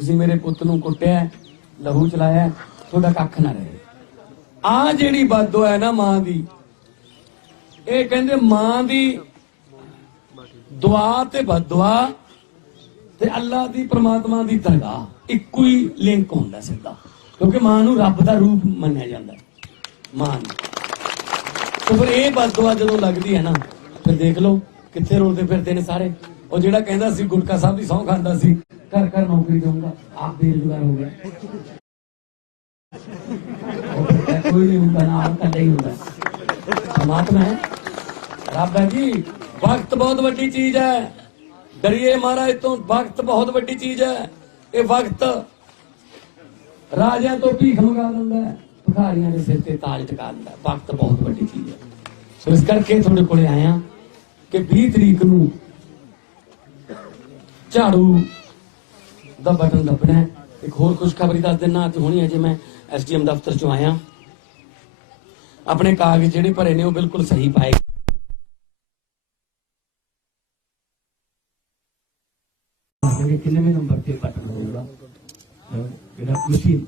तुसीं मेरे पुत्त नूं कुट्टिया, लहू चलाया, तुहाडा कख ना रहे। आ जिहड़ी बददुआ है ना मां दी, ये कहंदे मां दी दुआ ते बददुआ ते अल्लाह दी परमात्मा दी दरगाह इक्को ही लिंक होंदा सीधा, क्योंकि मां नूं रब दा रूप मन्निया जांदा मां नूं। तो फिर ये बददुआ जदों लगदी है ना, फिर देख लो कित्थे रोलदे फिरदे ने सारे। और जिहड़ा कहंदा सी गुटका साहब दी सौं खांदा सी, घर घर नौकरी दूंगा, आप बेरोजगार हो गया। कोई नहीं होता ना, आपका नहीं होता, परमात्मा है, रब है जी। वक्त बहुत बड़ी चीज है, डरिए महाराज तो, वक्त बहुत बड़ी चीज है। ये वक्त राजा तो भीख मंगा दिंदा है, भिखारियां दे सिर ते ताज टिका दिंदा है। वक्त बहुत बड़ी चीज है। सो इस करके थोड़े कोले आया कि 20 तरीक नूं झाड़ू दा बटन दबना है। एक होर खुशखबरी दस देना, अज होनी अजे मैं SDM दफ्तर चो आया, अपने कागज जिहड़े भरे ने वो बिल्कुल सही पाए। किन्नवें नंबर ते बटन होगा जेड़ा मशीन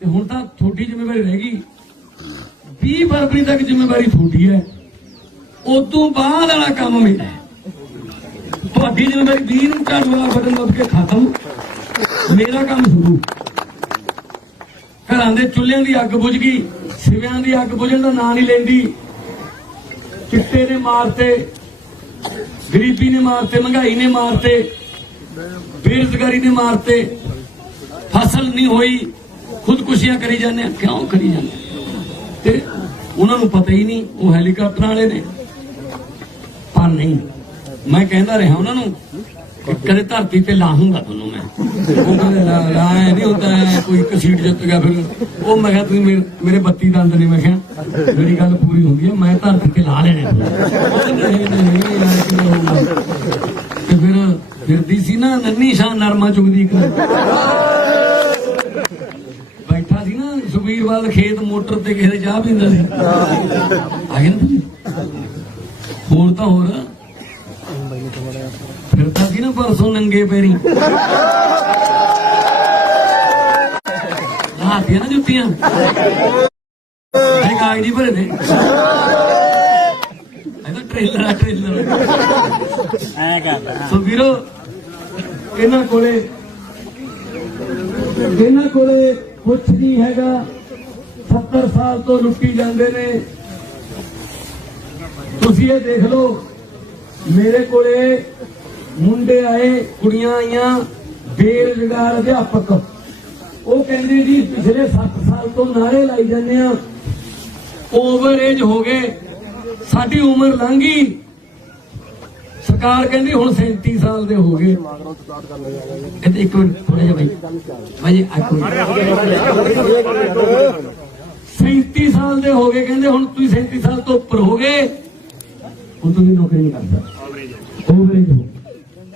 ते हुण तां थोड़ी जिम्मेवारी रहेगी। 20 फरवरी तक जिम्मेवारी थोड़ी है, उदों बाद वाला काम मेरा है। थोड़ी जिम्मेवारी 20 नूं झाड़ू वाला बटन दब के खत्म, मेरा काम शुरू। घरां दे चुल्हिਆਂ ਦੀ ਅੱਗ बुझ गई, सिवियां ਦੀ ਅੱਗ बुझण ਦਾ ਨਾਂ नहीं लेंदी। चिट्टे ने मारते, गरीबी ने मारते, महंगाई ने मारते, बेरोजगारी ने मारते, फसल नहीं हुई, खुदकुशियां करी जाने। क्यों करी जाने? उन्होंने पता ही नहीं, वो हैलीकॉप्टर वाले ने। पर नहीं, मैं कहता रहा उन्होंने कदे धरती पे लाहूंगा तुहानू मैं। लाया नहीं होता है, कोई एक सीट जित गया फिर वो मैं तुम मेरे 32 दंद ने, मैं क्या मेरी गल पूरी होंगी है, मैं धरती पे ला लेने। फिरदी सी ना नन्नी शाह नरमा चुगदी, बैठा सी ना सुबीर वाल खेत मोटर ते किसी चाह पींदा सी। आ गया ना होर तां होर फिरता सी ना परसों नंगे पैरी, हाथियां ना जुत्तियां कागजी भरे ने। ट्रेलर सो वीरो इन्हां कोले कुछ नहीं हैगा। 70 साल तो लुटी जांदे ने। तुसीं ये देख लो, मेरे कोले मुंडे आए, कुड़ियां आईयां, बेरोजगार अध्यापक, वो कहंदे जी पिछले 7 साल तो नारे लाई जाने, ओवर एज हो गए, साडी उम्र लंघ गई। सरकार कहंदी हुण 37 साल दे हो गए। एक मिनट थोड़ा जिहा भाई 37 साल दे हो गए, कहंदे हुण तुसीं 37 साल तो उपर हो गए, हुण तुसीं नौकरी नहीं कर सकदे। ओवर एज हो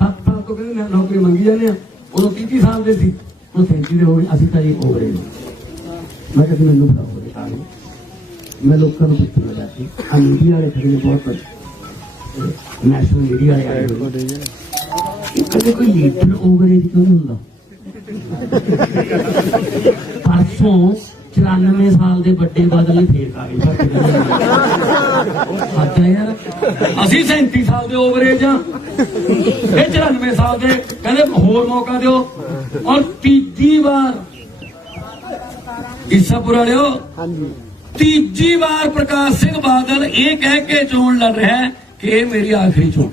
7 साल तो कहंदे नौकरी मंगी जाने, उदों 30 साल दे सी, हुण 37 दे हो गए, असीं तां जी ओवर एज। मैं कहती मैनूं बताओ, मैं लोगों को पूछना चाहती हूँ, मीडिया वाले खड़े बहुत नेशनल मीडिया वाले आए कभी कोई लीडर ओवर एज क्यों नहीं होता? परसों 94 साल के बड़े बादल फेर कागज यार, असी 37 साल के ओवर एज हाँ, 94 साल के कहते होर मौका दो। और तीजी बार ईसापुर वाले तीजी बार प्रकाश सिंह बादल ये कह के चोन लड़ रहा है कि ये मेरी आखिरी चोन।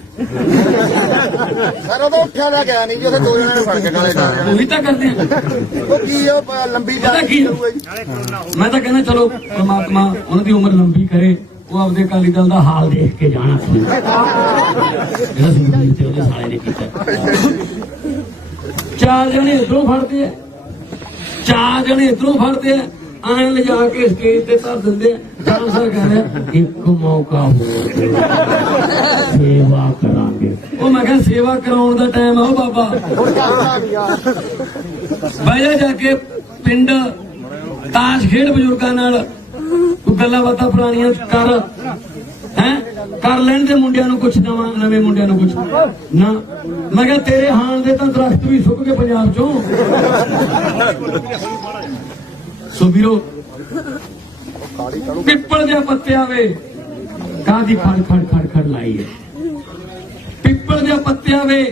वही तो करते हैं, मैं तो कहना चलो परमात्मा उन्होंने उम्र लंबी करे, वो अपने अकाली दल का हाल देख के जाना साले ने किया। 4 जने इधरों फड़ते हैं, 4 जने इधरों फड़ते हैं, आने ले जाके स्टेज पे धर देंगे। सर कह रहे एक मौका हो सेवा करांगे। वो मैं कह सेवा कराउण दा टाइम है बाबा, बह जाके पिंड ताश खेड बजुर्गों नाल गल्लां बातां पुरानियां कर, है कर लैन दे मुंडिया नूं कुछ नवां नवे मुंडिया नूं कुछ ना मैं कहा तेरे हाण दे तां दरख्त भी सुक गए पंजाब चों सो वीरो पिपल दे पत्ते आवे कादी खड़ खड़ खड़ खड़ लाई है पिपल दे पत्ते आवे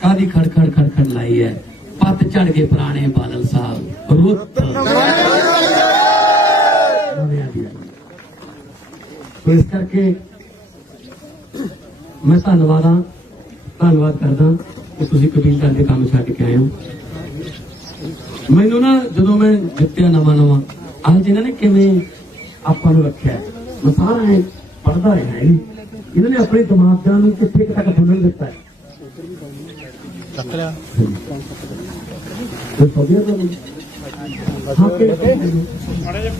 कादी खड़ खड़ खड़ खड़ लाई है पत चढ़ के पुराने बादल साहब रुत तो इस करके मैं धन्यवाद करदा कि तुसीं कबीलदार के काम छड्ड के आए हो मैनू ना जो मैं जित्तिया नवा आज इन्होंने किवें आपां नूं रखिया मैं सारा पढ़दा रहा इन्होंने अपने दिमागां नूं कित्थे तक फुल्लण दिता है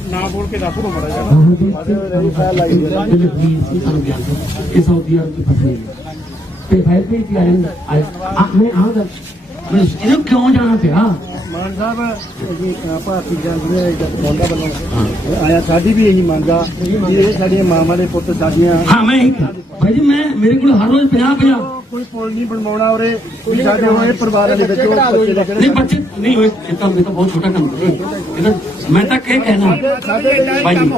ना बोल के दस दो बड़ा सऊदी अरब की फसली इन्हें क्यों जाना पिया मान साहब भारती जनता वालों आया साडी भी यही मंग आ साडियां मावां दे पुत्त साडियां हाँ मैं भाई जी मैं मेरे को हर रोज 50 कोई पुल नहीं बनवाना और कोई साडे होए परिवार वाले बच्चे नहीं बच्चे नहीं हुए इतना मैं तो बहुत छोटा काम कर मैं तक ये कहना भाई जी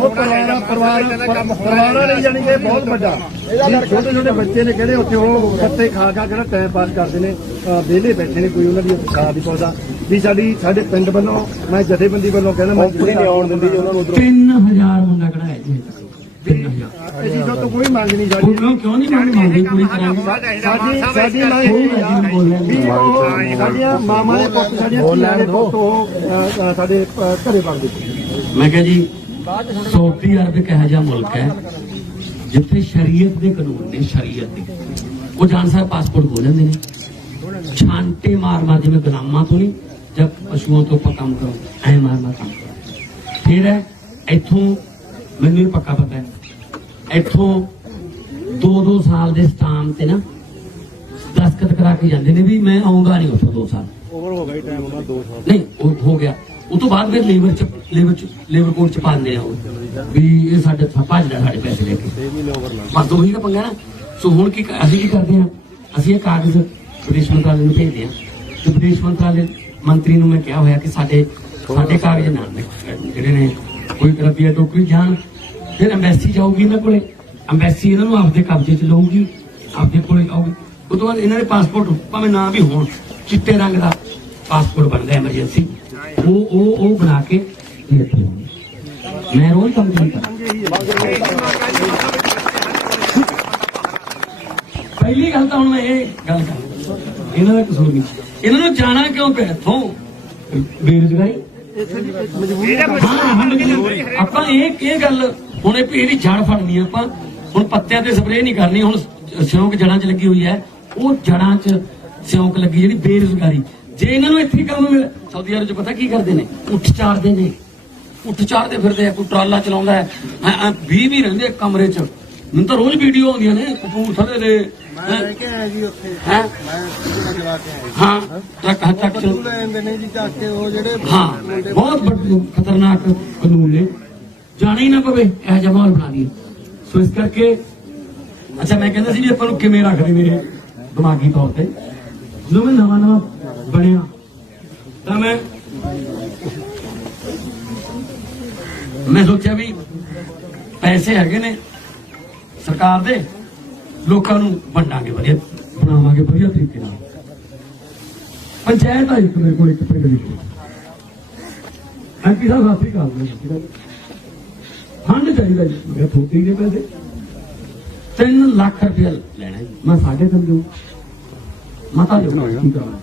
परिवार वाले जानी कि बहुत बड़ा छोटे छोटे बच्चे ने कहते उत्थे वो पत्ते खा खा के टाइम पास करते हैं वेले बैठे ने कोई उन्होंने साथ नहीं पहुंचता भी साडे पिंड वालों मैं जथेबंदी वालों कहना मैं पूरी नहीं आउण दिंदी उन्होंने 3000 मुंडा कढ़ाया जी 3000 तो कोई मंग नहीं क्यों नहीं मांगी पूरी करांगे साडियां मामा दे पुੱਤ साडियां धीਆਂ ਦੇ ਪੁੱਤ ਉਹ ਸਾਡੇ ਘਰੇ ਬਣਦੇ मैं कहा जी सऊदी अरब एक ऐसा जिहा मुल्क है जिथे शरीयत के कानून ने शरीयत के वो जान साहब पासपोर्ट खो लेंगे ने छांटे मार मार जिवें गुलामां तो नहीं जब पशुओं तो आप काम करो ऐ मार मार काम करो फिर है इथों मैनूं पक्का पता है इथों 2-2 साल के स्टाम से ना दस्तखत करा के जाते हैं भी मैं आऊंगा नहीं उतो 2 साल ओवर हो गई टाइम ਉਹਨਾਂ 2 ਸਾਲ नहीं वो हो गया उस तो बाद फिर लेबर कोर्ट च पाते हैं भी ये साडे भजदा साडे पैसे लेके बस ਉਹੀ ਤਾਂ ਪੰਗਾ ਨਾ सो हुण की ਅਸੀਂ ਕੀ ਕਰਦੇ ਹਾਂ ਅਸੀਂ ਇਹ ਕਾਗਜ਼ ਵਿਦੇਸ਼ ਮੰਤਰਾਲੇ ਨੂੰ ਭੇਜਦੇ ਹਾਂ ਤੇ ਵਿਦੇਸ਼ ਮੰਤਰਾਲੇ ਮੰਤਰੀ ਨੂੰ ਮੈਂ ਕਿਹਾ ਹੋਇਆ ਕਿ ਸਾਡੇ ਕਾਗਜ਼ ਨਾਲ ਜਿਹੜੇ ਨੇ ਕੋਈ ਰੁਪਈਆ ਟੋਕਰੀ ਜਾਣ ਫਿਰ ਐਮਬੈਸੀ ਜਾਊਗੀ ਇਹਨਾਂ ਕੋਲੇ ਐਮਬੈਸੀ ਇਹਨਾਂ ਨੂੰ ਆਪਦੇ ਕਬਜ਼ੇ 'ਚ ਲਊਗੀ ਆਪਦੇ ਕੋਲੇ ਆਊਗੀ ਉਸ ਤੋਂ ਬਾਅਦ ਇਹਨਾਂ ਦੇ ਪਾਸਪੋਰਟ ਭਾਵੇਂ ਨਾ ਵੀ ਹੋਣ ਚਿੱਟੇ ਰੰਗ ਦਾ ਪਾਸਪੋਰਟ ਬਣਦਾ ਐਮਰਜੈਂਸੀ ਉਹ ਬਣਾ ਕੇ ਮੈਂ ਰੋਜ਼ ਕੰਮ ਕਰਦਾ ਪਹਿਲੀ ਗੱਲ ਤਾਂ ਹੁਣ ਮੈਂ ਇਹ ਗੱਲ ਕਰ ਇਹਨਾਂ ਦਾ ਕਸੂਰ ਨਹੀਂ ਇਹਨਾਂ ਨੂੰ ਜਾਣਾ ਕਿਉਂ ਪਿਆ ਇੱਥੋਂ ਬੇਰੁਜ਼ਗਾਰੀ ਆਪਾਂ ਇਹ ਗੱਲ ਹੁਣ ਇਹਦੀ ਜੜ ਫੜਨੀ ਆਪਾਂ ਹੁਣ ਪੱਤਿਆਂ ਤੇ ਸਪਰੇਅ ਨਹੀਂ ਕਰਨੀ ਹੁਣ ਸਿਉਂਕ ਜੜਾਂ 'ਚ ਲੱਗੀ ਹੋਈ ਹੈ ਉਹ ਜੜਾਂ 'ਚ ਸਿਉਂਕ ਲੱਗੀ ਜਿਹੜੀ ਬੇਰੁਜ਼ਗਾਰੀ ਜੇ ਇਹਨਾਂ ਨੂੰ ਇੱਥੇ ਕੰਮ ਮਿਲੇ ਸਾਊਦੀ ਅਰਬ 'ਚ ਪਤਾ ਕੀ ਕਰਦੇ ਨੇ ਉੱਠ ਚਾੜਦੇ ਫਿਰਦੇ ਆ ਕੋਈ ਟਰਾਲਾ ਚਲਾਉਂਦਾ ਹੈ 20 ਵੀ ਰਹਿੰਦੇ ਕਮਰੇ 'ਚ ਮੈਨੂੰ ਤਾਂ ਰੋਜ਼ ਵੀਡੀਓ ਆਉਂਦੀਆਂ ਨੇ ਕਪੂਰਥਲੇ ਦੇ ਹਾਂ ਟਰੱਕ ਹਾਂ ਬਹੁਤ ਖਤਰਨਾਕ ਕਾਨੂੰਨ ਨੇ ਜਾਣਾ ਹੀ ਨਾ ਪਵੇ ਇਹ ਜਿਹਾ ਮਾਹੌਲ ਬਣਾ ਦਈਏ ਸੋ ਇਸ ਕਰਕੇ ਅੱਛਾ ਮੈਂ ਕਹਿੰਦਾ ਸੀ ਵੀ ਆਪਾਂ ਨੂੰ ਕਿਵੇਂ ਰੱਖਦੇ ਮੇਰੇ ਦਿਮਾਗੀ ਤੌਰ ਤੇ ਜਦੋਂ ਮੈਂ ਨਵਾਂ ਬਣਿਆ ਤਾਂ ਮੈਂ ਸੋਚਿਆ ਵੀ ਪੈਸੇ ਹੈਗੇ ਨੇ ਸਰਕਾਰ ਦੇ ਲੋਕਾਂ ਨੂੰ ਵੰਡਾਂਗੇ ਵਧੀਆ ਬਣਾਵਾਂਗੇ ਵਧੀਆ ਤਰੀਕੇ ਨਾਲ ਪੰਚਾਇਤ ਆਈ ਮੇਰੇ ਕੋਲ ਇੱਕ ਪਿੰਡ ਵਿੱਚ ਐਮਪੀ ਸਾਹਿਬ ਸਾਥੀ ਕਰਦੇ ਫੰਡ ਚਾਹੀਦਾ ਜੀ ਮੈਂ ਥੋੜੀ ਦੇ ਪੈਸੇ 3 ਲੱਖ ਰੁਪਏ ਲੈਣਾ ਜੀ ਮੈਂ 3.5 ਦਊਂ ਮਾਤਾ ਜੋ ਕੀ ਕਰਾਂ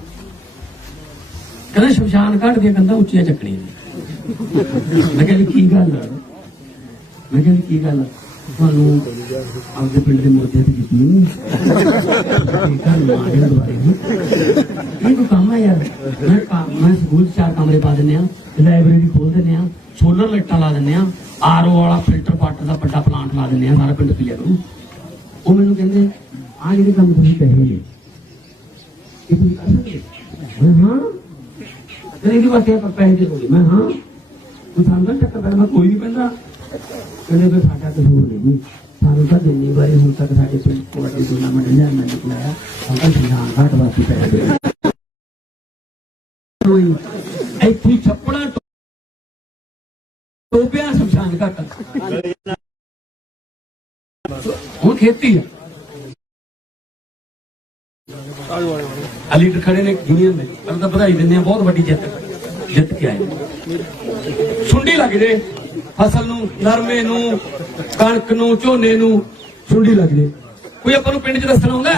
ਕਹਿੰਦਾ ਸ਼ਮਸ਼ਾਨ ਘਾਟ ਦੀਆਂ ਕੰਧਾਂ ਉੱਚੀਆਂ ਚੱਕਣੀਆਂ ਮੈਂ ਕਿਹਾ ਕੀ ਗੱਲ ਤੁਹਾਨੂੰ ਆਪਦੇ ਪਿੰਡ ਦੇ ਮੁਰਦੇ ਤੇ ਕੀਤੀ ਨਹੀਂ ਇਹ ਕੋਈ ਕੰਮ ਹੈ ਯਾਰ ਮੈਂ ਸਕੂਲ 'ਚ 4 ਕਮਰੇ ਪਾ ਦਿੰਦੇ ਆ ਲਾਇਬ੍ਰੇਰੀ ਖੋਲ ਦਿੰਦੇ ਆ ਸੋਲਰ ਲਾਈਟਾਂ ਲਾ ਦਿੰਦੇ ਆ ਆਰਓ ਵਾਲਾ ਫਿਲਟਰ ਵਾਟਰ ਦਾ ਵੱਡਾ ਪਲਾਂਟ ਲਾ ਦਿੰਦੇ ਆ ਸਾਰਾ ਪਿੰਡ ਪੀਆ ਕਰੂ ਉਹ ਮੈਨੂੰ ਕਹਿੰਦੇ ਆ ਜਿਹੜੇ ਕੰਮ ਤੁਸੀਂ ਪੈਸੇ ਨੇ ਇਹ ਤੁਸੀਂ ਕਰ ਸਕਦੇ ਮੈਂ ਹਾਂ ਕਹਿੰਦੇ ਵਾਸਤੇ ਆਪਾਂ ਪੈਸੇ ਦੇ ਦੋਗੇ ਮੈਂ ਹਾਂ ਤੂੰ ਸਾਨੂੰ ਟੱਕਰ ਪੈਣਾ ਮੈਂ ਕੋਈ ਨਹੀਂ ਪੈਂਦਾ ਕਹਿੰਦੇ ਫਿਰ ਸਾਡਾ ਕਸੂਰ ਨਹੀਂ ਸਾਨੂੰ ਤਾਂ ਜਿੰਨੀ ਵਾਰੀ ਹੁਣ ਤੱਕ ਸਾਡੇ ਪਿੰਡ ਕਬੱਡੀ ਟੂਰਨਾਮੈਂਟ ਲਿਆਉਣਾ ਨਿਕਲਿਆ ਹੁਣ ਤਾਂ ਸ਼ਮਸ਼ਾਨ ਘਾਟ ਵਾਸੀ ਪੈ ਗਏ ਇੱਥੇ ਛੱਪੜਾ ਟੋਪਿਆ ਸ਼ਮਸ਼ਾਨ ਘਾਟ ਹੁਣ ਖੇਤੀ ਆ ਲੀਡਰ ਖੜੇ ਨੇ ਯੂਨੀਅਨ ਦੇ ਪਰ ਤਾਂ ਵਧਾਈ ਦਿੰਦੇ ਆ ਬਹੁਤ ਵੱਡੀ ਜਿੱਤ ਕੇ ਆਏ ਸੁੰਡੀ ਲੱਗ ਜੇ ਫਸਲ ਨੂੰ ਨਰਮੇ ਨੂੰ ਕਣਕ ਨੂੰ ਝੋਨੇ ਨੂੰ ਸੁੰਡੀ ਲੱਗ ਜੇ ਕੋਈ ਆਪਾਂ ਨੂੰ ਪਿੰਡ 'ਚ ਦੱਸਣਾ ਹੁੰਦਾ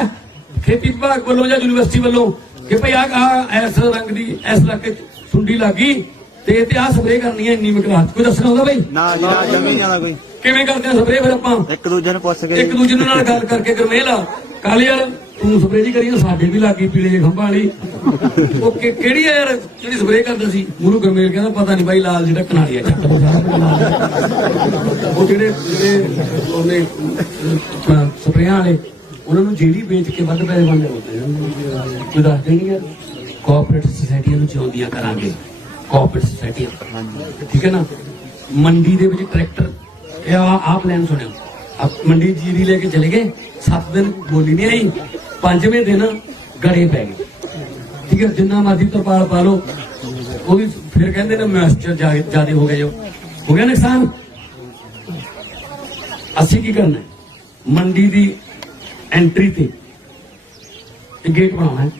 ਖੇਤੀ ਵਿਭਾਗ ਵੱਲੋਂ ਜਾਂ ਯੂਨੀਵਰਸਿਟੀ ਵੱਲੋਂ ਕਿ ਭਈ ਆਹ ਇਸ ਰੰਗ ਦੀ ਇਸ ਇਲਾਕੇ 'ਚ ਸੁੰਡੀ ਲੱਗ ਗਈ ਤੇ ਇਹ ਤੇ ਆਹ ਸਪਰੇਅ ਕਰਨੀ ਹੈ ਇੰਨੀ ਮਿਕਦਾਰ ਕੋਈ ਦੱਸਣਾ ਹੁੰਦਾ ਬਈ ਨਾ ਜੀ ਨਾ ਜਮੀ ਜਾਣਾ ਕੋਈ ਕਿਵੇਂ ਕਰਦੇ ਆ ਸਪਰੇਅ ਫਿਰ ਆਪਾਂ ਇੱਕ ਦੂਜੇ ਨੂੰ ਪੁੱਛ ਕੇ ਇੱਕ ਦੂਜੇ ਨਾਲ ਗੱਲ ਕਰਕੇ ਗਰਮੇਲ ਕਾਲੀ ਯਾਰ ਤੂੰ ਸਪਰੇਅ ਜੀ ਕਰੀ ਸਾਡੇ ਵੀ ਲੱਗੀ ਪੀਲੇ ਜਿਹੇ ਖੰਭਾਂ ਵਾਲੀ ਉਹ ਕਿਹੜੀ ਆ ਯਾਰ ਜਿਹੜੀ ਸਪਰੇਅ ਕਰਦਾ ਸੀ ਮੂਰੂ ਗਰਮੇਲ ਕਹਿੰਦਾ ਪਤਾ ਨਹੀਂ ਬਾਈ ਲਾਲ ਜਿਹੜਾ ਕਨਾਲੀ ਆ ਛੱਟ ਉਹ ਜਿਹੜੇ ਉਹਨੇ ਸਪਰੇਆਂ ਵਾਲੇ ਉਹਨਾਂ ਨੂੰ ਜਿਹੜੀ ਵੇਚ ਕੇ ਵੱਧ ਪੈਸੇ ਬਣਦੇ ਹੁੰਦੇ ਕੋਈ ਦੱਸਦੇ ਨਹੀਂ ਯਾਰ ਕੋਆਪਰੇਟਿਵ ਸੁਸਾਇਟੀਆਂ ਨੂੰ ਚਾਹੁੰਦੀਆਂ ਕਰਾਂਗੇ ਕੋਆਪਰੇਟਿਵ ਸੁਸਾਇਟੀਆਂ ਠੀਕ ਹੈ ਨਾ ਮੰਡੀ ਦੇ ਵਿੱਚ ਟਰੈਕਟਰ ਇਹ ਆਹ ਪਲਾਨ ਸੁਣਿਓ ਮੰਡੀ ਜੀਰੀ ਲੈ ਕੇ ਚਲੇ ਗਏ 7 ਦਿਨ ਬੋਲੀ ਨਹੀਂ ਆਈ 5ਵੇਂ ਦਿਨ ਗੜੇ ਪੈ ਗਏ ਠੀਕ ਹੈ ਜਿੰਨਾ ਮਰਜ਼ੀ ਤਰਪਾਲ ਪਾ ਲਓ ਉਹ ਵੀ ਫਿਰ ਕਹਿੰਦੇ ਨੇ ਮੋਇਸਚਰ ਜ਼ਿਆਦਾ ਹੋ ਗਿਆ ਹੋ ਗਿਆ ਨੁਕਸਾਨ ਅਸੀਂ ਕੀ ਕਰਨਾ ਮੰਡੀ ਦੀ ਐਂਟਰੀ ਤੇ ਗੇਟ ਬਣਾਉਣਾ ਹੈ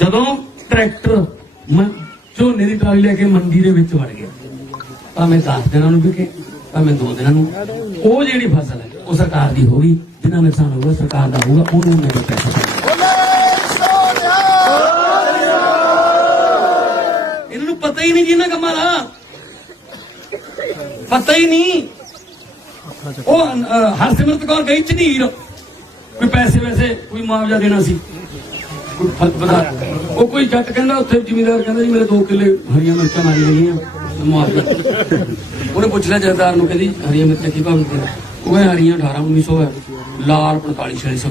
ਜਦੋਂ ਟਰੈਕਟਰ ਝੋਨੇ ਦੀ ਟਰਾਲੀ ਲੈ ਕੇ ਮੰਡੀ ਦੇ ਵਿੱਚ ਵੜ ਗਿਆ ਭਾਵੇਂ 10 ਦਿਨਾਂ ਨੂੰ ਵਿਕੇ ਭਾਵੇਂ 2 ਦਿਨਾਂ ਨੂੰ ਉਹ ਜਿਹੜੀ ਫਸਲ ਹੈ ਉਹ ਸਰਕਾਰ ਦੀ ਹੋਗੀ ਜਿੰਨਾ ਨੁਕਸਾਨ ਹੋਊਗਾ ਸਰਕਾਰ ਦਾ ਹੋਊਗਾ ਉਹਨੂੰ ਮੇਰੇ ਪੈਸਾ ਇਹਨਾਂ ਨੂੰ ਪਤਾ ਹੀ ਨਹੀਂ ਜੀ ਇਹਨਾਂ ਕੰਮਾਂ ਦਾ ਪਤਾ ਹੀ ਨਹੀਂ ਉਹ ਹਰਸਿਮਰਤ ਕੌਰ ਗਈ ਝਨੀਰ ਕੋਈ ਪੈਸੇ ਵੈਸੇ ਕੋਈ ਮੁਆਵਜ਼ਾ ਦੇਣਾ ਸੀ ਉਹ ਕੋਈ ਜੱਟ ਕਹਿੰਦਾ ਉੱਥੇ ਜ਼ਿਮੀਂਦਾਰ ਕਹਿੰਦਾ ਜੀ ਮੇਰੇ 2 ਕਿੱਲੇ ਹਰੀਆਂ ਮਿਰਚਾਂ ਮਾਰੀ ਗਈਆਂ ਮੁਆਵਜ਼ਾ ਉਹਨੇ ਪੁੱਛ ਲਿਆ ਜਥੇਦਾਰ ਨੂੰ ਕਹਿੰਦੀ ਹਰੀਆਂ ਮਿਰਚਾਂ ਕੀ ਭਾਅ ਦਿੰਦੇ ਉਹ ਕਹਿੰਦਾ ਹਰੀਆਂ 18-1900 ਹੈ ਲਾਲ 45-4600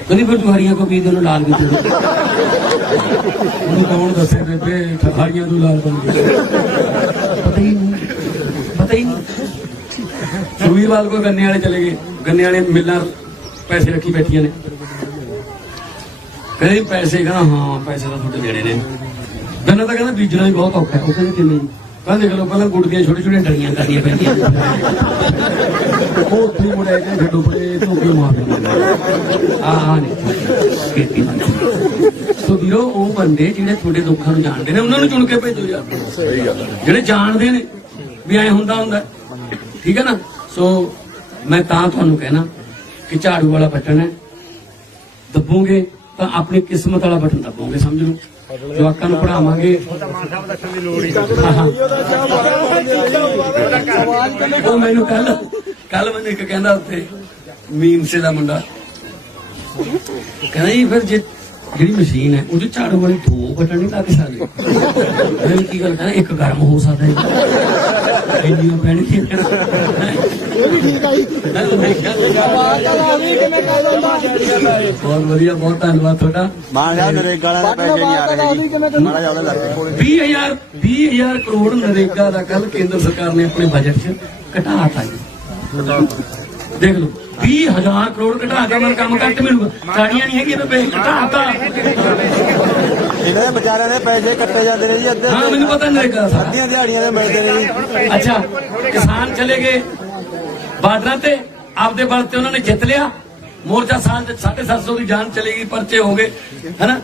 ਕਹਿੰਦੀ ਫਿਰ ਤੂੰ ਹਰੀਆਂ ਕੋ ਪੀ ਦੇ ਲਾਲ ਵੀ ਉਹਨੂੰ ਕੌਣ ਦੱਸੇ ਬੇਬੇ ਹਰੀਆਂ ਤੋਂ ਲਾਲ ਬਣ ਗਈ ਪਤਾ ਹੀ ਨਹੀਂ ਸੁਵੀਰਵਾਲ ਕੋਈ ਗੰਨੇ ਵਾਲੇ ਚਲੇ ਗਏ ਗੰਨੇ ਵਾਲੇ ਮਿਲਾਂ ਪੈਸੇ ਰੱਖੀ ਬੈਠੀਆਂ ਨੇ ਕਹਿੰਦੇ ਪੈਸੇ ਕਹਿੰਦਾ ਹਾਂ ਪੈਸੇ ਤਾਂ ਤੁਹਾਡੇ ਦੇਣੇ ਨੇ ਗੰਨਾ ਤਾਂ ਕਹਿੰਦਾ ਬੀਜਣਾ ਵੀ ਬਹੁਤ ਔਖਾ ਉਹ ਕਹਿੰਦੇ ਕਿਵੇਂ ਕਹਿੰਦੇ ਦੇਖ ਲਓ ਪਹਿਲਾਂ ਗੁੜ ਦੀਆਂ ਛੋਟੀਆਂ ਡਲੀਆਂ ਕਰਨੀਆਂ ਪੈਂਦੀਆਂ ਉਹ ਉੱਥੇ ਮੁੜਿਆ ਕੇ ਛੱਡੋ ਪਰੇ ਧੋਕੇ ਮਾਰ ਦਿੰਦੇ ਆਹ ਨਹੀਂ ਖੇਤੀ ਸੋ ਵੀਰੋ ਉਹ ਬੰਦੇ ਜਿਹੜੇ ਤੁਹਾਡੇ ਦੁੱਖਾਂ ਨੂੰ ਜਾਣਦੇ ਨੇ ਉਹਨਾਂ ਨੂੰ ਚੁਣ ਕੇ ਭੇਜੋ ਯਾਰ ਸਹੀ ਗੱਲ ਜਿਹੜੇ ਜਾਣਦੇ ਨੇ ਵੀ ਐ ਹੁੰਦਾ ਠੀਕ ਹੈ ਨਾ ਸੋ ਮੈਂ ਤਾਂ ਤੁਹਾਨੂੰ ਕਹਿਣਾ ਕਿ ਝਾੜੂ ਵਾਲਾ ਬਟਨ ਹੈ ਦੱਬੋਗੇ ਤਾਂ ਆਪਣੀ ਕਿਸਮਤ ਵਾਲਾ ਬਟਨ ਦੱਬੋਗੇ ਸਮਝ ਲਓ ਜਵਾਕਾਂ ਨੂੰ ਪੜਾਵਾਂਗੇ ਉਹ ਮੈਨੂੰ ਕੱਲ ਮੈਨੂੰ ਇੱਕ ਕਹਿੰਦਾ ਉੱਥੇ ਮੀਮਸੇ ਦਾ ਮੁੰਡਾ ਕਹਿੰਦਾ ਜੀ ਫਿਰ ਜਿਹੜੀ ਮਸ਼ੀਨ ਹੈ ਉਹਦੇ ਝਾੜੂ ਵਾਲੀ 2 ਬਟਨ ਨਹੀਂ ਲੱਗ ਸਕਦੇ ਕੀ ਗੱਲ ਕਹਿੰਦਾ ਇੱਕ ਗਰਮ ਹੋ ਸਕਦਾ ਹੈ ਇੰਨੀ ਪੈਣੀ ਠੀਕ ਬਹੁਤ ਵਧੀਆ ਬਹੁਤ ਧੰਨਵਾਦ ਤੁਹਾਡਾ ਨਰੇਗਾ ਵਾਲੇ ਪੈਸੇ ਨਹੀਂ ਆ ਰਹੇ ਮਾੜਾ ਜਿਹਾ ਲੱਗ 20,000 ਕਰੋੜ ਨਰੇਗਾ ਦਾ ਕੱਲ ਕੇਂਦਰ ਸਰਕਾਰ ਨੇ ਆਪਣੇ ਬਜਟ 'ਚ ਘਟਾਤਾ ਜੀ ਦੇਖ ਲਓ 20,000 ਕਰੋੜ ਘਟਾ ਕੇ ਮਨ ਕੰਮ ਘੱਟ ਮਿਲੂਗਾ ਸਾੜੀਆਂ ਨਹੀਂ ਹੈਗੀਆਂ ਪੈਸੇ ਘਟਾਤਾ ਇਹਨਾਂ ਦੇ ਵਿਚਾਰਿਆਂ ਦੇ ਪੈਸੇ ਕੱਟੇ ਜਾਂਦੇ ਨੇ ਜੀ ਅੱਧੇ ਹਾਂ ਮੈਨੂੰ ਪਤਾ ਨਰੇਗਾ ਸਾਡੀਆਂ ਦਿਹਾੜੀਆਂ ਦੇ ਮਿਲਦੇ ਨੇ ਜੀ ਅੱਛਾ ਕਿਸਾਨ ਚਲੇ ਗਏ ਬਾਰਡਰਾਂ ਤੇ ਆਪਦੇ ਬਲ ਤੇ ਉਹਨਾਂ ਨੇ ਜਿੱਤ ਲਿਆ ਮੋਰਚਾ ਸਾਲ 750 ਦੀ ਜਾਨ ਚਲੇ ਗਈ ਪਰਚੇ ਹੋ ਗਏ ਹੈਨਾ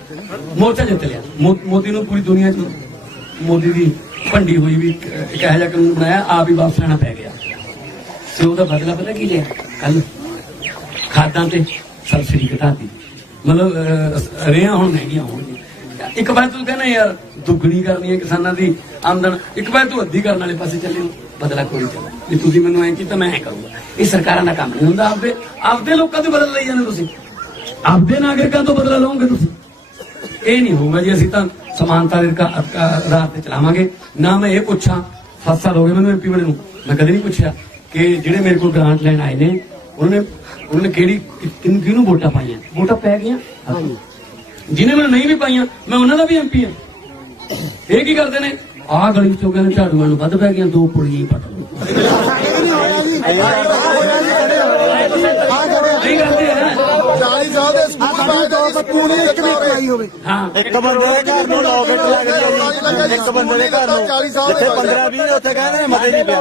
ਮੋਰਚਾ ਜਿੱਤ ਲਿਆ ਮੋਦੀ ਨੂੰ ਪੂਰੀ ਦੁਨੀਆ 'ਚ ਮੋਦੀ ਦੀ ਭੰਡੀ ਹੋਈ ਵੀ ਇੱਕ ਇਹੋ ਜਿਹਾ ਕਾਨੂੰਨ ਬਣਾਇਆ ਆਪ ਹੀ ਵਾਪਸ ਲੈਣਾ ਪੈ ਗਿਆ ਤੇ ਉਹਦਾ ਬਦਲਾ ਪਤਾ ਕੀ ਲਿਆ ਕੱਲ ਖਾਦਾਂ ਤੇ ਸਬਸਿਡੀ ਘਟਾਤੀ ਮਤਲਬ ਰੇਹਾਂ ਹੁਣ ਮਹਿੰਗੀਆਂ ਹੋਣਗੀਆਂ ਇੱਕ ਵਾਰ ਤੂੰ ਕਹਿੰਦਾ ਯਾਰ ਦੁੱਗਣੀ ਕਰਨੀ ਹੈ ਕਿਸਾਨਾਂ ਦੀ ਆਮਦਨ ਇੱਕ ਵਾਰ ਤੂੰ ਅੱਧੀ ਕਰਨ ਵਾਲੇ ਪਾਸੇ ਚੱਲੇ ਹੋ ਬਦਲਾ ਕੋਈ ਚੱਲਦਾ ਜੇ ਤੁਸੀਂ ਮੈਨੂੰ ਐਂ ਕੀਤਾ ਮੈਂ ਐਂ ਕਰੂੰਗਾ ਇਹ ਸਰਕਾਰਾਂ ਦਾ ਕੰਮ ਨਹੀਂ ਹੁੰਦਾ ਆਪਦੇ ਲੋਕਾਂ ਤੋਂ ਬਦਲ ਲਈ ਜਾਂਦੇ ਤੁਸੀਂ ਆਪਦੇ ਨਾਗਰਿਕਾਂ ਤੋਂ ਬਦਲਾ ਲਓਗੇ ਤੁਸੀਂ ਇਹ ਨਹੀਂ ਹੋਊਗਾ ਜੀ ਅਸੀਂ ਤਾਂ ਸਮਾਨਤਾ ਦੇ ਰਾਹ ਤੇ ਚਲਾਵਾਂਗੇ ਨਾ ਮੈਂ ਇਹ ਪੁੱਛਾਂ 7 ਸਾਲ ਹੋ ਗਏ ਮੈਨੂੰ ਐਮਪੀ ਬਣੇ ਨੂੰ ਮੈਂ ਕਦੇ ਨਹੀਂ ਪੁੱਛਿਆ ਕਿ ਜਿਹੜੇ ਮੇਰੇ ਕੋਲ ਗ੍ਰਾਂਟ ਲੈਣ ਆਏ ਨੇ ਉਹਨਾਂ ਨੇ ਕਿਹਨੂੰ ਵੋਟਾਂ ਪਾਈਆਂ ਵੋਟਾਂ ਪੈ ਗਈਆਂ ਜਿਹਨੇ ਮੈਨੂੰ ਨਹੀਂ ਵੀ ਪਾਈਆਂ ਮੈਂ ਉਹਨਾਂ ਦਾ ਵੀ ਐਮਪੀ ਆ ਇਹ ਕੀ ਕਰਦੇ ਨੇ ਆਹ ਗਲੀ ਚੋਂ ਕਹਿੰਦੇ ਝਾੜੂਆਂ ਨੂੰ ਵੱਧ ਪੈ ਗਈਆਂ 2 ਪੁਲੀਆਂ ਹੀ ਪੱਟ ਲਓ 40 ਦੇ ਸਕੂਲ ਬਾਅਦ ਸਕੂਲ ਇੱਕ ਵੀ ਪੜਾਈ ਹੋਵੇ। ਇੱਕ ਬੰਦੇ ਦੇ ਘਰ ਨੂੰ ਲੋਕਟ ਲੱਗ ਗਿਆ ਜੀ। ਇੱਕ ਬੰਦੇ ਦੇ ਘਰ ਨੂੰ ਜਿੱਥੇ 15-20 ਉੱਥੇ ਕਹਿੰਦੇ ਨੇ ਮਤੇ ਨਹੀਂ ਪਿਆ।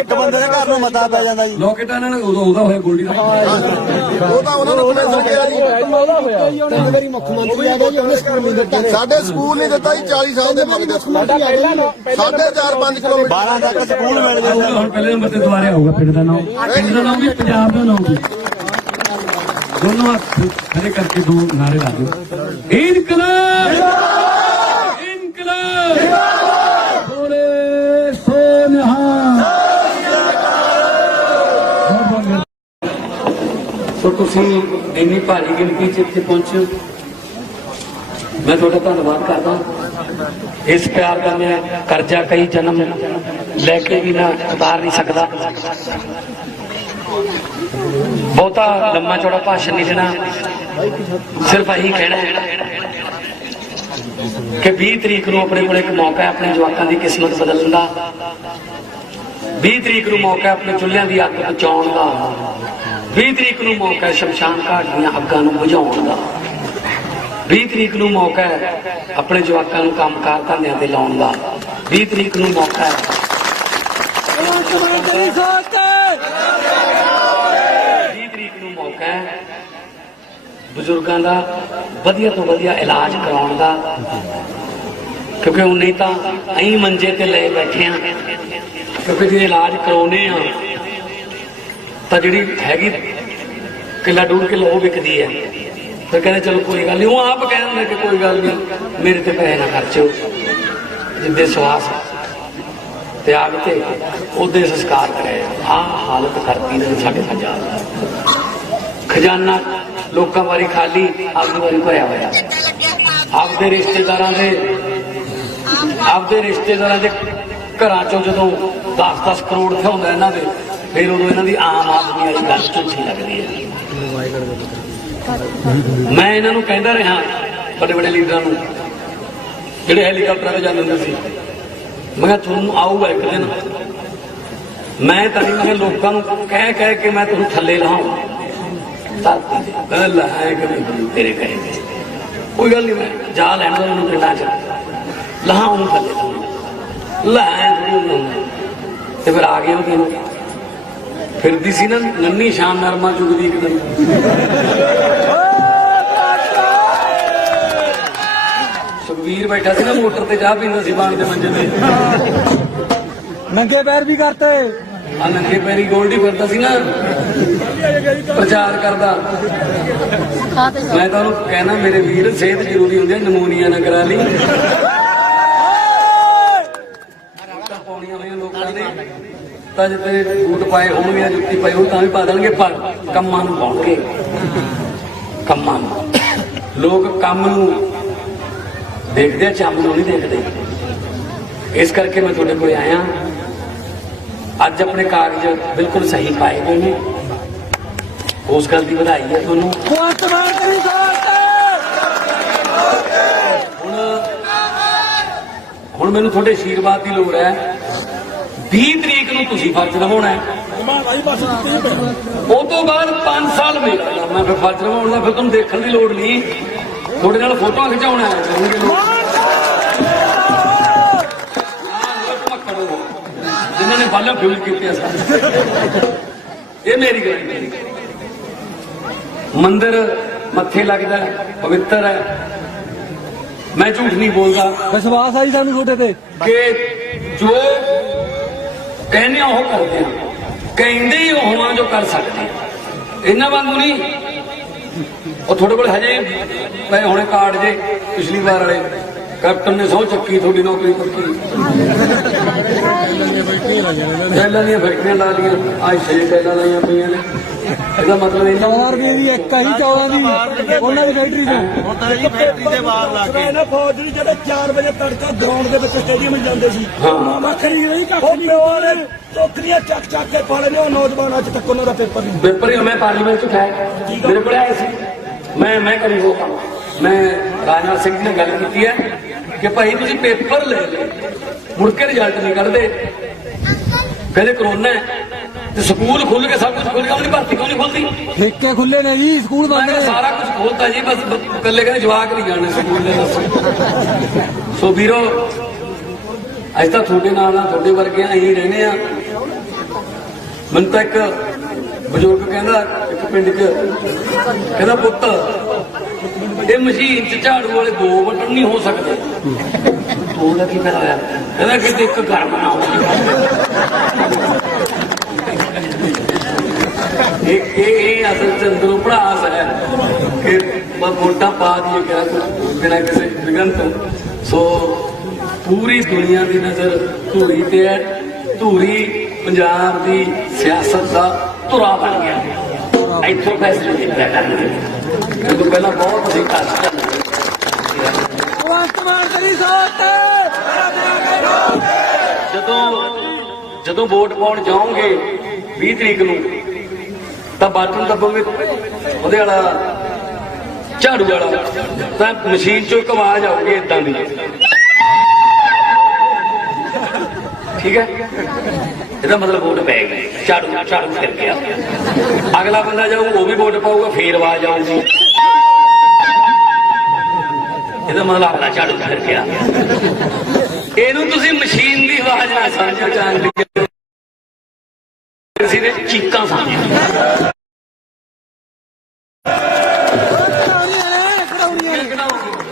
ਇੱਕ ਬੰਦੇ ਦੇ ਘਰ ਨੂੰ ਮਤਾ ਪੈ ਜਾਂਦਾ ਜੀ। ਲੋਕੇਟਾਂ ਨਾਲ ਉਦੋਂ ਉਹਦਾ ਹੋਇਆ ਗੋਲਡੀ ਦਾ ਉਹ ਤਾਂ ਉਹਨਾਂ ਨੂੰ ਕਿਵੇਂ ਸੋਚਿਆ ਜੀ। ਮੁੱਖ ਮੰਤਰੀ ਆ ਗਏ ਉਹਨੇ ਸਕੂਲ ਨਹੀਂ ਦਿੱਤਾ। ਸਾਡੇ ਸਕੂਲ ਨਹੀਂ ਦਿੱਤਾ ਜੀ 40 ਸਾਲ ਦੇ ਮੰਗਦੇ ਸਕੂਲ। 4.5 ਕਿਲੋਮੀਟਰ 12 ਤੱਕ ਸਕੂਲ ਮਿਲ ਜਾਂਦਾ। ਹੁਣ ਪਹਿਲੇ ਨੰਬਰ ਤੇ ਦੁਆਰੇ ਆਊਗਾ ਪਿੰਡ ਦਾ ਨਾਮ, ਪਿੰਡ ਦਾ ਨਾਮ ਵੀ ਪੰਜਾਬ ਦਾ ਨਾਮ ਵੀ। ਦੋਨੋਂ ਹੱਥ ਖੜੇ ਕਰਕੇ ਦੋ ਨਾਰੇ ਲਾ ਦਿਓ। ਇਨਕਲਾਬ ਇਨਕਲਾਬ ਬੋਲੇ ਸੋ ਨਿਹਾਲ। ਸੋ ਤੁਸੀਂ ਇੰਨੀ ਭਾਰੀ ਗਿਣਤੀ 'ਚ ਇੱਥੇ ਪਹੁੰਚੇ, ਮੈਂ ਤੁਹਾਡਾ ਧੰਨਵਾਦ ਕਰਦਾ। ਇਸ ਪਿਆਰ ਦਾ ਮੈਂ ਕਰਜ਼ਾ ਕਈ ਜਨਮ ਲੈ ਕੇ ਵੀ ਨਾ ਉਤਾਰ ਨਹੀਂ ਸਕਦਾ। ਬਹੁਤਾ ਲੰਮਾ ਚੌੜਾ ਭਾਸ਼ਣ ਨਹੀਂ ਦੇਣਾ, ਸਿਰਫ ਇਹੀ ਕਹਿਣਾ ਹੈ ਕਿ 20 ਤਰੀਕ ਨੂੰ ਆਪਣੇ ਕੋਲ ਇੱਕ ਮੌਕਾ ਹੈ ਆਪਣੇ ਜਵਾਕਾਂ ਦੀ ਕਿਸਮਤ ਬਦਲਣ ਦਾ। 20 ਤਰੀਕ ਨੂੰ ਮੌਕਾ ਹੈ ਆਪਣੇ ਚੁੱਲ੍ਹਿਆਂ ਦੀ ਅੱਗ ਬਚਾਉਣ ਦਾ। 20 ਤਰੀਕ ਨੂੰ ਮੌਕਾ ਹੈ ਸ਼ਮਸ਼ਾਨ ਘਾਟ ਦੀਆਂ ਅੱਗਾਂ ਨੂੰ ਬੁਝਾਉਣ ਦਾ। 20 ਤਰੀਕ ਨੂੰ ਮੌਕਾ ਹੈ ਆਪਣੇ ਜਵਾਕਾਂ ਨੂੰ ਕੰਮਕਾਰ ਧੰਦਿਆਂ ਤੇ ਲਾਉਣ ਦਾ। 20 ਤਰੀਕ ਨੂੰ ਮੌਕਾ ਹੈ 20 ਤਰੀਕ ਨੂੰ ਮੌਕਾ ਹੈ ਬਜ਼ੁਰਗਾਂ ਦਾ ਵਧੀਆ ਤੋਂ ਵਧੀਆ ਇਲਾਜ ਕਰਾਉਣ ਦਾ, ਕਿਉਂਕਿ ਹੁਣ ਨਹੀਂ ਤਾਂ ਅਸੀਂ ਮੰਜੇ ਤੇ ਲੈ ਬੈਠੇ ਆ। ਕਿਉਂਕਿ ਜੇ ਇਲਾਜ ਕਰਾਉਨੇ ਆ ਤਾਂ ਜਿਹੜੀ ਹੈਗੀ ਕਿੱਲਾ 1.5 ਕਿੱਲੋ ਉਹ ਵਿਕਦੀ ਹੈ। ਫਿਰ ਕਹਿੰਦੇ ਚਲੋ ਕੋਈ ਗੱਲ ਨਹੀਂ, ਉਹ ਆਪ ਕਹਿੰਦੇ ਕਿ ਕੋਈ ਗੱਲ ਨਹੀਂ ਮੇਰੇ ਤੇ ਪੈਸੇ ਨਾ ਖਰਚੋ। ਜਿੱਦੇ ਸਵਾਸ ਤਿਆਗ ਤੇ ਉਹਦੇ ਸੰਸਕਾਰ ਕਰਿਆ। ਆਹ ਹਾਲਤ ਕਰਤੀ ਨੇ ਸਾਡੇ ਪੰਜਾਬ ਦਾ। ਖਜ਼ਾਨਾ ਲੋਕਾਂ ਵਾਰੀ ਖਾਲੀ, ਆਪਣੀ ਵਾਰੀ ਭਰਿਆ ਹੋਇਆ। ਆਪਦੇ ਰਿਸ਼ਤੇਦਾਰਾਂ ਦੇ ਘਰਾਂ ਚੋਂ ਜਦੋਂ 10-10 ਕਰੋੜ ਥਿਆਉਂਦਾ ਇਹਨਾਂ ਦੇ, ਫਿਰ ਉਦੋਂ ਇਹਨਾਂ ਦੀ ਆਮ ਆਦਮੀ ਵਾਲੀ ਗੱਲ ਝੂਠੀ ਲੱਗਦੀ ਹੈ। ਮੈਂ ਇਹਨਾਂ ਨੂੰ ਕਹਿੰਦਾ ਰਿਹਾ ਵੱਡੇ ਵੱਡੇ ਲੀਡਰਾਂ ਨੂੰ ਜਿਹੜੇ ਹੈਲੀਕਾਪਟਰਾਂ ਤੇ ਜਾਂਦੇ ਹੁੰਦੇ ਸੀ, ਮੈਂ ਕਿਹਾ ਤੁਹਾਨੂੰ ਆਊਗਾ ਇੱਕ ਦਿਨ, ਮੈਂ ਤਾਂ ਨਹੀਂ, ਮੈਂ ਲੋਕਾਂ ਨੂੰ ਕਹਿ ਕੇ ਮੈਂ ਤੁਹਾਨੂੰ ਥੱਲੇ ਲਾਉਂ ਧਰਤੀ ਤੇ ਲਾਏ ਕਿ ਤੇਰੇ ਕਹੇ ਕੋਈ ਗੱਲ ਨਹੀਂ, ਮੈਂ ਜਾ ਲੈਣ ਦਾ ਉਹਨੂੰ ਪਿੰਡਾਂ ਚ ਲਾਹਾਂ ਉਹਨੂੰ ਥੱਲੇ ਲਾਏ ਤੇ ਫਿਰ ਆ ਗਏ ਉਹ ਦਿਨ। ਫਿਰਦੀ ਸੀ ਨਾ ਨੰਨੀ ਸ਼ਾਮ ਨਰਮਾ ਚੁਗਦੀ ਇੱਕ ਦਿਨ। ਸੁਖਵੀਰ ਬੈਠਾ ਸੀ ਨਾ ਮੋਟਰ ਤੇ, ਚਾਹ ਪੀਂਦਾ ਸੀ ਬਾਣ ਦੇ ਮੰਜੇ ਤੇ, ਨੰਗੇ ਪੈਰ ਵੀ ਕਰਤੇ। ਆ ਨੰਗੇ ਪੈਰੀ ਗੋਲਡੀ ਫਿਰਦਾ ਸੀ ਨਾ ਪ੍ਰਚਾਰ ਕਰਦਾ। ਮੈਂ ਤਾਂ ਉਹਨੂੰ ਕਹਿਣਾ ਮੇਰੇ ਵੀਰ ਸਿਹਤ ਜ਼ਰੂਰੀ ਹੁੰਦੀ ਹੈ, ਨਮੂਨੀਆ ਨਾ ਕਰਾ ਲਈ। ਪਾਉਣੀਆਂ ਹੋਈਆਂ ਲੋਕਾਂ ਨੇ ਤਾਂ ਜਿੱਤੇ ਬੂਟ ਪਾਏ ਹੋਣਗੇ, ਜੁੱਤੀ ਪਾਈ ਹੋਣ ਤਾਂ ਵੀ ਪਾ ਦੇਣਗੇ, ਪਰ ਕੰਮਾਂ ਨੂੰ ਪਾਉਣਗੇ। ਕੰਮਾਂ ਨੂੰ ਲੋਕ ਕੰਮ ਨੂੰ ਦੇਖਦੇ ਆ, ਚੰਮ ਨੂੰ ਨਹੀਂ ਦੇਖਦੇ। ਇਸ ਕਰਕੇ ਮੈਂ ਤੁਹਾਡੇ ਕੋਲ ਆਇਆ। ਅੱਜ ਆਪਣੇ ਕਾਗਜ਼ ਬਿਲਕੁਲ ਸਹੀ ਪਾਏ ਗਏ ਨੇ, ਉਸ ਗੱਲ ਦੀ ਵਧਾਈ ਹੈ ਤੁਹਾਨੂੰ। ਹੁਣ ਮੈਨੂੰ ਤੁਹਾਡੇ ਆਸ਼ੀਰਵਾਦ ਦੀ ਲੋੜ ਹੈ। 20 ਤਰੀਕ ਨੂੰ ਤੁਸੀਂ ਫਰਜ਼ ਨਿਭਾਉਣਾ ਹੈ, ਉਹ ਤੋਂ ਬਾਅਦ 5 ਸਾਲ ਮੇਰਾ ਮੈਂ ਫਿਰ ਫਰਜ਼ ਨਿਭਾਉਣਾ। ਫਿਰ ਤੁਹਾਨੂੰ ਦੇਖਣ ਦੀ ਲੋੜ ਨਹੀਂ, ਤੁਹਾਡੇ ਨਾਲ ਫੋਟੋਆਂ ਖਿਚਾਉਣਾ ਕਰਨਗੇ ਲੋਕ, ਜਿਨ੍ਹਾਂ ਨੇ ਬਾਲਾਂ ਫਿਲ ਕੀਤੇ ਸਾਰੇ। ਇਹ ਮੇਰੀ ਗੱਲ, ਮੰਦਿਰ ਮੱਥੇ ਲੱਗਦਾ, ਪਵਿੱਤਰ ਹੈ, ਮੈਂ ਝੂਠ ਨਹੀਂ ਬੋਲਦਾ। ਵਿਸ਼ਵਾਸ ਆਈ ਸਾਨੂੰ ਤੁਹਾਡੇ ਤੇ ਕਿ ਜੋ ਕਹਿੰਦੇ ਉਹ ਕਰਦੇ ਆ, ਕਹਿੰਦੇ ਹੀ ਉਹ ਆ ਜੋ ਕਰ ਸਕਦੇ। ਇਹਨਾਂ ਵਾਂਗੂ ਨਹੀਂ ਉਹ ਤੁਹਾਡੇ ਕੋਲ ਹਜੇ ਪਏ ਹੋਣੇ ਕਾਰਡ ਜੇ ਪਿਛਲੀ ਵਾਰ ਵਾਲੇ, ਕੈਪਟਨ ਨੇ ਸਹੁੰ ਚੱਕੀ, ਤੁਹਾਡੀ ਨੌਕਰੀ ਪੱਕੀ। ਟੈਲਾਂ ਦੀਆਂ ਫੈਕਟਰੀਆਂ ਲਾ ਲਈਆਂ, ਅੱਜ 6 ਟੈਲਾਂ ਲਾਈਆਂ ਪਈਆਂ ਨੇ। ਇਹਦਾ ਮਤਲਬ ਇਹ 4 ਰੁਪਏ ਦੀ ਇੱਕ ਆਹੀ ਚੌਲਾਂ ਦੀ ਉਹਨਾਂ ਦੀ ਫੈਕਟਰੀ ਤੋਂ ਹੁਣ ਤਾਂ ਜੀ ਫੈਕਟਰੀ ਦੇ ਬਾਹਰ ਲਾ ਕੇ ਨਾ ਫੌਜ ਨਹੀਂ ਜਿਹੜੇ 4 ਵਜੇ ਤੜਕਾ ਗਰਾਊਂਡ ਦੇ ਵਿੱਚ ਸਟੇਡੀਅਮ ਜਾਂਦੇ ਸੀ, ਮਾਮਾ ਖਰੀ ਨਹੀਂ ਕੱਖ ਟੋਕਰੀਆਂ ਚੱਕ ਕੇ ਫੜ ਲਿਓ ਨੌਜਵਾਨ। ਅੱਜ ਤੱਕ ਉਹਨਾਂ ਦਾ ਪੇਪਰ ਨਹੀਂ। ਪੇਪਰ ਹੀ ਮੈਂ ਪਾਰਲੀਮੈਂਟ ਚ ਉਠਾਇਆ, ਮੇਰੇ ਕੋਲ ਆਏ ਸੀ, ਮੈਂ ਕਰੀ ਉਹ ਕੰਮ। ਮੈਂ ਰਾਜਨਾਥ ਸਿੰਘ ਜੀ ਨਾਲ ਗੱਲ ਕੀਤੀ ਹੈ ਕਿ ਭਾਈ ਤੁਸੀਂ ਪੇਪਰ ਲੈ ਲਓ, ਮੁੜ ਕੇ ਰਿਜ਼ਲਟ ਨਹੀਂ ਕੱਢਦੇ। ਕਹਿੰਦੇ ਕਰੋਨਾ ਹੈ, ਤੇ ਸਕੂਲ ਖੁੱਲ ਕੇ ਸਭ ਕੁਝ ਖੁੱਲ ਗਿਆ, ਉਹਦੀ ਭਰਤੀ ਕਿਉਂ ਨਹੀਂ ਖੁੱਲਦੀ? ਠੇਕੇ ਖੁੱਲੇ ਨੇ ਜੀ, ਸਕੂਲ ਮੈਂ ਬੰਦ ਕਿਹਾ ਨੇ। ਸਾਰਾ ਕੁਝ ਖੋਲਤਾ ਜੀ, ਬਸ ਇਕੱਲੇ ਕਹਿੰਦੇ ਜਵਾਕ ਨਹੀਂ ਜਾਣੇ ਸਕੂਲ ਦੇ। ਦੱਸੋ ਸੋ ਵੀਰੋ, ਅੱਜ ਤਾਂ ਤੁਹਾਡੇ ਨਾਲ ਆ, ਤੁਹਾਡੇ ਵਰਗੇ ਅਸੀਂ ਰਹਿੰਦੇ ਆ। ਮੈਨੂੰ ਤਾਂ ਇੱਕ ਬਜ਼ੁਰਗ ਕਹਿੰਦਾ ਇੱਕ ਪਿੰਡ 'ਚ, ਕਹਿੰਦਾ ਪੁੱਤ ਇਹ ਮਸ਼ੀਨ 'ਚ ਝਾੜੂ ਵਾਲੇ 2 ਬਟਨ ਨਹੀਂ ਹੋ ਸਕਦੇ। ਉਹਦਾ ਕੀ ਫਾਇਦਾ ਹੋਇਆ? ਕਹਿੰਦਾ ਕਿਤੇ ਇੱਕ ਘਰ ਬਣਾਓ। ਇਹ ਅਸਲ ਚ ਅੰਦਰੋਂ ਭੜਾਸ ਹੈ ਕਿ ਵੋਟਾਂ ਪਾ ਦੀਏ ਕਿਹੜਾ ਬਿਨਾਂ ਕਿਸੇ ਵਿਗਨ ਤੋਂ। ਸੋ ਪੂਰੀ ਦੁਨੀਆ ਦੀ ਨਜ਼ਰ ਧੂਰੀ ਤੇ ਹੈ। ਧੂਰੀ ਪੰਜਾਬ ਦੀ ਸਿਆਸਤ ਦਾ ਧੁਰਾ ਬਣ ਗਿਆ। ਇੱਥੋਂ ਫੈਸਲੇ ਕੀਤਾ ਕਰਨਗੇ। ਜਦੋਂ ਪਹਿਲਾਂ ਬਹੁਤ ਅਸੀਂ ਘੱਟ ਜਦੋਂ ਵੋਟ ਪਾਉਣ ਜਾਓਗੇ 20 ਤਰੀਕ ਨੂੰ ਤਾਂ ਬਟਨ ਦੱਬੋਗੇ ਉਹਦੇ ਵਾਲਾ ਝਾੜੂ ਵਾਲਾ, ਤਾਂ ਮਸ਼ੀਨ ਚੋਂ ਇੱਕ ਆਵਾਜ਼ ਆਊਗੀ ਏਦਾਂ ਦੀ, ਠੀਕ ਹੈ? ਇਹਦਾ ਮਤਲਬ ਵੋਟ ਪੈ ਗਈ, ਝਾੜੂ ਝਾੜੂ ਫਿਰ ਗਿਆ। ਅਗਲਾ ਬੰਦਾ ਜਾਊ, ਉਹ ਵੀ ਵੋਟ ਪਾਊਗਾ, ਫੇਰ ਆਵਾਜ਼ ਆਊਗੀ, ਇਹਦਾ ਮਤਲਬ ਅਗਲਾ ਝਾੜੂ ਫਿਰ ਗਿਆ। ਇਹਨੂੰ ਤੁਸੀਂ ਮਸ਼ੀਨ ਦੀ ਆਵਾਜ਼ ਨਾ ਸਮਝੋ, ਚਾਂਦੀ ਕਿਸੇ ਨੇ ਚੀਕਾਂ ਸਮਝੋ।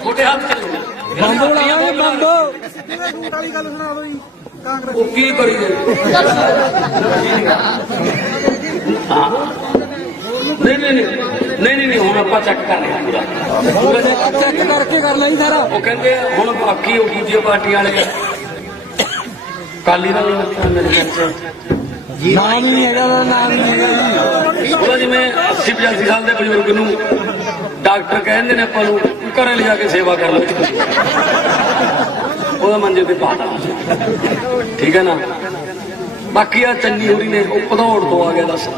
ਛੋਟੇ ਹੱਥ ਚੱਲੋ, ਬੰਦ ਲਾਵਾਂਗੇ ਬੰਦ। ਉਹ ਕੀ ਕਰੀ ਨਹੀਂ ਹੁਣ ਆਪਾਂ ਚੈੱਕ ਕਰ ਰਹੇ ਪੂਰਾ ਚੈੱਕ ਕਰਕੇ ਕਰ ਲਈ ਸਾਰਾ। ਉਹ ਕਹਿੰਦੇ ਹੁਣ ਬਾਕੀ ਉਹ ਦੂਜੀ ਪਾਰਟੀ ਵਾਲੇ ਕਾਲੀ ਦਾ ਮੇਰੇ ਖਿਆਲ ਚ ਨਾਮ ਹੀ ਨਹੀਂ ਹੈਗਾ, ਨਾਮ ਨਹੀਂ ਹੈਗਾ ਜੀ। ਉਹਦਾ ਜਿਵੇਂ 80-85 ਸਾਲ ਦੇ ਬਜ਼ੁਰਗ ਨੂੰ ਡਾਕਟਰ ਕਹਿੰਦੇ ਨੇ ਆਪਾਂ ਨੂੰ ਘਰੇ ਲਿਜਾ ਕੇ ਸੇਵਾ ਕਰ ਲਓ, ਉਹਦਾ ਮੰਜੇ ਤੇ ਪਾ ਦਾਂ, ਠੀਕ ਹੈ ਨਾ? ਬਾਕੀ ਆ ਚੰਨੀ ਹੋਰੀ ਨੇ ਉਹ ਭਦੌੜ ਤੋਂ ਆ ਗਿਆ। ਦੱਸ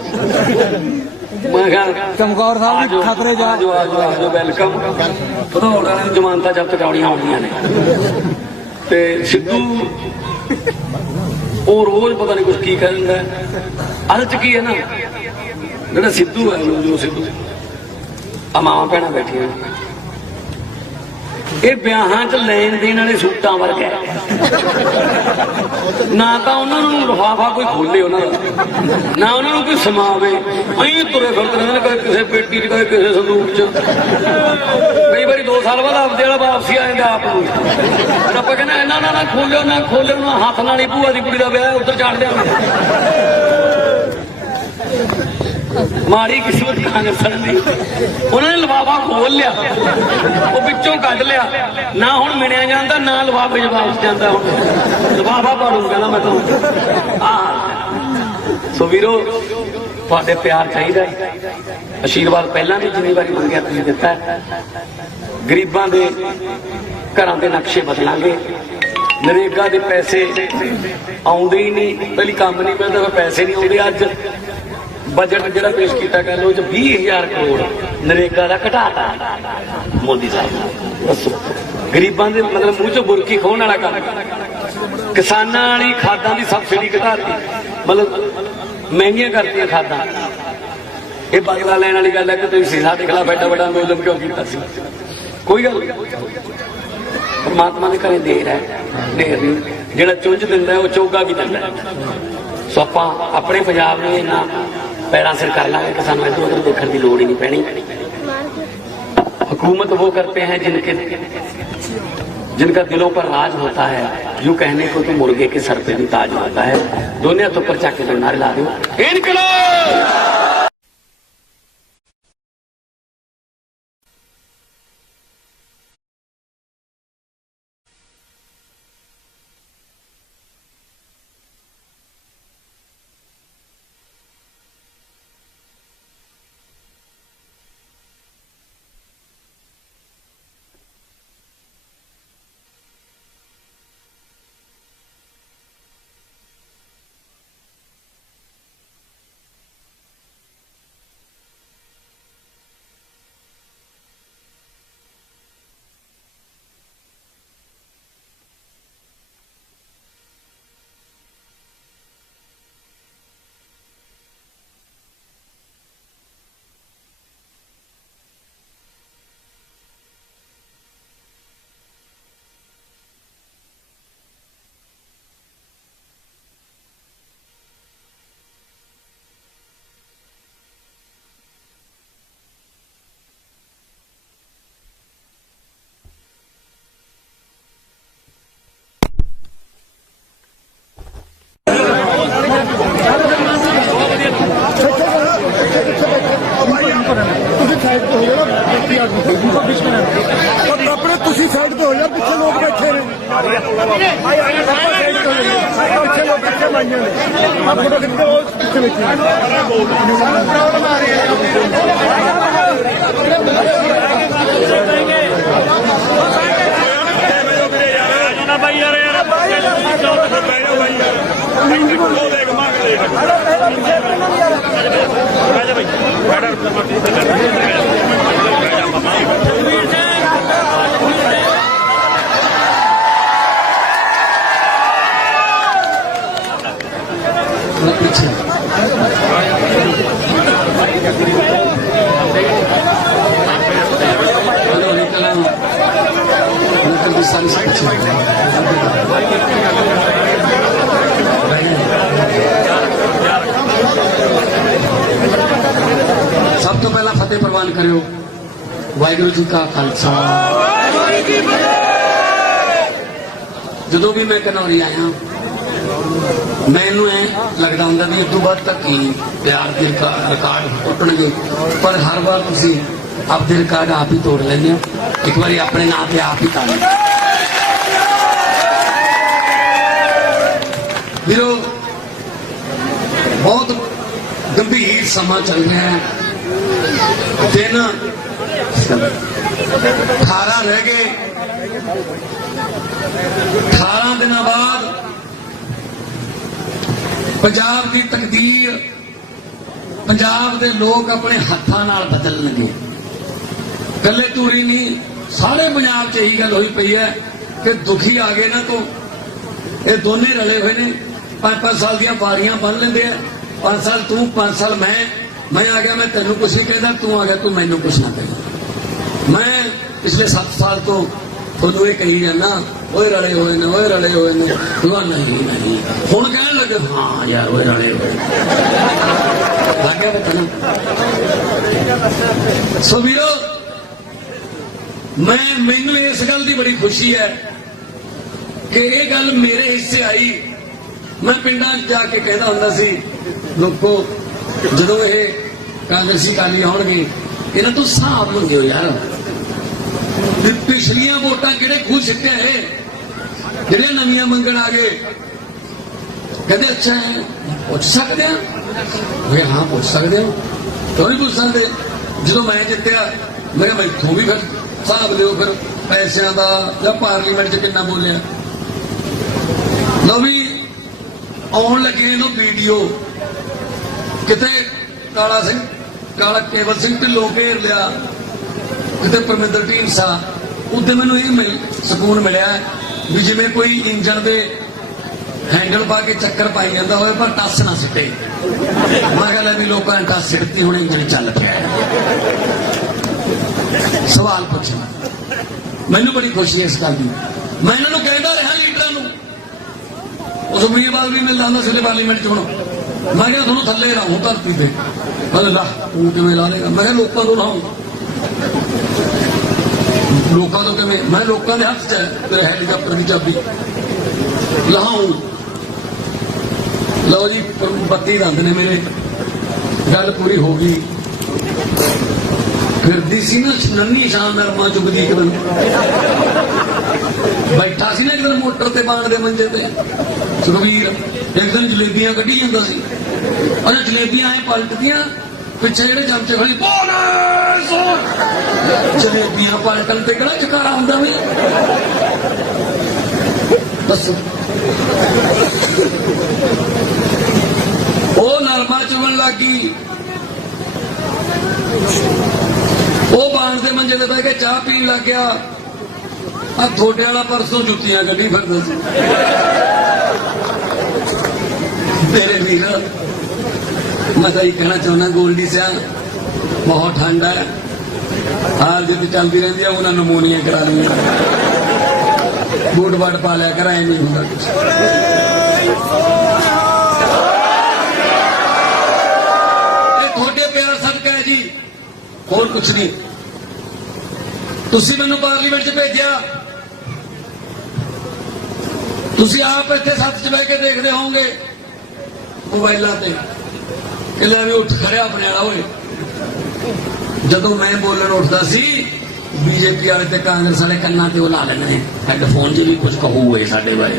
ਮੈਂ ਕਿਹਾ ਚਮਕੌਰ ਸਾਹਿਬ ਵੀ ਖਤਰੇ ਜਾ। ਆਜੋ ਵੈਲਕਮ। ਭਦੌੜ ਵਾਲਿਆਂ ਨੂੰ ਜ਼ਮਾਨਤਾਂ ਜਬਤ ਕਰਾਉਣੀਆਂ ਆਉਂਦੀਆਂ ਨੇ। ਤੇ ਸਿੱਧੂ ਉਹ ਰੋਜ਼ ਪਤਾ ਨਹੀਂ ਕੁਝ ਕੀ ਕਹਿ ਦਿੰਦਾ। ਅਸਲ ਚ ਕੀ ਹੈ ਨਾ, ਜਿਹੜਾ ਸਿੱਧੂ ਹੈ, ਜੋ ਸਿੱਧੂ ਆ ਮਾਵਾਂ ਭੈਣਾਂ ਬੈਠੀਆਂ, ਇਹ ਵਿਆਹਾਂ 'ਚ ਲੈਣ ਦੇਣ ਵਾਲੇ ਸੂਟਾਂ ਵਰਗਾ ਨਾ ਤਾਂ ਉਹਨਾਂ ਨੂੰ ਲਿਫਾਫਾ ਕੋਈ ਖੋਲੇ ਉਹਨਾਂ ਦਾ, ਨਾ ਉਹਨਾਂ ਨੂੰ ਕੋਈ ਸਮਾਵੇ, ਐਂ ਤੁਰੇ ਫਿਰਦੇ ਰਹਿੰਦੇ ਨੇ, ਕਦੇ ਕਿਸੇ ਪੇਟੀ 'ਚ, ਕਦੇ ਕਿਸੇ ਸੰਦੂਕ 'ਚ। ਕਈ ਵਾਰੀ 2 ਸਾਲ ਬਾਅਦ ਆਪਦੇ ਵਾਲਾ ਵਾਪਸੀ ਆ ਜਾਂਦਾ ਆਪ ਨੂੰ। ਫਿਰ ਆਪਾਂ ਕਹਿੰਦੇ ਇਹਨਾਂ ਨਾ ਖੋਲਿਓ, ਨਾ ਖੋਲਿਓ, ਨਾ ਹੱਥ ਨਾਲ ਹੀ ਭੂਆ ਦੀ ਕੁੜੀ ਦਾ ਵਿਆਹ ਉੱਧਰ ਛੱਡ ਦਿਆਂਗੇ। ਮਾੜੀ ਕਿਸਮਤ ਕਾਂਗਰਸ ਦੀ, ਉਹਨਾਂ ਨੇ ਲਿਫਾਫਾ ਖੋਲ ਲਿਆ, ਉਹ ਵਿੱਚੋਂ ਕੱਢ ਲਿਆ, ਨਾ ਹੁਣ ਮਿਣਿਆ ਜਾਂਦਾ, ਨਾ ਲਿਫਾਫੇ 'ਚ ਵਾਪਸ ਜਾਂਦਾ। ਹੁਣ ਲਿਫਾਫਾ ਪਾੜੂ ਕਹਿੰਦਾ ਮੈਂ ਤਾਂ। ਸੋ ਵੀਰੋ, ਤੁਹਾਡੇ ਪਿਆਰ ਚਾਹੀਦਾ, ਆਸ਼ੀਰਵਾਦ ਪਹਿਲਾਂ ਵੀ ਜਿੰਨੀ ਵਾਰੀ ਮੰਗਿਆ ਤੁਸੀਂ ਦਿੱਤਾ। ਗਰੀਬਾਂ ਦੇ ਘਰਾਂ ਦੇ ਨਕਸ਼ੇ ਬਦਲਾਂਗੇ। ਨਰੇਗਾ ਦੇ ਪੈਸੇ ਆਉਂਦੇ ਹੀ ਨਹੀਂ, ਪਹਿਲੀ ਕੰਮ ਨਹੀਂ ਮਿਲਦਾ, ਪੈਸੇ ਨਹੀਂ ਆਉਂਦੇ। ਅੱਜ ਬਜਟ ਜਿਹੜਾ ਪੇਸ਼ ਕੀਤਾ ਕਰ ਲੋ, 20,000 ਕਰੋੜ ਨਰੇਗਾ ਦਾ ਘਟਾਤਾ ਮੋਦੀ ਸਾਹਿਬ ਨੇ। ਦੱਸੋ, ਗਰੀਬਾਂ ਦੇ ਮਤਲਬ ਮੂੰਹ ਚੋਂ ਬੁਰਕੀ ਖੋਹਣ ਵਾਲਾ ਕੰਮ। ਕਿਸਾਨਾਂ ਵਾਲੀ ਖਾਦਾਂ ਦੀ ਸਬਸਿਡੀ ਘਟਾਤੀ, ਮਤਲਬ ਮਹਿੰਗੀਆਂ ਕਰਤੀਆਂ ਖਾਦਾਂ। ਇਹ ਬਦਲਾ ਲੈਣ ਵਾਲੀ ਗੱਲ ਹੈ ਕਿ ਤੁਸੀਂ ਸਾਡੇ ਖਿਲਾਫ ਐਡਾ ਵੱਡਾ ਅੰਦੋਲਨ ਕਿਉਂ ਕੀਤਾ ਸੀ? ਕੋਈ ਗੱਲ ਨਹੀਂ, ਪਰਮਾਤਮਾ ਦੇ ਘਰੇ ਦੇਰ ਹੈ, ਢੇਰ ਨਹੀਂ। ਜਿਹੜਾ ਚੁੰਝ ਦਿੰਦਾ ਉਹ ਚੋਗਾ ਵੀ ਦਿੰਦਾ। ਸੋ ਆਪਾਂ ਆਪਣੇ ਪੰਜਾਬ ਨੂੰ ਇਹਨਾਂ पैरों सिर कर लांगे कि सानू इधर उधर देखने की लोड़ ही नहीं पैनी। हुकूमत वो करते हैं जिनका दिलों पर राज होता है। यूं कहने को तो मुर्गे के सर पे भी ताज होता है। दुनिया तो पर चाके तो नारे ला दो इनकलाब। ਤੁਸੀਂ ਸਾਈਡ ਤੇ ਹੋ ਜਾ, ਪਿੱਛੇ ਲੋਕ ਬੈਠੇ ਨੇ। ਪਿੱਛੇ ਲੋਕ ਪਿੱਛੇ ਮਾਈਆਂ ਨੇ, ਆ ਫੋਟੋ ਖਿੱਚ ਕੇ ਉਹ ਪਿੱਛੇ ਬੈਠੇ ਸਭ ਤੋਂ ਪਹਿਲਾਂ ਫਤਿਹ ਪ੍ਰਵਾਨ ਕਰਿਓ। ਵਾਹਿਗੁਰੂ ਜੀ ਕਾ ਖਾਲਸਾ। ਜਦੋਂ ਵੀ ਮੈਂ ਘਨੌਰੀ ਆਇਆ ਮੈਨੂੰ ਐ ਲੱਗਦਾ ਹੁੰਦਾ ਵੀ ਇਸ ਤੋਂ ਬਾਅਦ ਤੱਕ ਹੀ ਪਿਆਰ ਦੇ ਰਿਕਾਰਡ ਟੁੱਟਣਗੇ, ਪਰ ਹਰ ਵਾਰ ਤੁਸੀਂ ਆਪਦੇ ਰਿਕਾਰਡ ਆਪ ਹੀ ਤੋੜ ਲੈਂਦੇ ਹੋ। ਇੱਕ ਵਾਰੀ ਆਪਣੇ ਨਾਂ ਤੇ ਆਪ ਹੀ ਕਰ ਲਓ ਵੀਰੋ। ਬਹੁਤ ਗੰਭੀਰ ਸਮਾਂ ਚੱਲ ਰਿਹਾ ਹੈ। ਦਿਨ 18 ਰਹਿ ਗਏ। 18 ਦਿਨਾਂ ਬਾਅਦ ਪੰਜਾਬ ਦੀ ਤਕਦੀਰ, ਪੰਜਾਬ ਦੇ ਲੋਕ ਆਪਣੇ ਹੱਥਾਂ ਨਾਲ ਬਦਲਣਗੇ। ਕੱਲੇ ਧੂਰੀ ਨਹੀਂ, ਸਾਰੇ ਪੰਜਾਬ 'ਚ ਇਹੀ ਗੱਲ ਹੋਈ ਪਈ ਹੈ ਕਿ ਦੁਖੀ ਆ ਗਏ ਨਾ ਤੋਂ ਇਹ ਦੋਨੇ ਰਲੇ ਹੋਏ ਨੇ। 5-5 ਸਾਲ ਦੀਆਂ ਬਾਰੀਆਂ ਬੰਨ ਲੈਂਦੇ ਆ। 5 ਸਾਲ ਤੂੰ, 5 ਸਾਲ ਮੈਂ ਆ ਗਿਆ, ਮੈਂ ਤੈਨੂੰ ਕੁਛ ਨਹੀਂ ਕਹਿੰਦਾ, ਤੂੰ ਆ ਗਿਆ ਤੂੰ ਮੈਨੂੰ ਕੁਛ ਨਾ ਕਹਿੰਦਾ। ਮੈਂ ਪਿਛਲੇ 7 ਸਾਲ ਤੋਂ ਤੁਹਾਨੂੰ ਇਹ ਕਹੀ ਜਾਂਦਾ, ਓਏ ਰਲੇ ਹੋਏ ਨੇ, ਓਏ ਰਲੇ ਹੋਏ ਨੇ। ਤੂੰ ਨਹੀਂ ਹੁਣ ਕਹਿਣ ਲੱਗੇ ਹਾਂ ਯਾਰ ਓਏ ਰਲੇ ਹੋਏ ਲੱਗ ਗਿਆ ਪਤਾ ਨਾ। ਸੋ ਵੀਰੋ, ਮੈਨੂੰ ਇਸ ਗੱਲ ਦੀ ਬੜੀ ਖੁਸ਼ੀ ਹੈ ਕਿ ਇਹ ਗੱਲ ਮੇਰੇ ਹਿੱਸੇ ਆਈ। ਮੈਂ ਪਿੰਡਾਂ 'ਚ ਜਾ ਕੇ ਕਹਿੰਦਾ ਹੁੰਦਾ ਸੀ, ਲੋਕੋ ਜਦੋਂ ਇਹ ਕਾਂਗਰਸੀ ਅਕਾਲੀ ਆਉਣਗੇ ਇਹਨਾਂ ਤੋਂ ਹਿਸਾਬ ਮੰਗਿਓ ਯਾਰ, ਵੀ ਪਿਛਲੀਆਂ ਵੋਟਾਂ ਕਿਹੜੇ ਖੂਹ ਸਿੱਟੇ ਇਹ, ਜਿਹੜੇ ਨਵੀਆਂ ਮੰਗਣ ਆ ਗਏ। ਕਹਿੰਦੇ ਅੱਛਾ ਹੈ, ਪੁੱਛ ਸਕਦੇ ਆ? ਵੇ ਹਾਂ ਪੁੱਛ ਸਕਦੇ ਹੋ, ਕਿਉਂ ਨਹੀਂ ਪੁੱਛ ਸਕਦੇ? ਜਦੋਂ ਮੈਂ ਜਿੱਤਿਆ ਮੈਂ ਕਿਹਾ ਮੈਥੋਂ ਵੀ ਫਿਰ ਹਿਸਾਬ ਲਿਓ, ਫਿਰ ਪੈਸਿਆਂ ਦਾ ਜਾਂ ਪਾਰਲੀਮੈਂਟ 'ਚ ਕਿੰਨਾ ਬੋਲਿਆ। ਲਓ ਵੀ ਆਉਣ ਲੱਗੇ ਇਹਨੂੰ ਵੀਡੀਓ, ਕਿਤੇ ਕਾਲਾ ਕੇਵਲ ਸਿੰਘ ਢਿੱਲੋਂ ਘੇਰ ਲਿਆ, ਕਿਤੇ ਪਰਮਿੰਦਰ ਢੀਂਡਸਾ। ਉੱਤੇ ਮੈਨੂੰ ਇਹ ਸਕੂਨ ਮਿਲਿਆ ਵੀ ਜਿਵੇਂ ਕੋਈ ਇੰਜਣ ਦੇ ਹੈਂਡਲ ਪਾ ਕੇ ਚੱਕਰ ਪਾਈ ਜਾਂਦਾ ਹੋਵੇ ਪਰ ਟੱਸ ਨਾ ਸਿੱਟੇ। ਮੈਂ ਕਿਹਾ ਲੈ ਵੀ ਲੋਕਾਂ ਨੇ ਟੱਸ ਸਿੱਟਤੀ, ਹੁਣ ਇੰਜਣ ਚੱਲ ਪਿਆ। ਸਵਾਲ ਪੁੱਛਣਾ ਮੈਨੂੰ ਬੜੀ ਖੁਸ਼ੀ ਹੈ ਇਸ ਗੱਲ ਦੀ। ਮੈਂ ਇਹਨਾਂ ਨੂੰ ਕਹਿੰਦਾ ਰਿਹਾ ਲੀਡਰਾਂ ਨੂੰ, ਉਸ ਉਮੀਦਵਾਰ ਵੀ ਮਿਲਦਾ ਹੁੰਦਾ ਸੀ ਪਾਰਲੀਮੈਂਟ 'ਚ। ਹੁਣ ਮੈਂ ਕਿਹਾ ਤੁਹਾਨੂੰ ਥੱਲੇ ਲਾਉਂ ਧਰਤੀ ਤੇ। ਅੱਲਾ ਤੂੰ ਕਿਵੇਂ ਲਾ ਲੇਗਾ? ਮੈਂ ਕਿਹਾ ਲੋਕਾਂ ਤੋਂ ਲਾਉਂ। ਲੋਕਾਂ ਤੋਂ ਕਿਵੇਂ? ਮੈਂ ਲੋਕਾਂ ਦੇ ਹੱਥ 'ਚ ਹੈ ਤੇਰੇ ਹੈਲੀਕਾਪਟਰ ਦੀ ਚਾਬੀ, ਲਾਉਂ। ਲਓ ਜੀ 32 ਦੰਦ ਨੇ ਮੇਰੇ, ਗੱਲ ਪੂਰੀ ਹੋ ਗਈ। ਫਿਰਦੀ ਸੀ ਨਾ ਨੰਨੀ ਸ਼ਾਨ ਨਰਮਾ ਚੁਗਦੀ ਇੱਕ ਦਿਨ, ਬੈਠਾ ਸੀ ਨਾ ਇੱਕ ਦਿਨ ਮੋਟਰ ਤੇ ਬਾਣ ਦੇ ਮੰਜੇ ਤੇ ਸੁਖਬੀਰ, ਇੱਕ ਦਿਨ ਜਲੇਬੀਆਂ ਕੱਢੀ ਜਾਂਦਾ ਸੀ। ਅਰੇ ਜਲੇਬੀਆਂ ਐ ਪਲਟਦੀਆਂ, ਪਿੱਛੇ ਜਿਹੜੇ ਚਮਚੇ ਖੜੀ ਜਲੇਬੀਆਂ ਪਲਟਣ ਤੇ ਕਿਹੜਾ ਚਕਾਰਾ ਹੁੰਦਾ ਵੀ ਦੱਸੋ। ਉਹ ਨਰਮਾ ਚੁਗਣ ਲੱਗ ਗਈ, ਉਹ ਬਾਣ ਦੇ ਮੰਜੇ ਤੇ ਬਹਿ ਕੇ ਚਾਹ ਪੀਣ ਲੱਗ ਗਿਆ। ਆ ਥੋੜੇ ਵਾਲਾ ਪਰਸੋਂ ਜੁੱਤੀਆਂ ਕੱਢੀ ਫਿਰਦਾ ਸੀ। ਮੇਰੇ ਵੀਰ, ਮੈਂ ਤਾਂ ਇਹ ਕਹਿਣਾ ਚਾਹੁੰਦਾ ਗੋਲਡੀ ਸਿਆ, ਬਹੁਤ ਠੰਡ ਹੈ, ਹਾਲ ਜਿੱਦ ਚੱਲਦੀ ਰਹਿੰਦੀ ਹੈ, ਉਹਨਾਂ ਨਮੂਨੀਆਂ ਕਰਾ ਲਈਆਂ, ਬੂਟ ਬਾਟ ਪਾ ਲਿਆ ਕਰ, ਐ ਨਹੀਂ ਹੁੰਦਾ ਕੁਛ। ਇਹ ਤੁਹਾਡੇ ਪਿਆਰ ਸਦਕਾ ਹੈ ਜੀ, ਹੋਰ ਕੁਛ ਨਹੀਂ। ਤੁਸੀਂ ਮੈਨੂੰ ਪਾਰਲੀਮੈਂਟ 'ਚ ਭੇਜਿਆ, ਤੁਸੀਂ ਆਪ ਇੱਥੇ ਸੱਤ 'ਚ ਬਹਿ ਕੇ ਦੇਖਦੇ ਹੋਵੋਗੇ ਮੋਬਾਈਲਾਂ ਤੇ ਕਿ ਲੈ ਵੀ ਉੱਠ ਖੜਿਆ ਆਪਣੇ ਵਾਲਾ ਹੋਏ। ਜਦੋਂ ਮੈਂ ਬੋਲਣ ਉੱਠਦਾ ਸੀ बीजेपी वाले ते कांग्रेस वाले कन्ना ते वो ला लेने हैडफोन च भी कुछ कहूए साडे बारे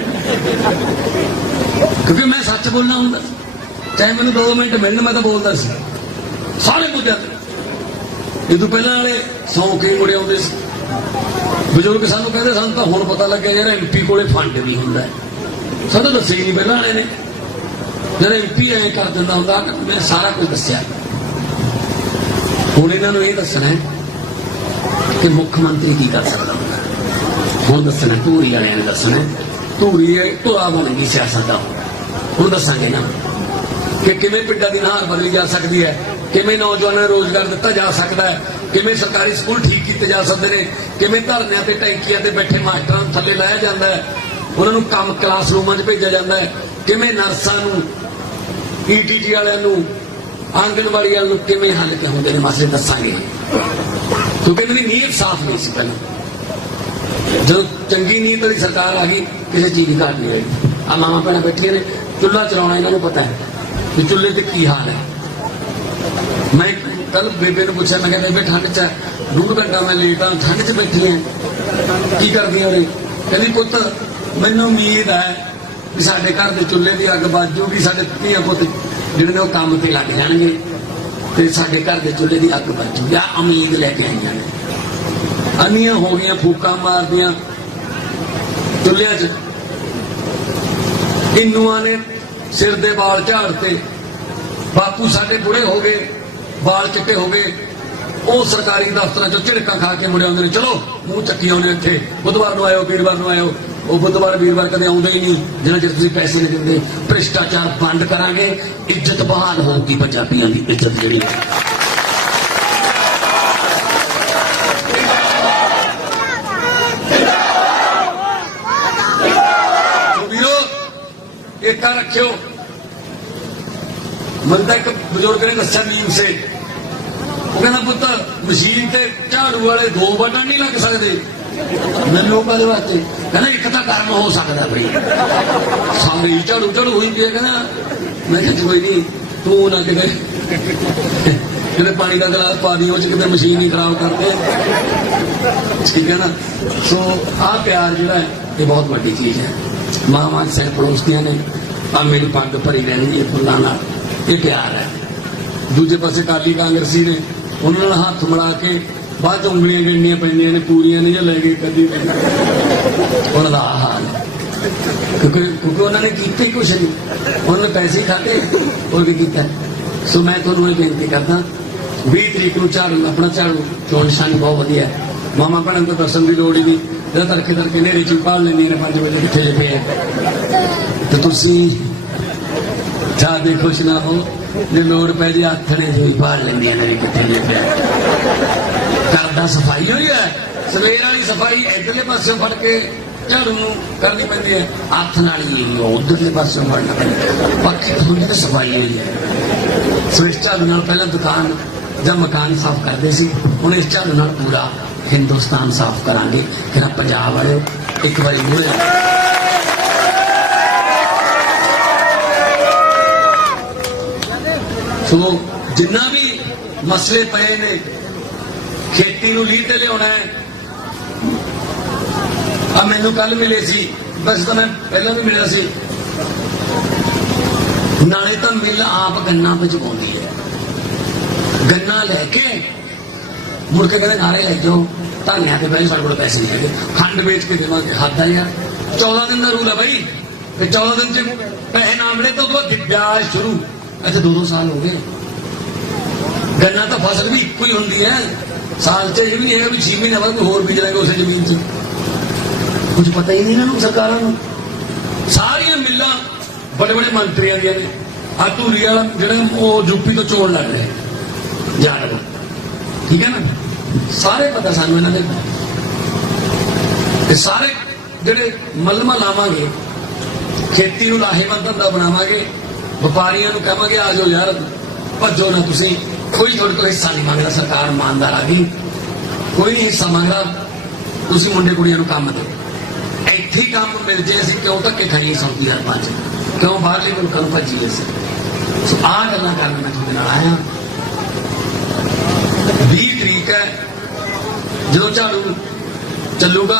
क्योंकि मैं सच बोलना हूं चाहे मैंने 2 मिनट मिलने मैं तो बोलता सी सारे मुद्दे ये तो पहले वाले 100 कई मुड़े आते बजुर्ग सानू कहते सानू तो हुण पता लगे यार MP कोले फंड भी हुंदा सानू दस्से नहीं पहले वाले ने जरा MP ऐ कर दिंदा हुंदा मैं सारा कुछ दस्सिया हुण इन्हां नूं ये दस्सना है कि मुख्यमंत्री की कर सकदा हुंदा हुण दस्सना धूरी वालियां ने दस्सना धूरी धुरा बन गई सियासत दा हुण दस्सांगे ना कि किवें पिंडां दी नहार बदली जा सकदी है किवें नौजवानों नूं रोजगार दिता जा सकदा है किवें सरकारी स्कूल ठीक किए जा सकते हैं किवें धरनिਆਂ ते टैंकियां ते बैठे मास्टरां नूं थੱਲੇ ਲਾਇਆ ਜਾਂਦਾ है उन्हां नूं काम क्लासरूमां 'ਚ भेजा जाता है किवें नर्सां नूं ETT वालिਆਂ नूं आंगनवाड़ी वालिਆਂ नूं किवें हल ਹੁੰਦੇ ਨੇ मसले दस्सांगे क्योंकि इन्हां दी नीयत साफ नहीं सी पहले जो चंगी नीयत वाली सरकार आ गई किसी चीज की घाट नहीं रही आ मावां भैणां बैठियां ने चुल्हा चलाउणा इन्हां नूं पता है कि चुल्हे ते की हाल है मैं कल बेबे ने पूछा मैं क्या बेबे ठंड च 2 घंटा मैं लेट हाँ ठंड च बैठी है की करदी है कहती पुत मैनू उम्मीद है कि साडे घर के चुल्हे की अग बच जूगी साडे धीआं पुत जिहड़े ने वो काम ते लग जाणगे ते साडे घर के चुल्हे की अग बच जूगी आ उम्मीद लैके आईयां ने अन्नियां हो गईयां फूकां मारदियां चुल्हिਆਂ च इन्नुआं ने सिर दे बाल झाड़ते बापू साडे बुढ़े हो गए बाल चिट्टे हो गए वो सरकारी दफ्तर चो झिड़का खा के मुड़े आते चलो मूँह चक्की आने इतने बुधवार को आयो वीरवार को आयो वो बुधवार वीरवार कदे आते ही नहीं जिन्ना चर तुम पैसे नहीं देंगे भ्रिष्टाचार बंद करांगे इज्जत बहाल होगी पंजाबियों की इज्जत जी एक रखियो बंदा एक बुजुर्ग ने दस्या नीम से वो कहना पुत्र मशीन से झाड़ू वाले 2 बटन नहीं लग सकते मैं लोग वास्ते कहना एक तो गर्म हो सकता भाई सारे झाड़ू झाड़ू हुई पी कहना मैं कोई नहीं तू ना किते पानी का गिलास पा दी कि मशीन ही खराब करते ठीक है ना सो आ प्यार जो है ये बहुत बड़ी चीज है मां सिर परोसदियां ने आ मेरी पग भरी रहनी है फुल्लां नाल ये प्यार है दूजे पासे अकाली कांग्रेसी ने उन्होंने हाथ मिला के बाद उंगलियां गिननियां पैंदियां ने पूरियां नहीं ले गए कदी उन्होंने हाल क्योंकि उन्होंने कीते कुछ नहीं उन्होंने पैसे ही खाते और भी किया सो मैं तुहानूं ये बेनती करदा 20 तरीक नूं झाड़ू अपना झाड़ू चोण निशानी बहुत वधिया है मामा भैणां तो दर्शन की लोड़ ही नहीं जब तड़के तड़के नेरे च पाल लेंदी ने 5 बजे किथे जे पे तो तुसी ज्यादा खुश ना हो जो लोड़ पै जाए आथने जो पाल लेंदी ने भी किथे जे पे करदा सफाई होई है सवेर वाली सफाई इधरले पासों फड़ के झाड़ू नूं करनी पैंदी है हत्थ नाल ही उधरले पासों फड़ना पैंदा बाकी थोड़ी तो सफाई हुई है सो इस झाड़ू नाल पहले दुकान जब मकान साफ करते सी हुण इस झाड़ू नाल पूरा हिंदुस्तान साफ करांगे फिर पंजाब वाले एक बार मुड़े सो जिन्ना भी मसले पे ने खेती नूं लीह ते लियाउणा है आ मैनूं कल मिले सी बस तो मैं पहला भी मिलिया सी नाले तो मिल आप गन्ना पहुंचाउंदी है गन्ना लैके मुड़ के कहते नारे ले जाओ धनिया के भाई साढ़े को पैसे नहीं है खंड बेच के देवे हद है यार 14 दिन का रूल है भाई 14 दिन च पैसे ना मिले तो ब्याज शुरू अच्छा 2-2 साल हो गए गन्ना तो फसल भी एक ही होंगी है साल च ये भी नहीं है भी 6 महीने बाद होर बीज लेंगे उस जमीन च कुछ पता ही नहीं इन्होंने सरकारों को सारिया मिल्लां बड़े बड़े मंत्रियों दी ने आ धूरी वाला जो यूपी तो चोण लड़ रहे जा रहे ठीक है ना सारे पता सानू इन्होंने सारे जेडे मलमा लावांगे खेती नूं लाहेवंद धंधा बनावांगे व्यापारियों नूं कहांगे आ जाओ यार भजो ना तुसीं कोई थोड़े तो हिस्सा नहीं मांगदा सरकार ईमानदार आ गई कोई नहीं हिस्सा मांगदा तुसीं मुंडे कुड़ियां नूं काम दो इत्थे ही काम मिल जाए असीं क्यों धक्के खाईए सौदी अरबां च क्यों बाहरले मुल्कां नूं भज्जीए असीं सो आ गल्लां करन मैं तुहाडे नाल आया 20 तरीक है ਜਦੋਂ ਝਾੜੂ ਚੱਲੂਗਾ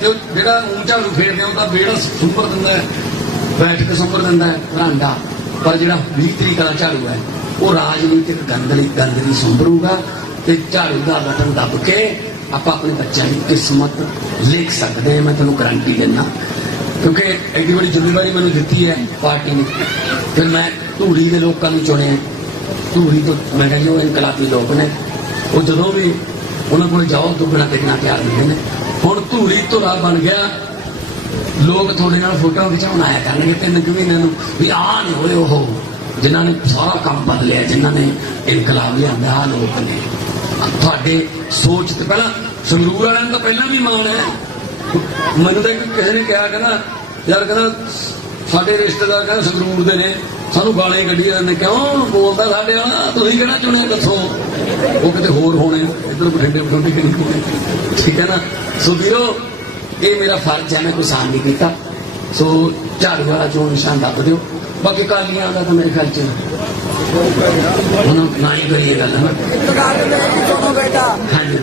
ਤੇ ਉਹ ਜਿਹੜਾ ਊਂ ਝਾੜੂ ਫੇਰਦੇ ਆ ਉਹਦਾ ਵਿਹੜਾ ਸੁੰਬਰ ਦਿੰਦਾ ਹੈ, ਬੈਠਕ ਸੁੰਬਰ ਦਿੰਦਾ ਹੈ ਘਰਾਂਡਾ, ਪਰ ਜਿਹੜਾ 20 ਤਰੀਕ ਵਾਲਾ ਝਾੜੂ ਹੈ ਉਹ ਰਾਜਨੀਤਿਕ ਗੰਦਲੀ ਸੁੰਬਰੂਗਾ ਤੇ ਝਾੜੂ ਦਾ ਬਟਨ ਦੱਬ ਕੇ ਆਪਾਂ ਆਪਣੇ ਬੱਚਿਆਂ ਦੀ ਕਿਸਮਤ ਲਿਖ ਸਕਦੇ ਹਾਂ। ਮੈਂ ਤੁਹਾਨੂੰ ਗਰੰਟੀ ਦਿੰਦਾ, ਕਿਉਂਕਿ ਐਡੀ ਬੜੀ ਜ਼ਿੰਮੇਵਾਰੀ ਮੈਨੂੰ ਦਿੱਤੀ ਹੈ ਪਾਰਟੀ ਨੇ। ਫਿਰ ਮੈਂ ਧੂੜੀ ਦੇ ਲੋਕਾਂ ਨੂੰ ਚੁਣਿਆ। ਧੂੜੀ ਤੋਂ ਮੈਂ ਕਹਿੰਦੀ ਉਹ ਇਨਕਲਾਬੀ ਲੋਕ ਨੇ, ਉਹ ਜਦੋਂ ਵੀ ਉਹਨਾਂ ਕੋਲ ਜਾਓ ਦੁੱਗਣਾ ਤਿੱਗਣਾ ਪਿਆਰ ਦਿੰਦੇ ਨੇ। ਹੁਣ ਧੂੜੀ ਧੁਰਾ ਬਣ ਗਿਆ, ਲੋਕ ਤੁਹਾਡੇ ਨਾਲ ਫੋਟੋ ਖਿਚਾਉਣ ਆਇਆ ਕਰਨਗੇ 3 ਮਹੀਨਿਆਂ ਨੂੰ ਵੀ ਆਹ ਨਹੀਂ ਹੋਏ ਉਹ ਜਿਨ੍ਹਾਂ ਨੇ ਸਾਰਾ ਕੰਮ ਬਦਲਿਆ, ਜਿਨ੍ਹਾਂ ਨੇ ਇਨਕਲਾਬ ਲਿਆਂਦਾ। ਆਹ ਲੋਕ ਨੇ ਤੁਹਾਡੇ ਸੋਚ ਤੇ ਪਹਿਲਾਂ ਸੰਗਰੂਰ ਵਾਲਿਆਂ ਨੂੰ ਤਾਂ ਪਹਿਲਾਂ ਵੀ ਮਾਣ ਹੈ। ਮੈਨੂੰ ਤਾਂ ਕਿਸੇ ਨੇ ਕਿਹਾ ਕਹਿੰਦਾ ਯਾਰ ਕਹਿੰਦਾ ਸਾਡੇ ਰਿਸ਼ਤੇਦਾਰ ਕਹਿੰਦਾ ਸੰਗਰੂਰ ਦੇ ਨੇ, ਸਾਨੂੰ ਗਾਲੇ ਕੱਢੀ ਜਾਂਦੇ, ਕਿਉਂ ਬੋਲਦਾ ਸਾਡੇ ਨਾਲ, ਤੁਸੀਂ ਕਿਹੜਾ ਚੁਣਿਆ ਦੱਸੋ। ਉਹ ਕਿਤੇ ਹੋਰ ਹੋਣੇ, ਇੱਧਰ ਬਠਿੰਡੇ ਬਠਿੰਡੇ ਕਿ ਨਹੀਂ ਹੋਣੇ, ਠੀਕ ਹੈ ਨਾ। ਸੋ ਵੀਰੋ ਇਹ ਮੇਰਾ ਫਰਜ਼ ਹੈ, ਮੈਂ ਕੋਈ ਸਾਨ ਨਹੀਂ ਕੀਤਾ। ਸੋ ਝਾੜੂ ਵਾਲਾ ਚੋਣ ਨਿਸ਼ਾਨ ਦੱਬ ਦਿਓ। ਬਾਕੀ ਕਾਲੀਆਂ ਦਾ ਤਾਂ ਮੇਰੇ ਖਿਆਲ ਚ ਹੁਣ ਨਾ ਹੀ ਕਰੀਏ ਗੱਲ ਨਾ। ਇੱਕ ਗੱਲ ਮੇਰੀ ਸੁਣੋ ਬੇਟਾ,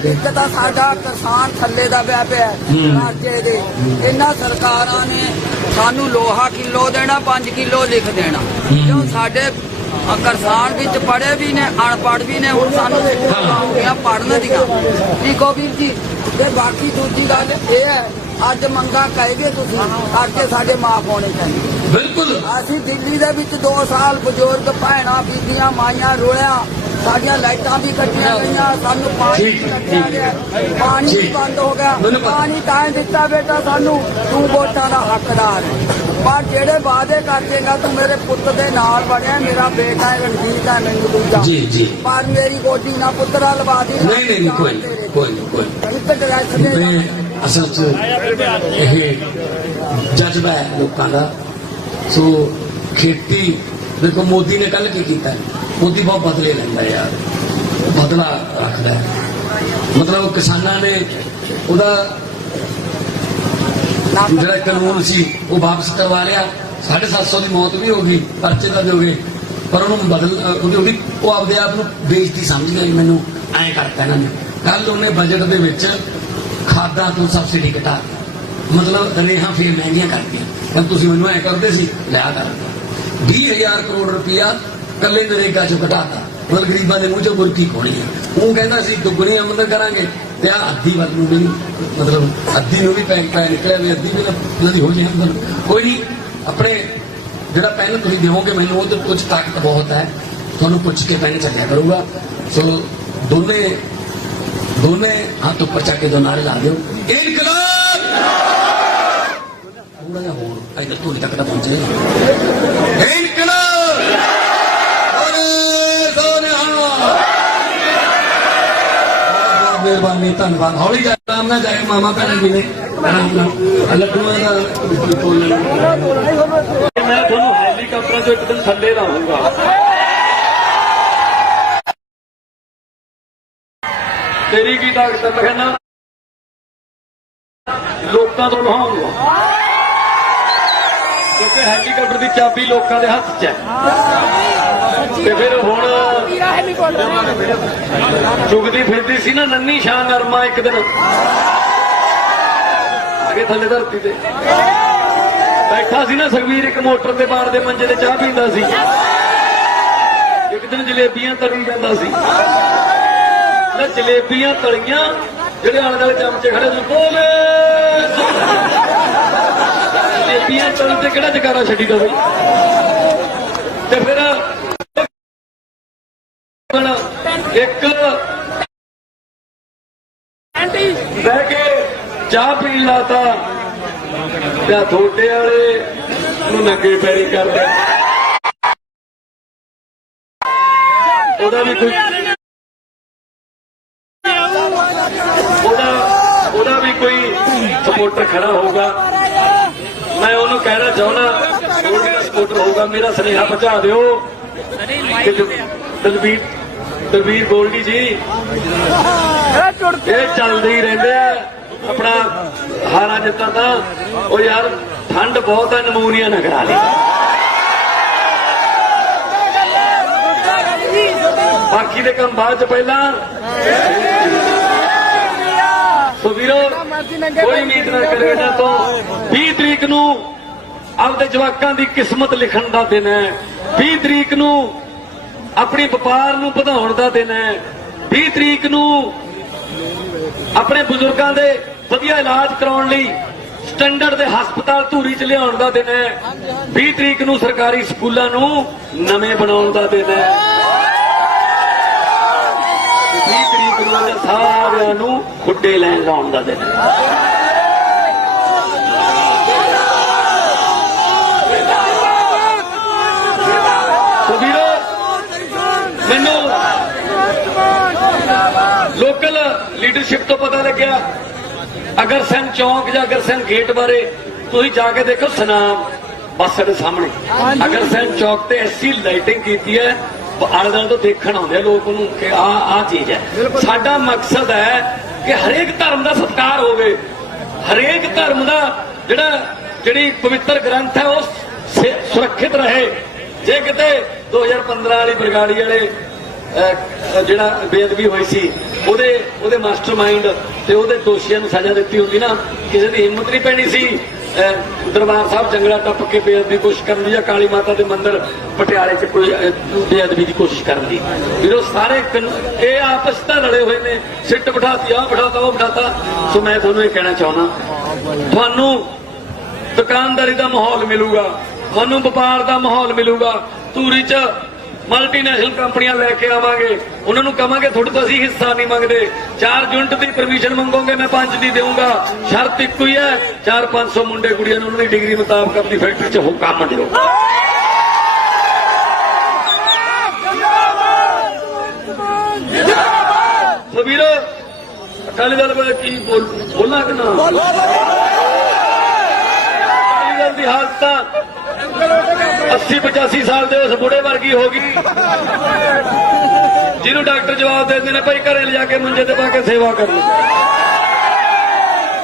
ਇੱਕ ਤਾਂ ਸਾਡਾ ਕਿਸਾਨ ਥੱਲੇ ਦਾ ਪਿਆ ਪਿਆ ਰਾਜੇ ਦੇ। ਇਹਨਾਂ ਸਰਕਾਰਾਂ ਨੇ ਸਾਨੂੰ ਲੋਹਾ ਕਿਲੋ ਦੇਣਾ, 5 ਕਿਲੋ ਲਿਖ ਦੇਣਾ। ਕਿਉਂ ਸਾਡੇ ਕਿਸਾਨ ਵਿੱਚ ਪੜ੍ਹੇ ਵੀ ਨੇ, ਅਨਪੜ੍ਹ ਵੀ ਨੇ। ਹੁਣ ਸਾਨੂੰ ਸਿੱਖਿਆ ਪੜ੍ਹਨ ਦੀਆਂ, ਠੀਕ ਹੋ ਵੀਰ ਜੀ। ਤੇ ਬਾਕੀ ਦੂਜੀ ਗੱਲ ਇਹ ਹੈ, ਅੱਜ ਮੰਗਾ ਕਹੇਗੇ ਤੁਸੀਂ ਕਰਕੇ ਸਾਡੇ ਮਾਫ ਹੋਣੇ ਚਾਹੀਦੇ। ਬਿਲਕੁਲ ਅਸੀਂ ਦਿੱਲੀ ਦੇ ਵਿੱਚ 2 ਸਾਲ ਬਜ਼ੁਰਗ ਭੈਣਾਂ ਬੀਬੀਆਂ ਮਾਈਆਂ ਰੋਲਿਆ, ਸਾਡੀਆਂ ਲਾਈਟਾਂ ਵੀ ਕੱਟੀਆਂ ਗਈਆਂ, ਸਾਨੂੰ ਪਾਣੀ ਵੀ ਕੱਟਿਆ ਗਿਆ, ਪਾਣੀ ਵੀ ਬੰਦ ਹੋ ਗਿਆ। ਪਾਣੀ ਤਾਂ ਦਿੱਤਾ ਬੇਟਾ ਸਾਨੂੰ, ਤੂੰ ਵੋਟਾਂ ਦਾ ਹੱਕਦਾਰ ਹੈ। ਪਰ ਜਿਹੜੇ ਵਾਅਦੇ ਕਰਦੇਗਾ ਤੂੰ ਮੇਰੇ ਪੁੱਤ ਦੇ ਨਾਲ ਬਣਿਆ, ਮੇਰਾ ਬੇਟਾ ਹੈ ਰਣਜੀਤ ਹੈ, ਮੈਨੂੰ ਦੂਜਾ ਜੀ ਪਰ ਮੇਰੀ ਗੋਡੀ ਨਾ ਪੁੱਤਰਾ ਲਵਾ ਦੀ। ਨਹੀਂ ਕੋਈ ਇੱਕ ਡਰੈਸ ਦੇ ਅਸਲ ਚ ਇਹ ਜਜ਼ਬਾ ਹੈ ਲੋਕਾਂ ਦਾ। ਸੋ ਖੇਤੀ ਦੇਖੋ ਮੋਦੀ ਨੇ ਕੱਲ ਕੀ ਕੀਤਾ, ਮੋਦੀ ਬਹੁਤ ਬਦਲੇ ਲੈਂਦਾ ਯਾਰ, ਬਦਲਾ ਰੱਖਦਾ। ਮਤਲਬ ਕਿਸਾਨਾਂ ਨੇ ਉਹਦਾ ਜਿਹੜਾ ਕਾਨੂੰਨ ਸੀ ਉਹ ਵਾਪਸ ਕਰਵਾ ਲਿਆ। 750 ਦੀ ਮੌਤ ਵੀ ਹੋ ਗਈ, ਪਰਚੇ ਦਾ ਵੀ ਹੋ ਗਏ, ਪਰ ਉਹਨੂੰ ਉਹ ਆਪਦੇ ਆਪ ਨੂੰ ਬੇਇੱਜ਼ਤੀ ਸਮਝ ਗਿਆ। ਮੈਨੂੰ ਐਂ ਕਰਤਾ ਇਹਨਾਂ ਨੇ। ਕੱਲ ਉਹਨੇ ਬਜਟ ਦੇ ਵਿੱਚ ਖਾਦਾਂ ਤੋਂ ਸਬਸਿਡੀ ਘਟਾ, ਮਤਲਬ ਰੇਹਾਂ ਫੇਰ ਮਹਿੰਗੀਆਂ ਕਰਤੀਆਂ। ਕਹਿੰਦੇ ਤੁਸੀਂ ਮੈਨੂੰ ਐਂ ਕਰਦੇ ਸੀ, ਲਿਆ ਕਰ 20,000 ਕਰੋੜ ਰੁਪਇਆ ਕੱਲੇ ਨਰੇਗਾ ਚੋਂ ਘਟਾਤਾ। ਮਤਲਬ ਗਰੀਬਾਂ ਦੇ ਮੂੰਹ ਚੋਂ ਬੁਰਕੀ ਖੋਣੀ ਹੈ। ਉਹ ਕਹਿੰਦਾ ਸੀ ਦੁੱਗਣੀ ਆਮਦਨ ਕਰਾਂਗੇ ਤੇ ਆ ਅੱਧੀ ਵੱਲ ਨੂੰ ਵੀ, ਮਤਲਬ ਅੱਧੀ ਨੂੰ ਵੀ ਪੈ ਨਿਕਲਿਆ ਵੀ ਅੱਧੀ ਵੀ ਉਹਨਾਂ ਦੀ ਹੋ ਜਾਏ ਆਮਦਨ। ਕੋਈ ਨਹੀਂ, ਆਪਣੇ ਜਿਹੜਾ ਪੈਨ ਤੁਸੀਂ ਦਿਓਗੇ ਮੈਨੂੰ ਉਹਦੇ ਕੁਝ ਤਾਕਤ ਬਹੁਤ ਹੈ, ਤੁਹਾਨੂੰ ਪੁੱਛ ਕੇ ਪੈਨ ਚੱਲਿਆ ਕਰੂਗਾ। ਸੋ ਦੋਨੇ ਹੱਥ ਉੱਪਰ ਚੱਕ ਕੇ ਦੋ ਨਾਰੇ ਲਾ ਦਿਓ, ਇਨਕਲਾਬ। ਥੋੜਾ ਜਿਹਾ ਹੋਰ ਇੱਧਰ ਧੂਰੀ ਤੱਕ ਤਾਂ ਪਹੁੰਚੇ, ਇਨਕਲਾਬ। ਮਿਹਰਬਾਨੀ, ਧੰਨਵਾਦ। ਹੌਲੀ ਜਾ, ਆਰਾਮ ਨਾਲ ਜਾਏ, ਮਾਮਾ ਭੈਣ ਜੀ ਨੇ ਲੱਡੂਆਂ ਦਾ ਮੈਂ ਤੁਹਾਨੂੰ ਹੈਲੀਕਾਪਟਰਾਂ ਤੋਂ ਇੱਕ ਦਿਨ ਥੱਲੇ ਲਾਉਂਗਾ। ਤੇਰੀ ਕੀ ਤਾਕਤ ਹੈ? ਮੈਂ ਕਹਿੰਦਾ ਲੋਕਾਂ ਤੋਂ ਲਹਾਉਂਗਾ, ਕਿਉਂਕਿ ਹੈਲੀਕਾਪਟਰ ਦੀ ਚਾਬੀ ਲੋਕਾਂ ਦੇ ਹੱਥ 'ਚ ਹੈ। ਤੇ ਫਿਰ ਹੁਣ ਚੁਗਦੀ ਫਿਰਦੀ ਸੀ ਨਾ ਨੰਨੀ ਸ਼ਾਹ ਨਰਮਾ, ਇੱਕ ਦਿਨ ਅਗੇ ਥੱਲੇ ਧਰਤੀ ਤੇ ਬੈਠਾ ਸੀ ਨਾ ਸੁਖਬੀਰ, ਇੱਕ ਮੋਟਰ ਤੇ ਬਾੜ ਦੇ ਮੰਜੇ ਤੇ ਚਾਹ ਪੀਂਦਾ ਸੀ। ਇੱਕ ਦਿਨ ਜਲੇਬੀਆਂ ਤਲੀ ਜਾਂਦਾ ਸੀ, ਜਲੇਬੀਆਂ ਤਲੀਆਂ, ਜਿਹੜੇ ਆਲੇ ਦੁਆਲੇ ਚਮਚੇ ਖੜੇ ਸੀ, ਬੋਲੇ ਜਲੇਬੀਆਂ ਤਲਣ ਤੇ ਕਿਹੜਾ ਜਕਾਰਾ ਛੱਡੀ ਦਾ ਬਈ। ਤੇ ਫਿਰ ਇੱਕ ਬਹਿ ਕੇ ਚਾਹ ਪੀਣ ਲਾਤਾ, ਤੇ ਥੋੜੇ ਵਾਲੇ ਨੂੰ ਨੰਗੇ ਪੈਰੀ ਕਰਦੇ। ਉਹਦਾ ਵੀ ਕੋਈ ਸਪੋਰਟਰ ਖੜਾ ਹੋਊਗਾ, ਮੈਂ ਉਹਨੂੰ ਕਹਿਣਾ ਚਾਹੁੰਦਾ, ਸਪੋਰਟਰ ਹੋਊਗਾ, ਮੇਰਾ ਸੁਨੇਹਾ ਪਹੁੰਚਾ ਦਿਓ ਕਿ ਦਲਵੀਰ ਗੋਲਡੀ ਜੀ ਇਹ ਚੱਲਦੇ ਹੀ ਰਹਿੰਦੇ ਆ ਆਪਣਾ ਹਾਰਾਂ ਜਿੱਤਾਂ ਦਾ। ਉਹ ਯਾਰ ਠੰਡ ਬਹੁਤ ਹੈ, ਨਮੂਨੀਆ ਨਾ ਕਰਾ ਲਈ। ਬਾਕੀ ਦੇ ਕੰਮ ਬਾਅਦ ਚ, ਪਹਿਲਾਂ ਸੋ ਵੀਰੋ ਕੋਈ ਉਮੀਦ ਨਾ ਕਰੇ ਇਹਨਾਂ ਤੋਂ। 20 ਤਰੀਕ ਨੂੰ ਆਪਦੇ ਜਵਾਕਾਂ ਦੀ ਕਿਸਮਤ ਲਿਖਣ ਦਾ ਦਿਨ ਹੈ। 20 ਤਰੀਕ ਨੂੰ ਆਪਣੀ ਵਪਾਰ ਨੂੰ ਵਧਾਉਣ ਦਾ ਦਿਨ ਹੈ। 20 ਤਰੀਕ ਨੂੰ ਆਪਣੇ ਬਜ਼ੁਰਗਾਂ ਦੇ ਵਧੀਆ ਇਲਾਜ ਕਰਾਉਣ ਲਈ ਸਟੈਂਡਰਡ ਦੇ ਹਸਪਤਾਲ ਧੂਰੀ ਚ ਲਿਆਉਣ ਦਾ ਦਿਨ ਹੈ। 20 ਤਰੀਕ ਨੂੰ ਸਰਕਾਰੀ ਸਕੂਲਾਂ ਨੂੰ ਨਵੇਂ ਬਣਾਉਣ ਦਾ ਦਿਨ ਹੈ। 20 ਤਰੀਕ ਨੂੰ ਇਹਨਾਂ ਸਾਰਿਆਂ ਨੂੰ ਖੁੱਡੇ ਲੈਣ ਲਾਉਣ ਦਾ ਦਿਨ ਹੈ। ਸੋ ਵੀਰੋ, ਮੈਨੂੰ ਲੋਕਲ ਲੀਡਰਸ਼ਿਪ ਤੋਂ ਪਤਾ ਲੱਗਿਆ ਅਗਰਸੈਨ ਚੌਂਕ ਜਾਂ ਅਗਰਸੈਨ ਗੇਟ ਬਾਰੇ ਤੁਸੀਂ ਜਾ ਕੇ ਦੇਖੋ। ਸਨਾਮ ਬੱਸ ਦੇ ਸਾਹਮਣੇ ਅਗਰਸੈਨ ਚੌਕ ਤੇ ਐਸੀ ਲਾਈਟਿੰਗ ਕੀਤੀ ਹੈ, ਆਲੇ ਦੁਆਲੇ ਤੋਂ ਦੇਖਣ ਆਉਂਦੇ ਆ ਲੋਕ ਉਹਨੂੰ ਕਿ ਆਹ ਚੀਜ਼ ਹੈ। ਸਾਡਾ ਮਕਸਦ ਹੈ ਕਿ ਹਰੇਕ ਧਰਮ ਦਾ ਸਤਿਕਾਰ ਹੋਵੇ, ਹਰੇਕ ਧਰਮ ਦਾ ਜਿਹੜੀ ਪਵਿੱਤਰ ਗ੍ਰੰਥ ਹੈ ਉਹ ਸੁਰੱਖਿਅਤ ਰਹੇ। ਜੇ ਕਿਤੇ 2015 ਵਾਲੀ ਬਰਗਾੜੀ ਵਾਲੇ ਜਿਹੜਾ ਬੇਅਦਬੀ ਹੋਈ ਸੀ ਉਹਦੇ ਮਾਸਟਰਮਾਈਂਡ ਤੇ ਉਹਦੇ ਦੋਸ਼ੀਆਂ ਨੂੰ ਸਜ਼ਾ ਦਿੱਤੀ ਹੁੰਦੀ ਨਾ, ਕਿਸੇ ਦੀ ਹਿੰਮਤ ਨਹੀਂ ਪੈਣੀ ਸੀ ਦਰਬਾਰ ਸਾਹਿਬ ਜੰਗਲਾ ਟੱਪ ਕੇ ਬੇਅਦਬੀ ਦੀ ਕੋਸ਼ਿਸ਼ ਕਰਨ ਦੀ ਜਾਂ ਕਾਲੀ ਮਾਤਾ ਦੇ ਮੰਦਿਰ ਪਟਿਆਲੇ 'ਚ ਕੋਈ ਬੇਅਦਬੀ ਦੀ ਕੋਸ਼ਿਸ਼ ਕਰਨ ਦੀ। ਵੀਰੋ ਸਾਰੇ ਇਹ ਆਪਸ ਤਾਂ ਲੜੇ ਹੋਏ ਨੇ, ਸਿੱਟ ਬਿਠਾਤੀ, ਆਹ ਬਿਠਾਤਾ, ਉਹ ਬਿਠਾਤਾ। ਸੋ ਮੈਂ ਤੁਹਾਨੂੰ ਇਹ ਕਹਿਣਾ ਚਾਹੁੰਦਾ, ਤੁਹਾਨੂੰ ਦੁਕਾਨਦਾਰੀ ਦਾ ਮਾਹੌਲ ਮਿਲੂਗਾ, ਤੁਹਾਨੂੰ ਵਪਾਰ ਦਾ ਮਾਹੌਲ ਮਿਲੂਗਾ। ਧੂਰੀ 'ਚ ਮਲਟੀਨੈਸ਼ਨਲ ਕੰਪਨੀਆਂ ਲੈ ਕੇ ਆਵਾਂਗੇ, ਉਹਨਾਂ ਨੂੰ ਕਹਾਂਗੇ ਤੁਹਾਡੇ ਤੋਂ ਅਸੀਂ ਹਿੱਸਾ ਨਹੀਂ ਮੰਗਦੇ। 4 ਯੂਨਿਟ ਦੀ ਪਰਮਿਸ਼ਨ ਮੰਗੋਗੇ, ਮੈਂ 5 ਦੀ ਦੇਵਾਂਗਾ। ਸ਼ਰਤ ਇੱਕੋ ਹੀ ਹੈ, 400-500 ਮੁੰਡੇ ਕੁੜੀਆਂ ਨੂੰ ਉਹਨਾਂ ਦੀ ਡਿਗਰੀ ਮੁਤਾਬਕ ਆਪਣੀ ਫੈਕਟਰੀ 'ਚ ਕੰਮ ਦਿਓ। ਸੋ ਵੀਰੋ, ਅਕਾਲੀ ਦਲ ਬਾਰੇ ਕੀ ਬੋਲਾਂ ਕਿ ਨਾ? ਅਕਾਲੀ ਦਲ ਦੀ ਹਾਲਤ ਤਾਂ 80-85 ਸਾਲ ਦੇ ਉਸ ਬੁੜੇ ਵਰਗੀ ਹੋ ਗਈ ਜਿਹਨੂੰ ਡਾਕਟਰ ਜਵਾਬ ਦਿੰਦੇ ਨੇ ਭਾਈ ਘਰੇ ਲਿਜਾ ਕੇ ਮੰਜੇ ਤੇ ਪਾ ਕੇ ਸੇਵਾ ਕਰ ਲਓ।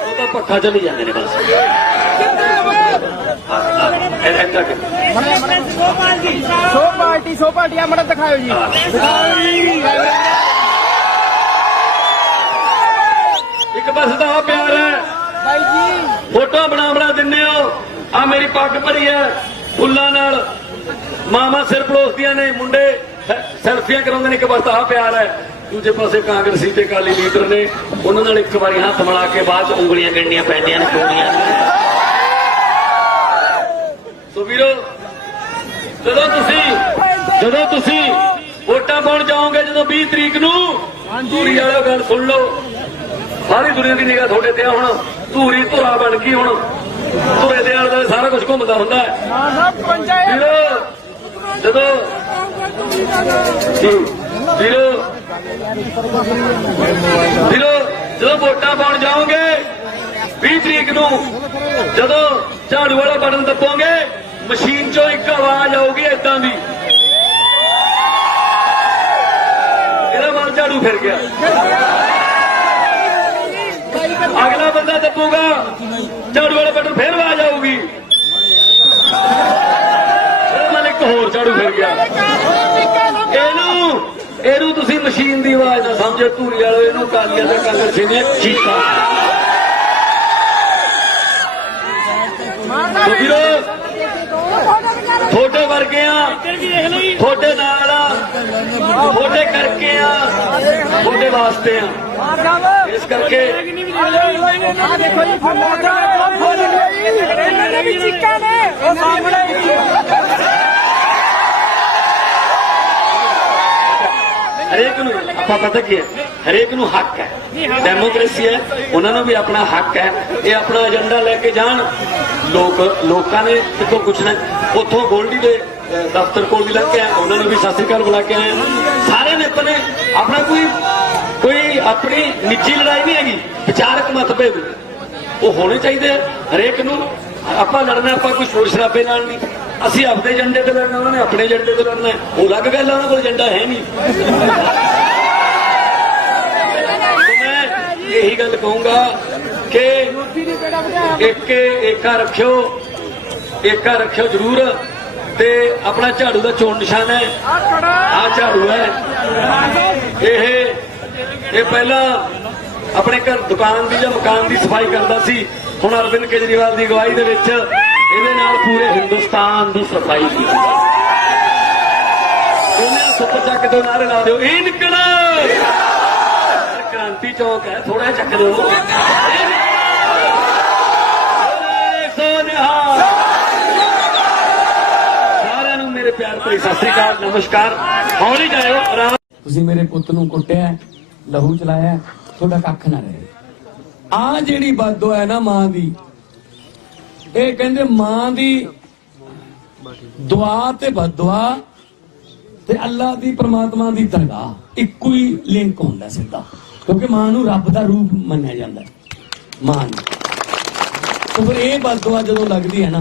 ਉਹ ਤਾਂ ਪੱਖਾ ਚਲੀ ਜਾਂਦੇ ਨੇ ਬਸ। ਸੋ ਪਾਰਟੀ ਮੜਾ ਦਿਖਾਓ ਜੀ। ਇੱਕ ਬਸ ਦਾ ਆਹ ਪਿਆਰ ਹੈ ਬਾਈ ਜੀ, ਫੋਟੋ ਬਣਾ ਦਿੰਦੇ ਹੋ। ਆ ਮੇਰੀ ਪੱਗ ਭਰੀ ਹੈ ਫੁੱਲਾਂ ਨਾਲ, ਮਾਮਾ ਸਿਰ ਪਲੋਸਦੀਆਂ ਨੇ, ਮੁੰਡੇ ਸੈਲਫੀਆਂ ਕਰਾਉਂਦੇ ਨੇ। ਇੱਕ ਬਸ ਆਹ ਪਿਆਰ ਹੈ। ਦੂਜੇ ਪਾਸੇ ਕਾਂਗਰਸੀ ਤੇ ਅਕਾਲੀ ਲੀਡਰ ਨੇ, ਉਹਨਾਂ ਨਾਲ ਇੱਕ ਵਾਰੀ ਹੱਥ ਮਿਲਾ ਕੇ ਬਾਅਦ ਚ ਉਂਗਲੀਆਂ ਗਿਣਨੀਆਂ ਪੈਂਦੀਆਂ ਨੇ, ਚੋਣੀਆਂ। ਸੋ ਵੀਰੋ, ਜਦੋਂ ਤੁਸੀਂ ਵੋਟਾਂ ਪਾਉਣ ਜਾਓਗੇ, ਜਦੋਂ 20 ਤਰੀਕ ਨੂੰ, ਧੂਰੀ ਵਾਲਾ ਗੱਲ ਸੁਣ ਲਓ, ਸਾਰੀ ਦੁਨੀਆ ਦੀ ਨਿਗਾਹ ਤੁਹਾਡੇ ਤੇ ਆ। ਹੁਣ ਧੂਰੀ ਧੁਰਾ ਬਣ ਗਈ, ਹੁਣ ਧੁਰੇ ਦੇ ਨਾਲ ਸਾਰਾ ਕੁਝ ਘੁੰਮਦਾ ਹੁੰਦਾ ਹੈ। ਜਦੋਂ ਵੋਟਾਂ ਪਾਉਣ ਜਾਓਗੇ 20 ਤਰੀਕ ਨੂੰ, ਜਦੋਂ ਝਾੜੂ ਵਾਲਾ ਬਟਨ ਦੱਬੋਗੇ, ਮਸ਼ੀਨ ਚੋਂ ਇੱਕ ਆਵਾਜ਼ ਆਊਗੀ ਏਦਾਂ ਦੀ, ਇਹਦਾ ਮਨ ਝਾੜੂ ਫਿਰ ਗਿਆ। ਅਗਲਾ ਬੰਦਾ ਦੱਬੂਗਾ, ਝਾੜੂ ਵਾਲਾ ਬਟਨ ਫੇਰ ਆਵਾਜ਼ ਆਊਗੀ, ਮਨ ਇੱਕ ਹੋਰ ਝਾੜੂ ਫਿਰ ਗਿਆ। ਇਹਨੂੰ ਤੁਸੀਂ ਮਸ਼ੀਨ ਦੀ ਆਵਾਜ਼ ਨਾ ਸਮਝੋ, ਧੂਰੀ ਵਾਲੋ, ਇਹਨੂੰ ਕਾਲੀਆਂ ਤੇ ਕਾਂਗਰਸੀ ਨੇ ਚੀਕਾਂ। ਤੁਹਾਡੇ ਵਰਗੇ ਆ, ਤੁਹਾਡੇ ਨਾਲ ਆ, ਤੁਹਾਡੇ ਕਰਕੇ ਆ, ਤੁਹਾਡੇ ਵਾਸਤੇ ਆ। ਇਸ ਕਰਕੇ ਹਰੇਕ ਨੂੰ ਆਪਾਂ ਪਤਾ ਕੀ ਹੈ, ਹਰੇਕ ਨੂੰ ਹੱਕ ਹੈ, ਡੈਮੋਕ੍ਰੇਸੀ ਹੈ, ਉਹਨਾਂ ਨੂੰ ਵੀ ਆਪਣਾ ਹੱਕ ਹੈ। ਇਹ ਆਪਣਾ ਏਜੰਡਾ ਲੈ ਕੇ ਜਾਣ। ਲੋਕਾਂ ਨੇ ਕਿਤੋਂ ਪੁੱਛਣਾ, ਉੱਥੋਂ ਗੋਲਡੀ ਦੇ ਦਫ਼ਤਰ ਕੋਲ ਵੀ ਲੱਗ ਕੇ ਆਏ, ਉਹਨਾਂ ਨੂੰ ਵੀ ਸਤਿ ਸ੍ਰੀ ਅਕਾਲ ਬੁਲਾ ਕੇ ਆਏ। ਸਾਰੇ ਨੇ ਆਪਣੇ ਆਪਣਾ ਕੋਈ ਆਪਣੀ ਨਿੱਜੀ ਲੜਾਈ ਨਹੀਂ ਹੈਗੀ, ਵਿਚਾਰਕ ਮਤਭੇਦ ਉਹ ਹੋਣੇ ਚਾਹੀਦੇ ਹਰੇਕ ਨੂੰ। ਆਪਾਂ ਲੜਨਾ, ਆਪਾਂ ਕੋਈ ਸ਼ੋਰ ਸ਼ਰਾਬੇ ਨਾਲ ਨਹੀਂ। ਅਸੀਂ ਆਪਣੇ ਏਜੰਡੇ ਤੇ ਲੜਨਾ, ਉਹਨਾਂ ਨੇ ਆਪਣੇ ਏਜੰਡੇ ਤੇ ਲੜਨਾ। ਉਹ ਅਲੱਗ ਗੱਲ ਹੈ, ਉਹਨਾਂ ਕੋਲ ਏਜੰਡਾ ਹੈ ਨਹੀਂ। ਮੈਂ ਇਹੀ ਗੱਲ ਕਹੂੰਗਾ ਕਿ ਏਕਾ ਰੱਖਿਓ ਜ਼ਰੂਰ। ਤੇ ਆਪਣਾ ਝਾੜੂ ਦਾ ਚੋਣ ਨਿਸ਼ਾਨ ਹੈ, ਆਹ ਝਾੜੂ ਹੈ। ਇਹ ਪਹਿਲਾਂ ਆਪਣੇ ਘਰ ਦੁਕਾਨ ਦੀ ਜਾਂ ਮਕਾਨ ਦੀ ਸਫਾਈ ਕਰਦਾ ਸੀ। ਹੁਣ ਅਰਵਿੰਦ ਕੇਜਰੀਵਾਲ ਦੀ ਅਗਵਾਈ ਦੇ ਵਿੱਚ ਇਹਦੇ ਨਾਲ ਪੂਰੇ ਹਿੰਦੁਸਤਾਨ ਦੀ ਸਫਾਈ ਕੀਤੀ। ਉਹਨੇ ਸੁੱਪ ਚੱਕ ਦੋ ਨਾਰੇ ਲਾ ਦਿਓ, ਇਨਕਲਾਬ। ਕ੍ਰਾਂਤੀ ਚੌਕ ਹੈ, ਥੋੜਾ ਚੱਕ ਦਿਓ। ਸਾਰਿਆਂ ਨੂੰ ਮੇਰੇ ਪਿਆਰ ਭਰੀ ਸਤਿ ਸ੍ਰੀ ਅਕਾਲ, ਨਮਸਕਾਰ। ਹੌਲੀ ਜਾਇਓ, ਆਰਾਮ। ਤੁਸੀਂ ਮੇਰੇ ਪੁੱਤ ਨੂੰ ਕੁੱਟਿਆ, ਲਹੂ ਚਲਾਇਆ, ਤੁਹਾਡਾ ਕੱਖ ਨਾ ਰਹੇ। ਆ ਜਿਹੜੀ ਬਦਦੁਆ ਹੈ ਨਾ ਮਾਂ ਦੀ, ਇਹ ਕਹਿੰਦੇ ਮਾਂ ਦੀ ਦੁਆ ਤੇ ਬਦਦੁਆ ਤੇ ਅੱਲਾ ਦੀ ਪ੍ਰਮਾਤਮਾ ਦੀ ਦਰਗਾਹ ਇੱਕੋ ਹੀ ਲਿੰਕ ਹੁੰਦਾ ਸਿੱਧਾ, ਕਿਉਂਕਿ ਮਾਂ ਨੂੰ ਰੱਬ ਦਾ ਰੂਪ ਮੰਨਿਆ ਜਾਂਦਾ ਮਾਂ ਨੂੰ। ਤੇ ਫਿਰ ਇਹ ਬਦਦੁਆ ਜਦੋਂ ਲੱਗਦੀ ਹੈ ਨਾ,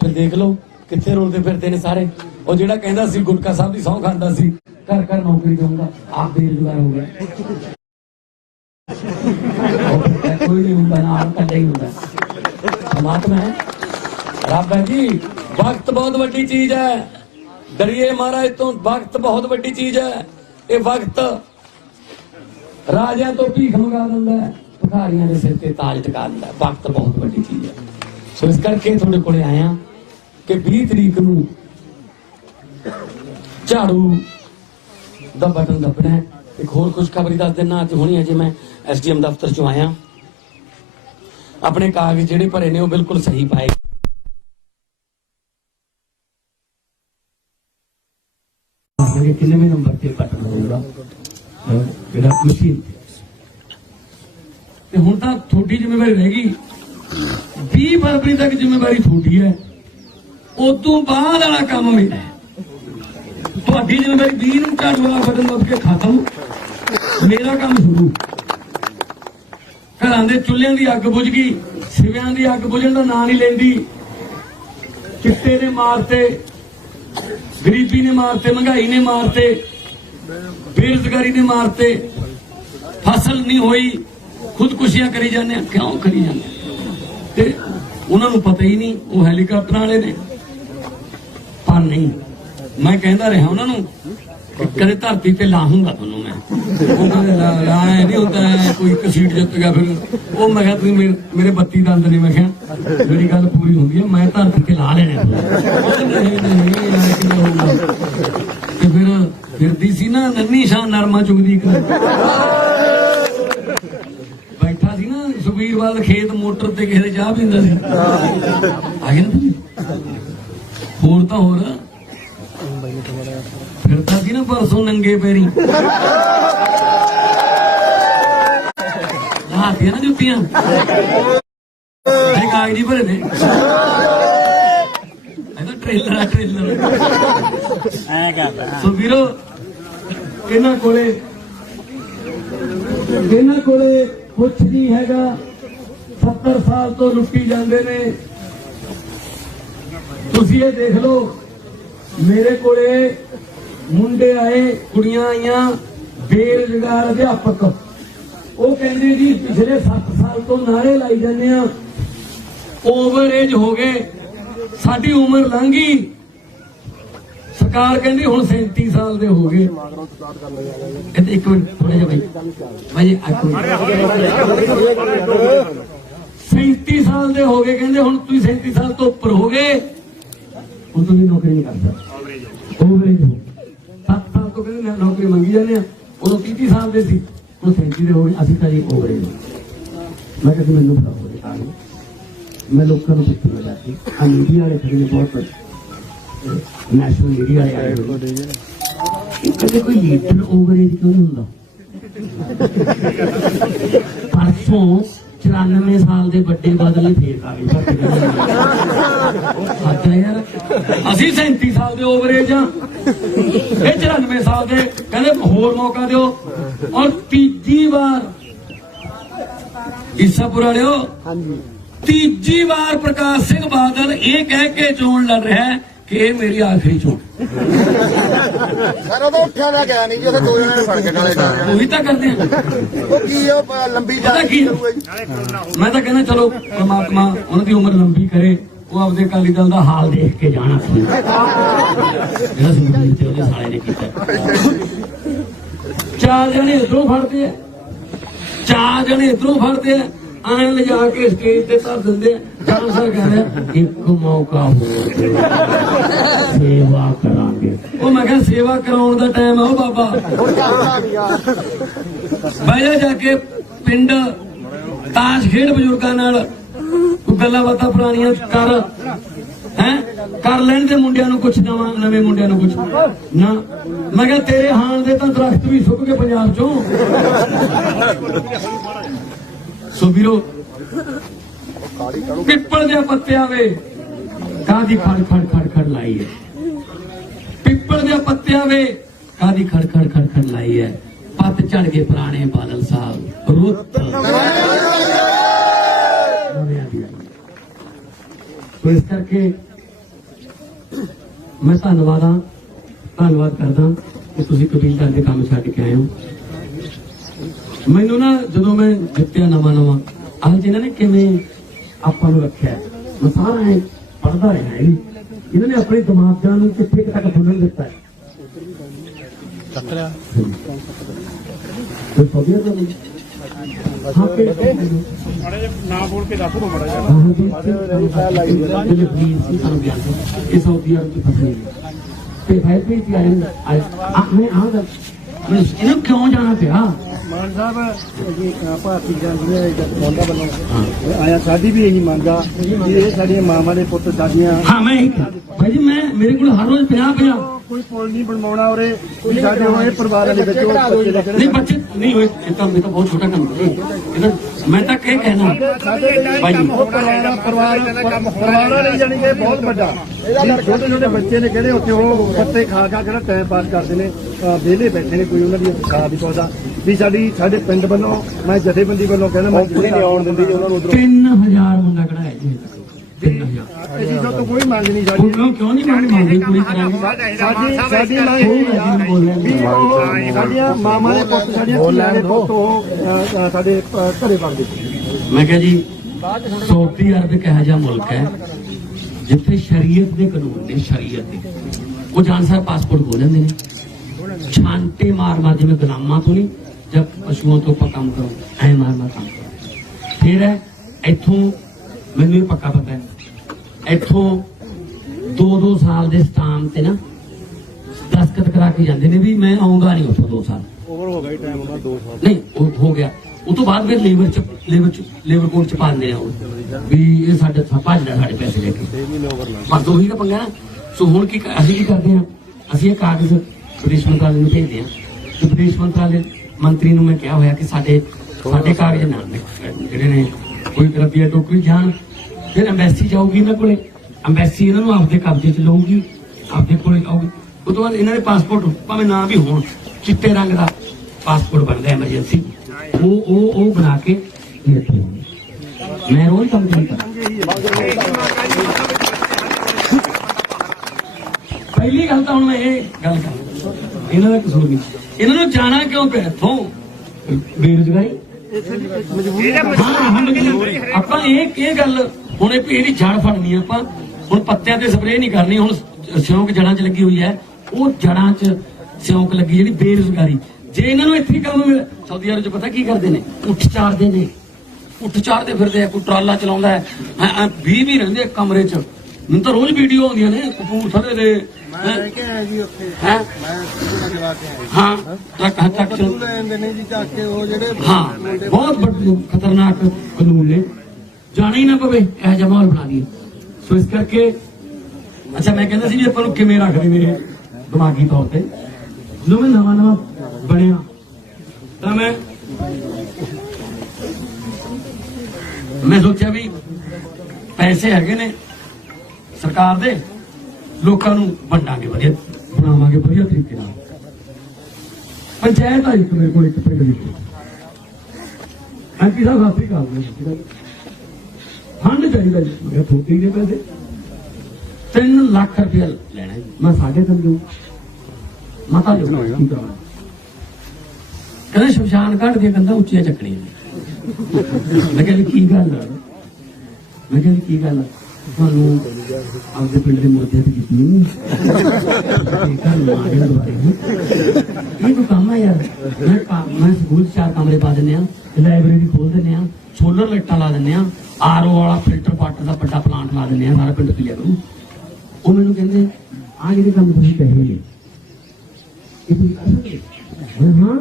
ਫਿਰ ਦੇਖ ਲਓ ਕਿੱਥੇ ਰੋਲਦੇ ਫਿਰਦੇ ਨੇ ਸਾਰੇ। ਉਹ ਜਿਹੜਾ ਕਹਿੰਦਾ ਸੀ ਗੁਟਕਾ ਸਾਹਿਬ ਦੀ ਸਹੁੰ ਖਾਂਦਾ ਸੀ, ਘਰ ਘਰ ਨੌਕਰੀ ਦਊਂਗਾ, ਆਪ ਬੇਰੁਜ਼ਗਾਰ ਹੋ ਗਿਆ। ਕੋਈ ਨਹੀਂ ਹੁੰਦਾ ਨਾ, ਆਪ ਕੱਲਾ ਹੀ ਹੁੰਦਾ। ਪਰਮਾਤਮਾ ਹੈ, ਰੱਬ ਹੈ ਜੀ। ਵਕਤ ਬਹੁਤ ਵੱਡੀ ਚੀਜ਼ ਹੈ, ਡਰੀਏ ਮਹਾਰਾਜ ਤੋਂ। ਵਕਤ ਬਹੁਤ ਵੱਡੀ ਚੀਜ਼ ਹੈ। ਇਹ ਵਕਤ ਰਾਜਿਆਂ ਤੋਂ ਭੀਖ ਮੰਗਾ ਦਿੰਦਾ ਹੈ, ਭਿਖਾਰੀਆਂ ਦੇ ਸਿਰ ਤੇ ਤਾਜ ਟਿਕਾ ਦਿੰਦਾ ਹੈ। ਵਕਤ ਬਹੁਤ ਵੱਡੀ ਚੀਜ਼ ਹੈ। ਸੋ ਇਸ ਕਰਕੇ ਤੁਹਾਡੇ ਕੋਲੇ ਆਇਆ ਕਿ 20 ਤਰੀਕ ਨੂੰ ਝਾੜੂ ਦਾ ਬਟਨ ਦੱਬਣਾ ਹੈ। ਇੱਕ ਹੋਰ ਖੁਸ਼ਖਬਰੀ ਦੱਸ ਦਿੰਦਾ, ਅੱਜ ਹੋਣੀ ਅਜੇ ਮੈਂ SDM ਦਫ਼ਤਰ ਚੋਂ ਆਇਆ। ਆਪਣੇ ਕਾਗਜ਼ ਜਿਹੜੇ ਭਰੇ ਨੇ ਉਹ ਬਿਲਕੁਲ ਸਹੀ ਪਾਏ। ਕਿੰਨੇ ਨੰਬਰ ਤੇ ਬਟਨ ਹੋਊਗਾ ਜਿਹੜਾ ਮਸ਼ੀਨ ਤੇ ਹੁਣ ਤਾਂ ਤੁਹਾਡੀ ਜ਼ਿੰਮੇਵਾਰੀ ਰਹਿ ਗਈ। 20 ਫਰਵਰੀ ਤੱਕ ਜ਼ਿੰਮੇਵਾਰੀ ਤੁਹਾਡੀ ਹੈ, ਉਸ ਤੋਂ ਬਾਅਦ ਵਾਲਾ ਕੰਮ ਮੇਰਾ ਹੈ। ਤੁਹਾਡੀ ਜ਼ਿੰਮੇਵਾਰੀ 20 ਨੂੰ ਝਾੜੂ ਵਾਲਾ ਬਟਨ ਦੱਬ ਕੇ ਖਤਮ, ਮੇਰਾ ਕੰਮ ਸ਼ੁਰੂ। ਘਰਾਂ ਦੇ ਚੁੱਲ੍ਹਿਆਂ ਦੀ ਅੱਗ ਬੁਝ ਗਈ, ਸਿਵਿਆਂ ਦੀ ਅੱਗ ਬੁਝਣ ਦਾ ਨਾਂ ਨਹੀਂ ਲੈਂਦੀ। ਚਿੱਟੇ ਨੇ ਮਾਰਤੇ, ਗਰੀਬੀ ਨੇ ਮਾਰਤੇ, ਮਹਿੰਗਾਈ ਨੇ ਮਾਰਤੇ, ਬੇਰੁਜ਼ਗਾਰੀ ਨੇ ਮਾਰਤੇ, ਫਸਲ ਨਹੀਂ ਹੋਈ, ਖੁਦਕੁਸ਼ੀਆਂ ਕਰੀ ਜਾਂਦੇ ਆ। ਕਿਉਂ ਕਰੀ ਜਾਂਦੇ? ਤੇ ਉਹਨਾਂ ਨੂੰ ਪਤਾ ਹੀ ਨਹੀਂ, ਉਹ ਹੈਲੀਕਾਪਟਰਾਂ ਵਾਲੇ ਨੇ। ਪਰ ਨਹੀਂ, ਮੈਂ ਕਹਿੰਦਾ ਰਿਹਾ ਉਹਨਾਂ ਨੂੰ ਕਿ ਕਦੇ ਧਰਤੀ ਤੇ ਲਾਹੂੰਗਾ ਤੁਹਾਨੂੰ ਮੈਂ। ਉਹ ਕਹਿੰਦੇ ਲਾਇਆ ਨਹੀਂ ਹੁੰਦਾ, ਕੋਈ ਇੱਕ ਸੀਟ ਜਿੱਤ ਗਿਆ ਫਿਰ ਉਹ। ਮੈਂ ਕਿਹਾ ਤੁਸੀਂ ਮੇਰੇ 32 ਦੰਦ ਨੇ, ਮੈਂ ਕਿਹਾ ਮੇਰੀ ਗੱਲ ਪੂਰੀ ਹੁੰਦੀ ਹੈ, ਮੈਂ ਧਰਤੀ ਤੇ ਲਾ ਲੈਣਾ। ਤੇ ਫਿਰ ਫਿਰਦੀ ਸੀ ਨਾ ਨੰਨੀ ਸ਼ਾਹ ਨਰਮਾ ਚੁਗਦੀ ਇੱਕ, ਬੈਠਾ ਸੀ ਨਾ ਸੁਖਬੀਰਵਾਲ ਖੇਤ ਮੋਟਰ ਤੇ ਕਿਸੇ ਦੇ ਚਾਹ ਪੀਂਦਾ ਸੀ। ਆਏ ਨਾ ਹੋਰ ਤਾਂ ਹੋਰ ਫਿਰਦਾ ਸੀ ਨਾ ਪਰਸੋਂ ਨੰਗੇ ਪੈਰੀ, ਲਾਤੀਆਂ ਨਾ ਜੁੱਤੀਆਂ। ਇਹ ਕਾਗਜ਼ ਹੀ ਭਰੇ ਨੇ, ਇਹਦਾ ਟ੍ਰੇਲਰ ਐ ਕਰਦਾ। ਸੋ ਵੀਰੋ, ਇਹਨਾਂ ਕੋਲੇ ਕੁਛ ਨਹੀਂ ਹੈਗਾ। 70 ਸਾਲ ਤੋਂ ਲੁੱਟੀ ਜਾਂਦੇ ਨੇ। ਤੁਸੀਂ ਇਹ ਦੇਖ ਲਓ, ਮੇਰੇ ਕੋਲੇ ਮੁੰਡੇ ਆਏ, ਕੁੜੀਆਂ ਆਈਆਂ, ਬੇਰੁਜ਼ਗਾਰ ਅਧਿਆਪਕ। ਉਹ ਕਹਿੰਦੇ ਜੀ ਪਿਛਲੇ 7 ਸਾਲ ਤੋਂ ਨਾਰੇ ਲਾਈ ਜਾਂਦੇ ਆ, ਓਵਰ ਏਜ ਹੋ ਗਏ, ਸਾਡੀ ਉਮਰ ਲੰਘ ਗਈ। ਸਰਕਾਰ ਕਹਿੰਦੀ ਹੁਣ 37 ਸਾਲ ਦੇ ਹੋ ਗਏ। ਇੱਕ ਮਿੰਟ ਥੋੜਾ ਜਿਹਾ ਭਾਈ 37 ਸਾਲ ਦੇ ਹੋ ਗਏ, ਕਹਿੰਦੇ ਹੁਣ ਤੁਸੀਂ 37 ਸਾਲ ਤੋਂ ਉੱਪਰ ਹੋ ਗਏ, ਹੁਣ ਤੁਸੀਂ ਨੌਕਰੀ ਨਹੀਂ ਕਰਦਾ। ਓਵਰੇਜ ਹੋ 7 ਸਾਲ ਤੋਂ ਕਹਿੰਦੇ ਨੌਕਰੀ ਮੰਗੀ ਜਾਂਦੇ ਆ, ਉਦੋਂ 30 ਸਾਲ ਦੇ ਸੀ, ਹੁਣ 37 ਦੇ ਹੋ ਗਏ, ਅਸੀਂ ਤਾਂ ਜੀ ਓਵਰੇਜ ਹੋ। ਮੈਂ ਕਹਿੰਦੀ ਮੈਨੂੰ ਬਤਾਓ, ਮੈਂ ਲੋਕਾਂ ਨੂੰ ਪੁੱਛਣਾ ਚਾਹਤੀ ਆ, ਮੀਡੀਆ ਵਾਲੇ ਖੜੇ ਨੇ, ਬਹੁਤ ਨੈਸ਼ਨਲ ਮੀਡੀਆ ਵਾਲੇ ਆਏ ਹੋਏ, ਕਹਿੰਦੇ ਕੋਈ ਲੀਡਰ ਓਵਰੇਜ ਕਿਉਂ ਨਹੀਂ ਹੁੰਦਾ? ਪਰਸੋਂ 94 ਸਾਲ ਦੇ ਵੱਡੇ ਬਾਦਲ ਨੇ ਫੇਰ ਆ ਗਏ ਸੱਚ ਯਾਰ, ਅਸੀਂ 37 ਸਾਲ ਦੇ ਓਵਰੇਜ ਆ, ਇਹ 94 ਸਾਲ ਦੇ ਕਹਿੰਦੇ ਹੋਰ ਮੌਕਾ ਦਿਓ। ਔਰ ਤੀਜੀ ਵਾਰ ਈਸਾਪੁਰ ਵਾਲਿਓ, ਤੀਜੀ ਵਾਰ ਪ੍ਰਕਾਸ਼ ਸਿੰਘ ਬਾਦਲ ਇਹ ਕਹਿ ਕੇ ਚੋਣ ਲੜ ਰਿਹਾ ਹੈ ਕਿ ਇਹ ਮੇਰੀ ਆਖਰੀ ਚੋਣ। ਸਰ ਉਹ ਤਾਂ ਉੱਠਿਆ ਦਾ ਗਿਆ ਨਹੀਂ ਜੀ, ਉੱਥੇ 2 ਜਣੇ ਨੇ ਫੜ ਕੇ ਨਾਲੇ ਜਾ ਰਹੇ। ਉਹੀ ਤਾਂ ਕਰਦੇ ਆ। ਉਹ ਕੀ ਉਹ ਲੰਬੀ ਜਾ ਕੀ ਕਰੂਗਾ ਜੀ? ਮੈਂ ਤਾਂ ਕਹਿੰਦਾ ਚਲੋ ਪਰਮਾਤਮਾ ਉਹਨਾਂ ਦੀ ਉਮਰ ਲੰਬੀ ਕਰੇ, ਉਹ ਆਪਦੇ ਅਕਾਲੀ ਦਲ ਦਾ ਹਾਲ ਦੇਖ ਕੇ ਜਾਣਾ ਜਿਹੜਾ ਸੁਖਬੀਰ ਤੇ ਉਹਦੇ ਸਾਲੇ ਨੇ ਕੀਤਾ। 4 ਜਣੇ ਇੱਧਰੋਂ ਫੜਦੇ ਆ, ਚਾਰ ਜਣੇ ਇਧਰੋਂ ਫੜਦੇ ਆ, ਐਂ ਲਿਜਾ ਕੇ ਸਟੇਜ ਤੇ ਧਰ ਦਿੰਦੇ ਆ। ਜਾਨ ਸਰ ਕਹਿੰਦੇ ਇੱਕ ਮੌਕਾ ਹੋਰ ਦਿਓ, ਸੇਵਾ ਕਰਾਂਗੇ। ਉਹ ਮੈਂ ਕਿਹਾ ਸੇਵਾ ਕਰਾਉਣ ਦਾ ਟਾਈਮ ਆ ਉਹ ਬਾਬਾ। ਬਾਹਰ ਜਾ ਕੇ ਪਿੰਡ ਤਾਸ਼ ਖੇਡ ਬਜ਼ੁਰਗਾਂ ਨਾਲ ਕੋਈ ਗੱਲਾਂ ਬਾਤਾਂ ਪੁਰਾਣੀਆਂ ਕਰ ਕਰ ਲੈਣ ਤੇ ਮੁੰਡਿਆਂ ਨੂੰ ਕੁਛ ਨਵਾਂ, ਨਵੇਂ ਮੁੰਡਿਆਂ ਨੂੰ ਕੁਛ ਨਾ। ਮੈਂ ਕਿਹਾ ਤੇਰੇ ਹਾਣ ਦੇ ਤਾਂ ਦਰਖਤ ਵੀ ਸੁੱਕ ਗਏ ਪੰਜਾਬ ਚੋਂ। ਸੋ ਵੀਰੋ, ਪਿੱਪਲ ਦੇ ਪੱਤਿਆਂ ਵੇ ਕਾਦੀ ਖੜ ਖੜ ਖੜ ਖੜ ਲਾਈ ਹੈ। ਪਿੱਪਲ ਦੇ ਪੱਤਿਆਂ ਵੇ ਕਾਦੀ ਖੜ ਖੜ ਖੜ ਖੜ ਲਾਈ ਹੈ। ਪੱਤ ਝੜ ਗਏ ਪੁਰਾਣੇ ਬਾਦਲ ਸਾਹਿਬ, ਰੁੱਤ ਨਵਿਆਂ ਦੀ। ਸੋ ਇਸ ਕਰਕੇ ਮੈਂ ਧੰਨਵਾਦ ਕਰਦਾ ਕਿ ਤੁਸੀਂ ਕਬੀਲਦਾਰ ਦੇ ਕੰਮ ਛੱਡ ਕੇ ਆਏ ਹੋ। ਮੈਨੂੰ ਨਾ ਜਦੋਂ ਮੈਂ ਜਿੱਤਿਆ ਨਵਾਂ ਅੱਜ ਇਹਨਾਂ ਨੇ ਕਿਵੇਂ ਆਪਾਂ ਨੂੰ ਰੱਖਿਆ, ਮੈਂ ਸਾਰਾ ਪੜ੍ਹਦਾ ਰਿਹਾ। ਇਹਨਾਂ ਨੇ ਆਪਣੇ ਦਿਮਾਗਾਂ ਨੂੰ ਕਿੱਥੇ ਤੱਕ ਖੁੱਲਣ ਦਿੱਤਾ ਹੈ। ਨਾ ਬੋਲ ਕੇ ਦੱਸ ਦੋ ਬੜਾ ਇਹ ਸਾਊਦੀ ਅਰਬ ਦੀ ਫਸਲ ਤੇ ਭਾਈ ਵੀ ਮੈਂ ਆਉਂਦਾ ਇਹਨੂੰ ਕਿਉਂ ਜਾਣਾ ਪਿਆ। ਮਾਨ ਸਾਹਿਬ ਭਾਰਤੀ ਜਨਤਾ ਵੱਲੋਂ ਆਇਆ, ਸਾਡੀ ਵੀ ਇਹੀ ਮੰਗ ਆ ਕਿ ਇਹ ਸਾਡੀਆਂ ਮਾਵਾਂ ਦੇ ਪੁੱਤ ਸਾਡੀਆਂ। ਹਾਂ ਮੈਂ ਭਾਈ ਜੀ, ਮੈਂ ਮੇਰੇ ਕੋਲ ਹਰ ਰੋਜ਼ 50 ਕੋਈ ਪੁਲ ਨਹੀਂ ਬਣਵਾਉਣਾ ਔਰ ਕੋਈ ਸਾਡੇ ਹੋਏ ਪਰਿਵਾਰਾਂ ਦੇ ਵਿੱਚ ਬੱਚੇ ਲੈ ਨਹੀਂ ਬੱਚੇ ਨਹੀਂ ਹੋਏ। ਇਹ ਤਾਂ ਬਹੁਤ ਛੋਟਾ ਕੰਮ ਹੈ। ਮੈਂ ਤਾਂ ਇਹ ਕਹਿਣਾ ਭਾਈ ਜੀ, ਪਰਿਵਾਰਾਂ ਲਈ ਜਾਣੀ ਕਿ ਬਹੁਤ ਵੱਡਾ। ਛੋਟੇ ਛੋਟੇ ਬੱਚੇ ਨੇ ਕਿਹੜੇ ਉੱਥੇ ਉਹ ਪੱਤੇ ਖਾ ਕਿਹੜਾ ਟਾਈਮ ਪਾਸ ਕਰਦੇ ਨੇ, ਵਿਹਲੇ ਬੈਠੇ ਨੇ, ਕੋਈ ਉਹਨਾਂ ਦੀ ਸਾਥ ਨਹੀਂ ਪਹੁੰਚਦਾ। ਵੀ ਸਾਡੇ ਪਿੰਡ ਵੱਲੋਂ ਮੈਂ ਜਥੇਬੰਦੀ ਵੱਲੋਂ ਕਹਿੰਦਾ ਮੈਂ ਪੂਰੀ ਨਹੀਂ ਆਉਣ ਦਿੰਦੀ ਉਹਨਾਂ ਨੂੰ। 3000 ਮੁੰਡਾ ਕਢਾਇਆ ਜੀ, 3000। ਅਸੀਂ ਤੋਂ ਕੋਈ ਮੰਗ ਨਹੀਂ ਸਾਡੀ। ਕਿਉਂ ਨਹੀਂ ਮੰਗਦੇ? ਪੂਰੀ ਕਰਾਂਗੇ। ਸਾਡੀ ਸਾਡੀਆਂ ਮਾਵਾਂ ਦੇ ਪੁੱਤ, ਸਾਡੀਆਂ ਧੀਆਂ ਦੇ ਪੁੱਤ ਉਹ ਸਾਡੇ ਘਰੇ ਵੜਦੇ। ਮੈਂ ਕਿਹਾ ਜੀ, ਸਾਊਦੀ ਅਰਬ ਇੱਕ ਇਹੋ ਜਿਹਾ ਮੁਲਕ ਹੈ ਜਿੱਥੇ ਸ਼ਰੀਅਤ ਦੇ ਕਾਨੂੰਨ ਨੇ, ਸ਼ਰੀਅਤ ਦੇ। ਉਹ ਜਾਨ ਸਾਹਿਬ ਪਾਸਪੋਰਟ ਹੋ ਜਾਂਦੇ ਨੇ, ਛਾਂਟੇ ਮਾਰ ਜਿਵੇਂ ਗੁਲਾਮਾਂ ਤੋਂ ਨਹੀਂ, ਜਦ ਪਸ਼ੂਆਂ ਤੋਂ ਆਪਾਂ ਕੰਮ ਕਰੋ ਐ ਮਾਰ ਕੰਮ ਕਰੋ। ਫਿਰ ਹੈ ਇੱਥੋਂ ਮੈਨੂੰ ਇਹ ਪੱਕਾ ਪਤਾ ਹੈ, ਇੱਥੋਂ 2-2 ਸਾਲ ਦੇ ਸਟਾਮ ਤੇ ਨਾ ਦਸਤਖਤ ਕਰਾ ਕੇ ਜਾਂਦੇ ਨੇ ਵੀ ਮੈਂ ਆਉਂਗਾ ਨਹੀਂ ਉੱਥੋਂ 2 ਸਾਲ। ਓਵਰ ਹੋ ਗਿਆ ਟਾਈਮ ਉਹਦਾ 2 ਸਾਲ ਨਹੀਂ ਉਹ ਹੋ ਗਿਆ। ਉਹ ਤੋਂ ਬਾਅਦ ਫਿਰ ਲੇਬਰ ਕੋਰਟ ਚ ਪਾਉਂਦੇ ਆ ਵੀ ਇਹ ਸਾਡੇ ਭੱਜਦਾ ਸਾਡੇ ਪੈਸੇ ਲੈ ਕੇ। ਬਸ ਉਹੀ ਤਾਂ ਪੰਗਾ ਨਾ। ਸੋ ਹੁਣ ਅਸੀਂ ਕੀ ਕਰਦੇ ਹਾਂ, ਅਸੀਂ ਇਹ ਕਾਗਜ਼ ਵਿਦੇਸ਼ ਮੰਤਰਾਲੇ ਨੂੰ ਭੇਜਦੇ ਹਾਂ ਤੇ ਵਿਦੇਸ਼ ਮੰਤਰੀ ਨੂੰ ਮੈਂ ਕਿਹਾ ਹੋਇਆ ਕਿ ਸਾਡੇ ਕਾਗਜ਼ ਨਾਲ ਜਿਹੜੇ ਨੇ ਕੋਈ ਰੁਪਈਆ ਟੋਕਰੀ ਜਾਣ। ਫਿਰ ਐਮਬੈਸੀ ਜਾਊਗੀ ਇਹਨਾਂ ਕੋਲੇ, ਐਮਬੈਸੀ ਇਹਨਾਂ ਨੂੰ ਆਪਦੇ ਕਬਜ਼ੇ ਚ ਲਊਗੀ, ਆਪਦੇ ਕੋਲੇ ਆਊਗੀ। ਉਹ ਤੋਂ ਬਾਅਦ ਇਹਨਾਂ ਦੇ ਪਾਸਪੋਰਟ ਭਾਵੇਂ ਨਾ ਵੀ ਹੋਣ, ਚਿੱਟੇ ਰੰਗ ਦਾ ਪਾਸਪੋਰਟ ਬਣਦਾ ਐਮਰਜੈਂਸੀ, ਉਹ ਬਣਾ ਕੇ ਮੈਂ ਰੋਜ਼ ਕੰਮ ਕਰਦਾ। ਪਹਿਲੀ ਗੱਲ ਤਾਂ ਹੁਣ ਮੈਂ ਇਹ ਗੱਲ ਕਰਾਂ, ਇਹਨਾਂ ਦਾ ਕਸੂਰ ਨਹੀਂ। ਇਹਨਾਂ ਨੂੰ ਜਾਣਾ ਕਿਉਂ ਪਿਆ ਇੱਥੋਂ? ਬੇਰੁਜ਼ਗਾਰੀ। ਆਪਾਂ ਇਹ ਗੱਲ ਹੁਣ ਇਹਦੀ ਜੜ ਫੜਨੀ ਆ ਆਪਾਂ। ਹੁਣ ਪੱਤਿਆਂ ਤੇ ਸਪਰੇਅ ਨਹੀਂ ਕਰਨੀ, ਹੁਣ ਸਿਉਂਕ ਜੜਾਂ 'ਚ ਲੱਗੀ ਹੋਈ ਹੈ, ਉਹ ਜੜਾਂ 'ਚ ਸਿਉਂਕ ਲੱਗੀ ਜਿਹੜੀ ਬੇਰੁਜ਼ਗਾਰੀ। ਜੇ ਇਹਨਾਂ ਨੂੰ ਇੱਥੇ ਕੰਮ ਮਿਲੇ, ਸਾਊਦੀ ਅਰਬ 'ਚ ਪਤਾ ਕੀ ਕਰਦੇ ਨੇ? ਉੱਠ ਚਾੜਦੇ ਫਿਰਦੇ ਆ, ਕੋਈ ਟਰਾਲਾ ਚਲਾਉਂਦਾ ਹੈ, 20 ਵੀ ਰਹਿੰਦੇ ਕਮਰੇ 'ਚ। ਮੈਨੂੰ ਤਾਂ ਰੋਜ਼ ਵੀਡੀਓ ਆਉਂਦੀਆਂ ਨੇ ਕਪੂਰਥਲੇ ਦੇ। ਹਾਂ ਬਹੁਤ ਖਤਰਨਾਕ ਕਾਨੂੰਨ ਨੇ, ਜਾਣਾ ਹੀ ਨਾ ਪਵੇ ਇਹ ਜਿਹਾ ਮਾਹੌਲ ਬਣਾ ਦਈਏ। ਸੋ ਇਸ ਕਰਕੇ ਅੱਛਾ ਮੈਂ ਕਹਿੰਦਾ ਸੀ ਵੀ ਆਪਾਂ ਨੂੰ ਕਿਵੇਂ ਰੱਖਦੇ ਮੇਰੇ ਦਿਮਾਗੀ ਤੌਰ ਤੇ। ਜਦੋਂ ਮੈਂ ਨਵਾਂ ਬਣਿਆ ਤਾਂ ਮੈਂ ਸੋਚਿਆ ਵੀ ਪੈਸੇ ਹੈਗੇ ਨੇ ਸਰਕਾਰ ਦੇ, ਲੋਕਾਂ ਨੂੰ ਵੰਡਾਂਗੇ, ਵਧੀਆ ਬਣਾਵਾਂਗੇ ਵਧੀਆ ਤਰੀਕੇ ਨਾਲ। ਪੰਚਾਇਤ ਆਈ ਮੇਰੇ ਕੋਲ ਇੱਕ ਪਿੰਡ ਵਿੱਚ, ਐਮਪੀ ਸਾਹਿਬ ਸਤਿ ਸ੍ਰੀ ਅਕਾਲ, ਫੰਡ ਚਾਹੀਦਾ ਜੀ। ਮੈਂ ਕਿਹਾ ਥੋੜੀ ਦੇ ਪੈਸੇ 3 ਲੱਖ ਰੁਪਇਆ ਲੈਣਾ ਜੀ। ਮੈਂ 3.5 ਦਊਂ, ਮਤਾ ਜੋ ਕਹਿੰਦੇ ਸ਼ਮਸ਼ਾਨ ਘਾਟ ਦੀਆਂ ਕੰਧਾਂ ਉੱਚੀਆਂ ਚੱਕਣੀਆਂ। ਮੈਂ ਕਿਹਾ ਕੀ ਗੱਲ ਆ? ਤੁਹਾਨੂੰ ਆਪਦੇ ਪਿੰਡ ਦੇ ਮੁਰਦੇ ਤੇ ਕੀਤੀ ਨਹੀਂ ਇਹ ਕੋਈ ਕੰਮ ਆ ਯਾਰ। ਮੈਂ ਸਕੂਲ 'ਚ 4 ਕਮਰੇ ਪਾ ਦਿੰਦੇ ਆ, ਲਾਇਬ੍ਰੇਰੀ ਖੋਲ ਦਿੰਦੇ ਆ, ਸੋਲਰ ਲਾਈਟਾਂ ਲਾ ਦਿੰਦੇ ਆ, ਆਰਓ ਵਾਲਾ ਫਿਲਟਰ ਵਾਟਰ ਦਾ ਵੱਡਾ ਪਲਾਂਟ ਲਾ ਦਿੰਦੇ ਆ, ਸਾਰਾ ਪਿੰਡ ਪੀਆ ਕਰੂ। ਉਹ ਮੈਨੂੰ ਕਹਿੰਦੇ ਆ ਜਿਹੜੇ ਕੰਮ ਤੁਸੀਂ ਪੈਸੇ ਨੇ ਇਹ ਤੁਸੀਂ ਕਰ ਸਕਦੇ? ਮੈਂ ਹਾਂ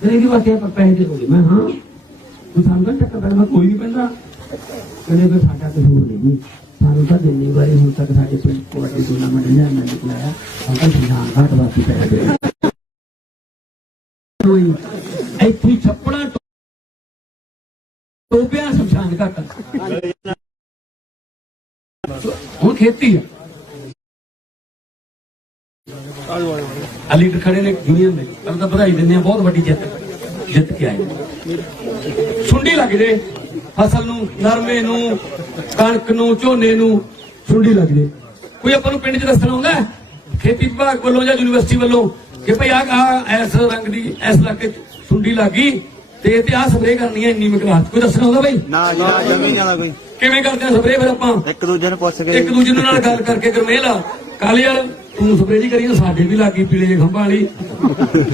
ਤੇਰੇ ਕੀ ਵਾਸਤੇ ਆਪਾਂ ਪੈਸੇ ਦੇ ਦੋਗੇ? ਮੈਂ ਹਾਂ ਤੂੰ ਸਾਨੂੰ ਤਾਂ ਟੱਕਰ ਪੈਣਾ? ਮੈਂ ਕੋਈ ਨਹੀਂ ਪੈਂਦਾ। ਕਹਿੰਦੇ ਕੋਈ ਸਾਡਾ ਕਸੂਰ ਨਹੀਂ, ਸਾਨੂੰ ਤਾਂ ਜਿੰਨੀ ਵਾਰੀ ਹੁਣ ਤੱਕ ਸਾਡੇ ਪਿੰਡ ਕੋਲ ਟੂਰਨਾਮੈਂਟ ਲਿਆ ਮੈਂ ਨਿਕਲਿਆ ਸਾਨੂੰ ਸੰਘਾਨ ਘਾਟ ਵਾਸਤੇ ਪੈਸੇ ਦੇ ਇੱਥੇ ਛੱਪੜਾ ਟੋਪਿਆ ਸ਼ਮਸ਼ਾਨ ਘਾਟ ਹੁਣ ਖੇਤੀ ਆ। ਲੀਡਰ ਖੜੇ ਨੇ ਯੂਨੀਅਨ ਦੇ, ਤਾਂ ਵਧਾਈ ਦਿੰਦੇ ਆ, ਬਹੁਤ ਵੱਡੀ ਜਿੱਤ ਕੇ ਆਏ। ਸੁੰਡੀ ਲੱਗ ਜੇ ਫਸਲ ਨੂੰ, ਨਰਮੇ ਨੂੰ, ਕਣਕ ਨੂੰ, ਝੋਨੇ ਨੂੰ ਸੁੰਡੀ ਲੱਗ ਜੇ, ਕੋਈ ਆਪਾਂ ਨੂੰ ਪਿੰਡ 'ਚ ਦੱਸਣਾ ਹੁੰਦਾ ਖੇਤੀ ਵਿਭਾਗ ਵੱਲੋਂ ਜਾਂ ਯੂਨੀਵਰਸਿਟੀ ਵੱਲੋਂ ਕਿ ਭਾਈ ਆਹ ਇਸ ਰੰਗ ਦੀ ਇਸ ਇਲਾਕੇ 'ਚ ਸੁੰਡੀ ਲੱਗ ਗਈ ਤੇ ਆਹ ਸਪਰੇਅ ਕਰਨੀ ਹੈ ਇੰਨੀ ਮਿਕਦਾਰ 'ਚ, ਕੋਈ ਦੱਸਣਾ ਹੁੰਦਾ ਬਈ? ਨਾ ਜੀ ਨਾ, ਜਮੀ ਨਹੀਂ ਆਉਂਦਾ ਕੋਈ। ਕਿਵੇਂ ਕਰਦੇ ਆ ਸਪਰੇਅ? ਫਿਰ ਆਪਾਂ ਇੱਕ ਦੂਜੇ ਨੂੰ ਪੁੱਛ ਕੇ ਇੱਕ ਦੂਜੇ ਨਾਲ ਗੱਲ ਕਰਕੇ ਗਰਮੇਲ ਕੱਲ ਯਾਰ ਤੂੰ ਸਪਰੇਅ ਜੀ ਕਰੀ, ਸਾਡੇ ਵੀ ਲੱਗੀ ਪੀਲੇ ਜਿਹੇ ਖੰਭਾਂ ਵਾਲੀ।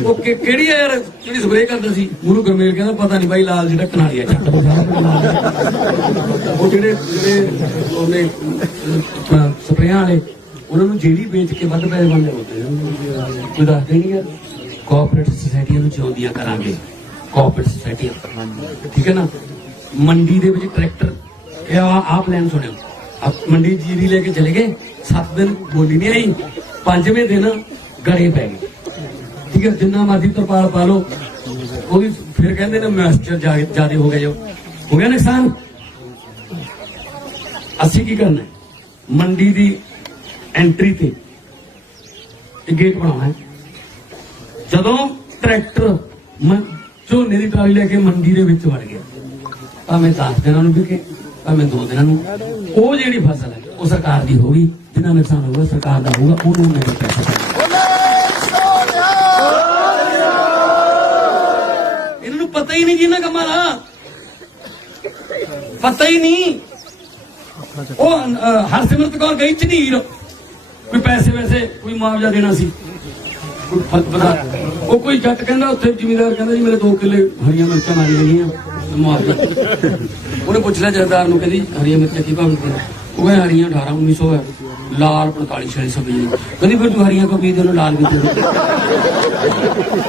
ਉਹ ਕਿਹੜੀ ਆ ਯਾਰ ਜਿਹੜੀ ਸਪਰੇਅ ਕਰਦਾ ਸੀ? ਗੁਰੂ ਗਰਮੇਲ ਕਹਿੰਦਾ ਪਤਾ ਨਹੀਂ ਬਾਈ, ਲਾਲ ਜਿਹੜਾ ਕਨਾਲੀ ਆ ਛੱਟ ਉਹ ਜਿਹੜੇ ਉਹਨੇ ਸਪਰੇਆਂ ਵਾਲੇ ਉਹਨਾਂ ਨੂੰ ਜਿਹੜੀ ਵੇਚ ਕੇ ਵੱਧ ਪੈਸੇ ਬਣਦੇ ਹੁੰਦੇ ਕੋਈ ਦੱਸਦੇ ਨਹੀਂ ਯਾਰ। ਕੋਆਪਰੇਟਿਵ ਸੁਸਾਇਟੀਆਂ ਨੂੰ ਜਿਉਂਦੀਆਂ ਕਰਾਂਗੇ, ਕੋਆਪਰੇਟਿਵ ਸੁਸਾਇਟੀਆਂ, ਠੀਕ ਹੈ ਨਾ। ਮੰਡੀ ਦੇ ਵਿੱਚ ਟਰੈਕਟਰ ਇਹ ਆਹ ਪਲਾਨ ਸੁਣਿਓ, ਮੰਡੀ ਜੀਰੀ ਲੈ ਕੇ ਚਲੇ ਗਏ, 7 ਦਿਨ ਬੋਲੀ ਨਹੀਂ ਆਈ, 5ਵੇਂ ਦਿਨ ਗੜੇ ਪੈ ਗਏ, ਠੀਕ ਹੈ। ਜਿੰਨਾ ਮਰਜ਼ੀ ਤਰਪਾਲ ਪਾ ਲਓ ਉਹ ਵੀ ਫਿਰ ਕਹਿੰਦੇ ਨੇ ਮੋਇਸਚਰ ਜ਼ਿਆਦਾ ਹੋ ਗਿਆ, ਹੋ ਗਿਆ ਨੁਕਸਾਨ। ਅਸੀਂ ਕੀ ਕਰਨਾ? ਮੰਡੀ ਦੀ ਐਂਟਰੀ ਤੇ ਗੇਟ ਬਣਾਉਣਾ ਹੈ। ਜਦੋਂ ਟਰੈਕਟਰ ਝੋਨੇ ਦੀ ਟਰਾਲੀ ਲੈ ਕੇ ਮੰਡੀ ਦੇ ਵਿੱਚ ਵੜ ਗਿਆ, ਭਾਵੇਂ 10 ਦਿਨਾਂ ਨੂੰ ਵਿਕੇ, ਭਾਵੇਂ 2 ਦਿਨਾਂ ਨੂੰ, ਉਹ ਜਿਹੜੀ ਫਸਲ ਹੈ ਉਹ ਸਰਕਾਰ ਦੀ ਹੋਗੀ, ਜਿੰਨਾ ਨੁਕਸਾਨ ਹੋਊਗਾ ਸਰਕਾਰ ਦਾ ਹੋਊਗਾ, ਉਹਨੂੰ ਮੇਰੇ ਪੈਸੇ। ਇਹਨਾਂ ਨੂੰ ਪਤਾ ਹੀ ਨਹੀਂ ਜਿੰਨਾ ਕੰਮਾਂ ਦਾ ਪਤਾ ਹੀ ਨਹੀਂ। ਉਹ ਹਰਸਿਮਰਤ ਕੌਰ ਗਈ ਝਨੀਰ, ਕੋਈ ਪੈਸੇ ਵੈਸੇ ਕੋਈ ਮੁਆਵਜ਼ਾ ਦੇਣਾ ਸੀ, ਉਹ ਕੋਈ ਜੱਟ ਕਹਿੰਦਾ ਉੱਥੇ ਜ਼ਿਮੀਂਦਾਰ ਕਹਿੰਦਾ ਜੀ ਮੇਰੇ 2 ਕਿੱਲੇ ਹਰੀਆਂ ਮਿਰਚਾਂ ਮਾਰੀ ਗਈਆਂ ਮੁਆਵਜ਼ਾ। ਉਹਨੇ ਪੁੱਛ ਲਿਆ ਜਥੇਦਾਰ ਨੂੰ, ਕਹਿੰਦੀ ਹਰੀਆਂ ਮਿਰਚਾਂ ਕੀ ਭਾਅ ਵਿਕਦੀਆਂ? ਉਹ ਕਹਿੰਦਾ ਹਰੀਆਂ 18-1900 ਹੈ, ਲਾਲ 45-4600 ਵੀ। ਕਹਿੰਦੀ ਫਿਰ ਤੂੰ ਹਰੀਆਂ ਕੋ ਬੀਜ ਉਹਨੂੰ ਲਾਲ ਬੀਜ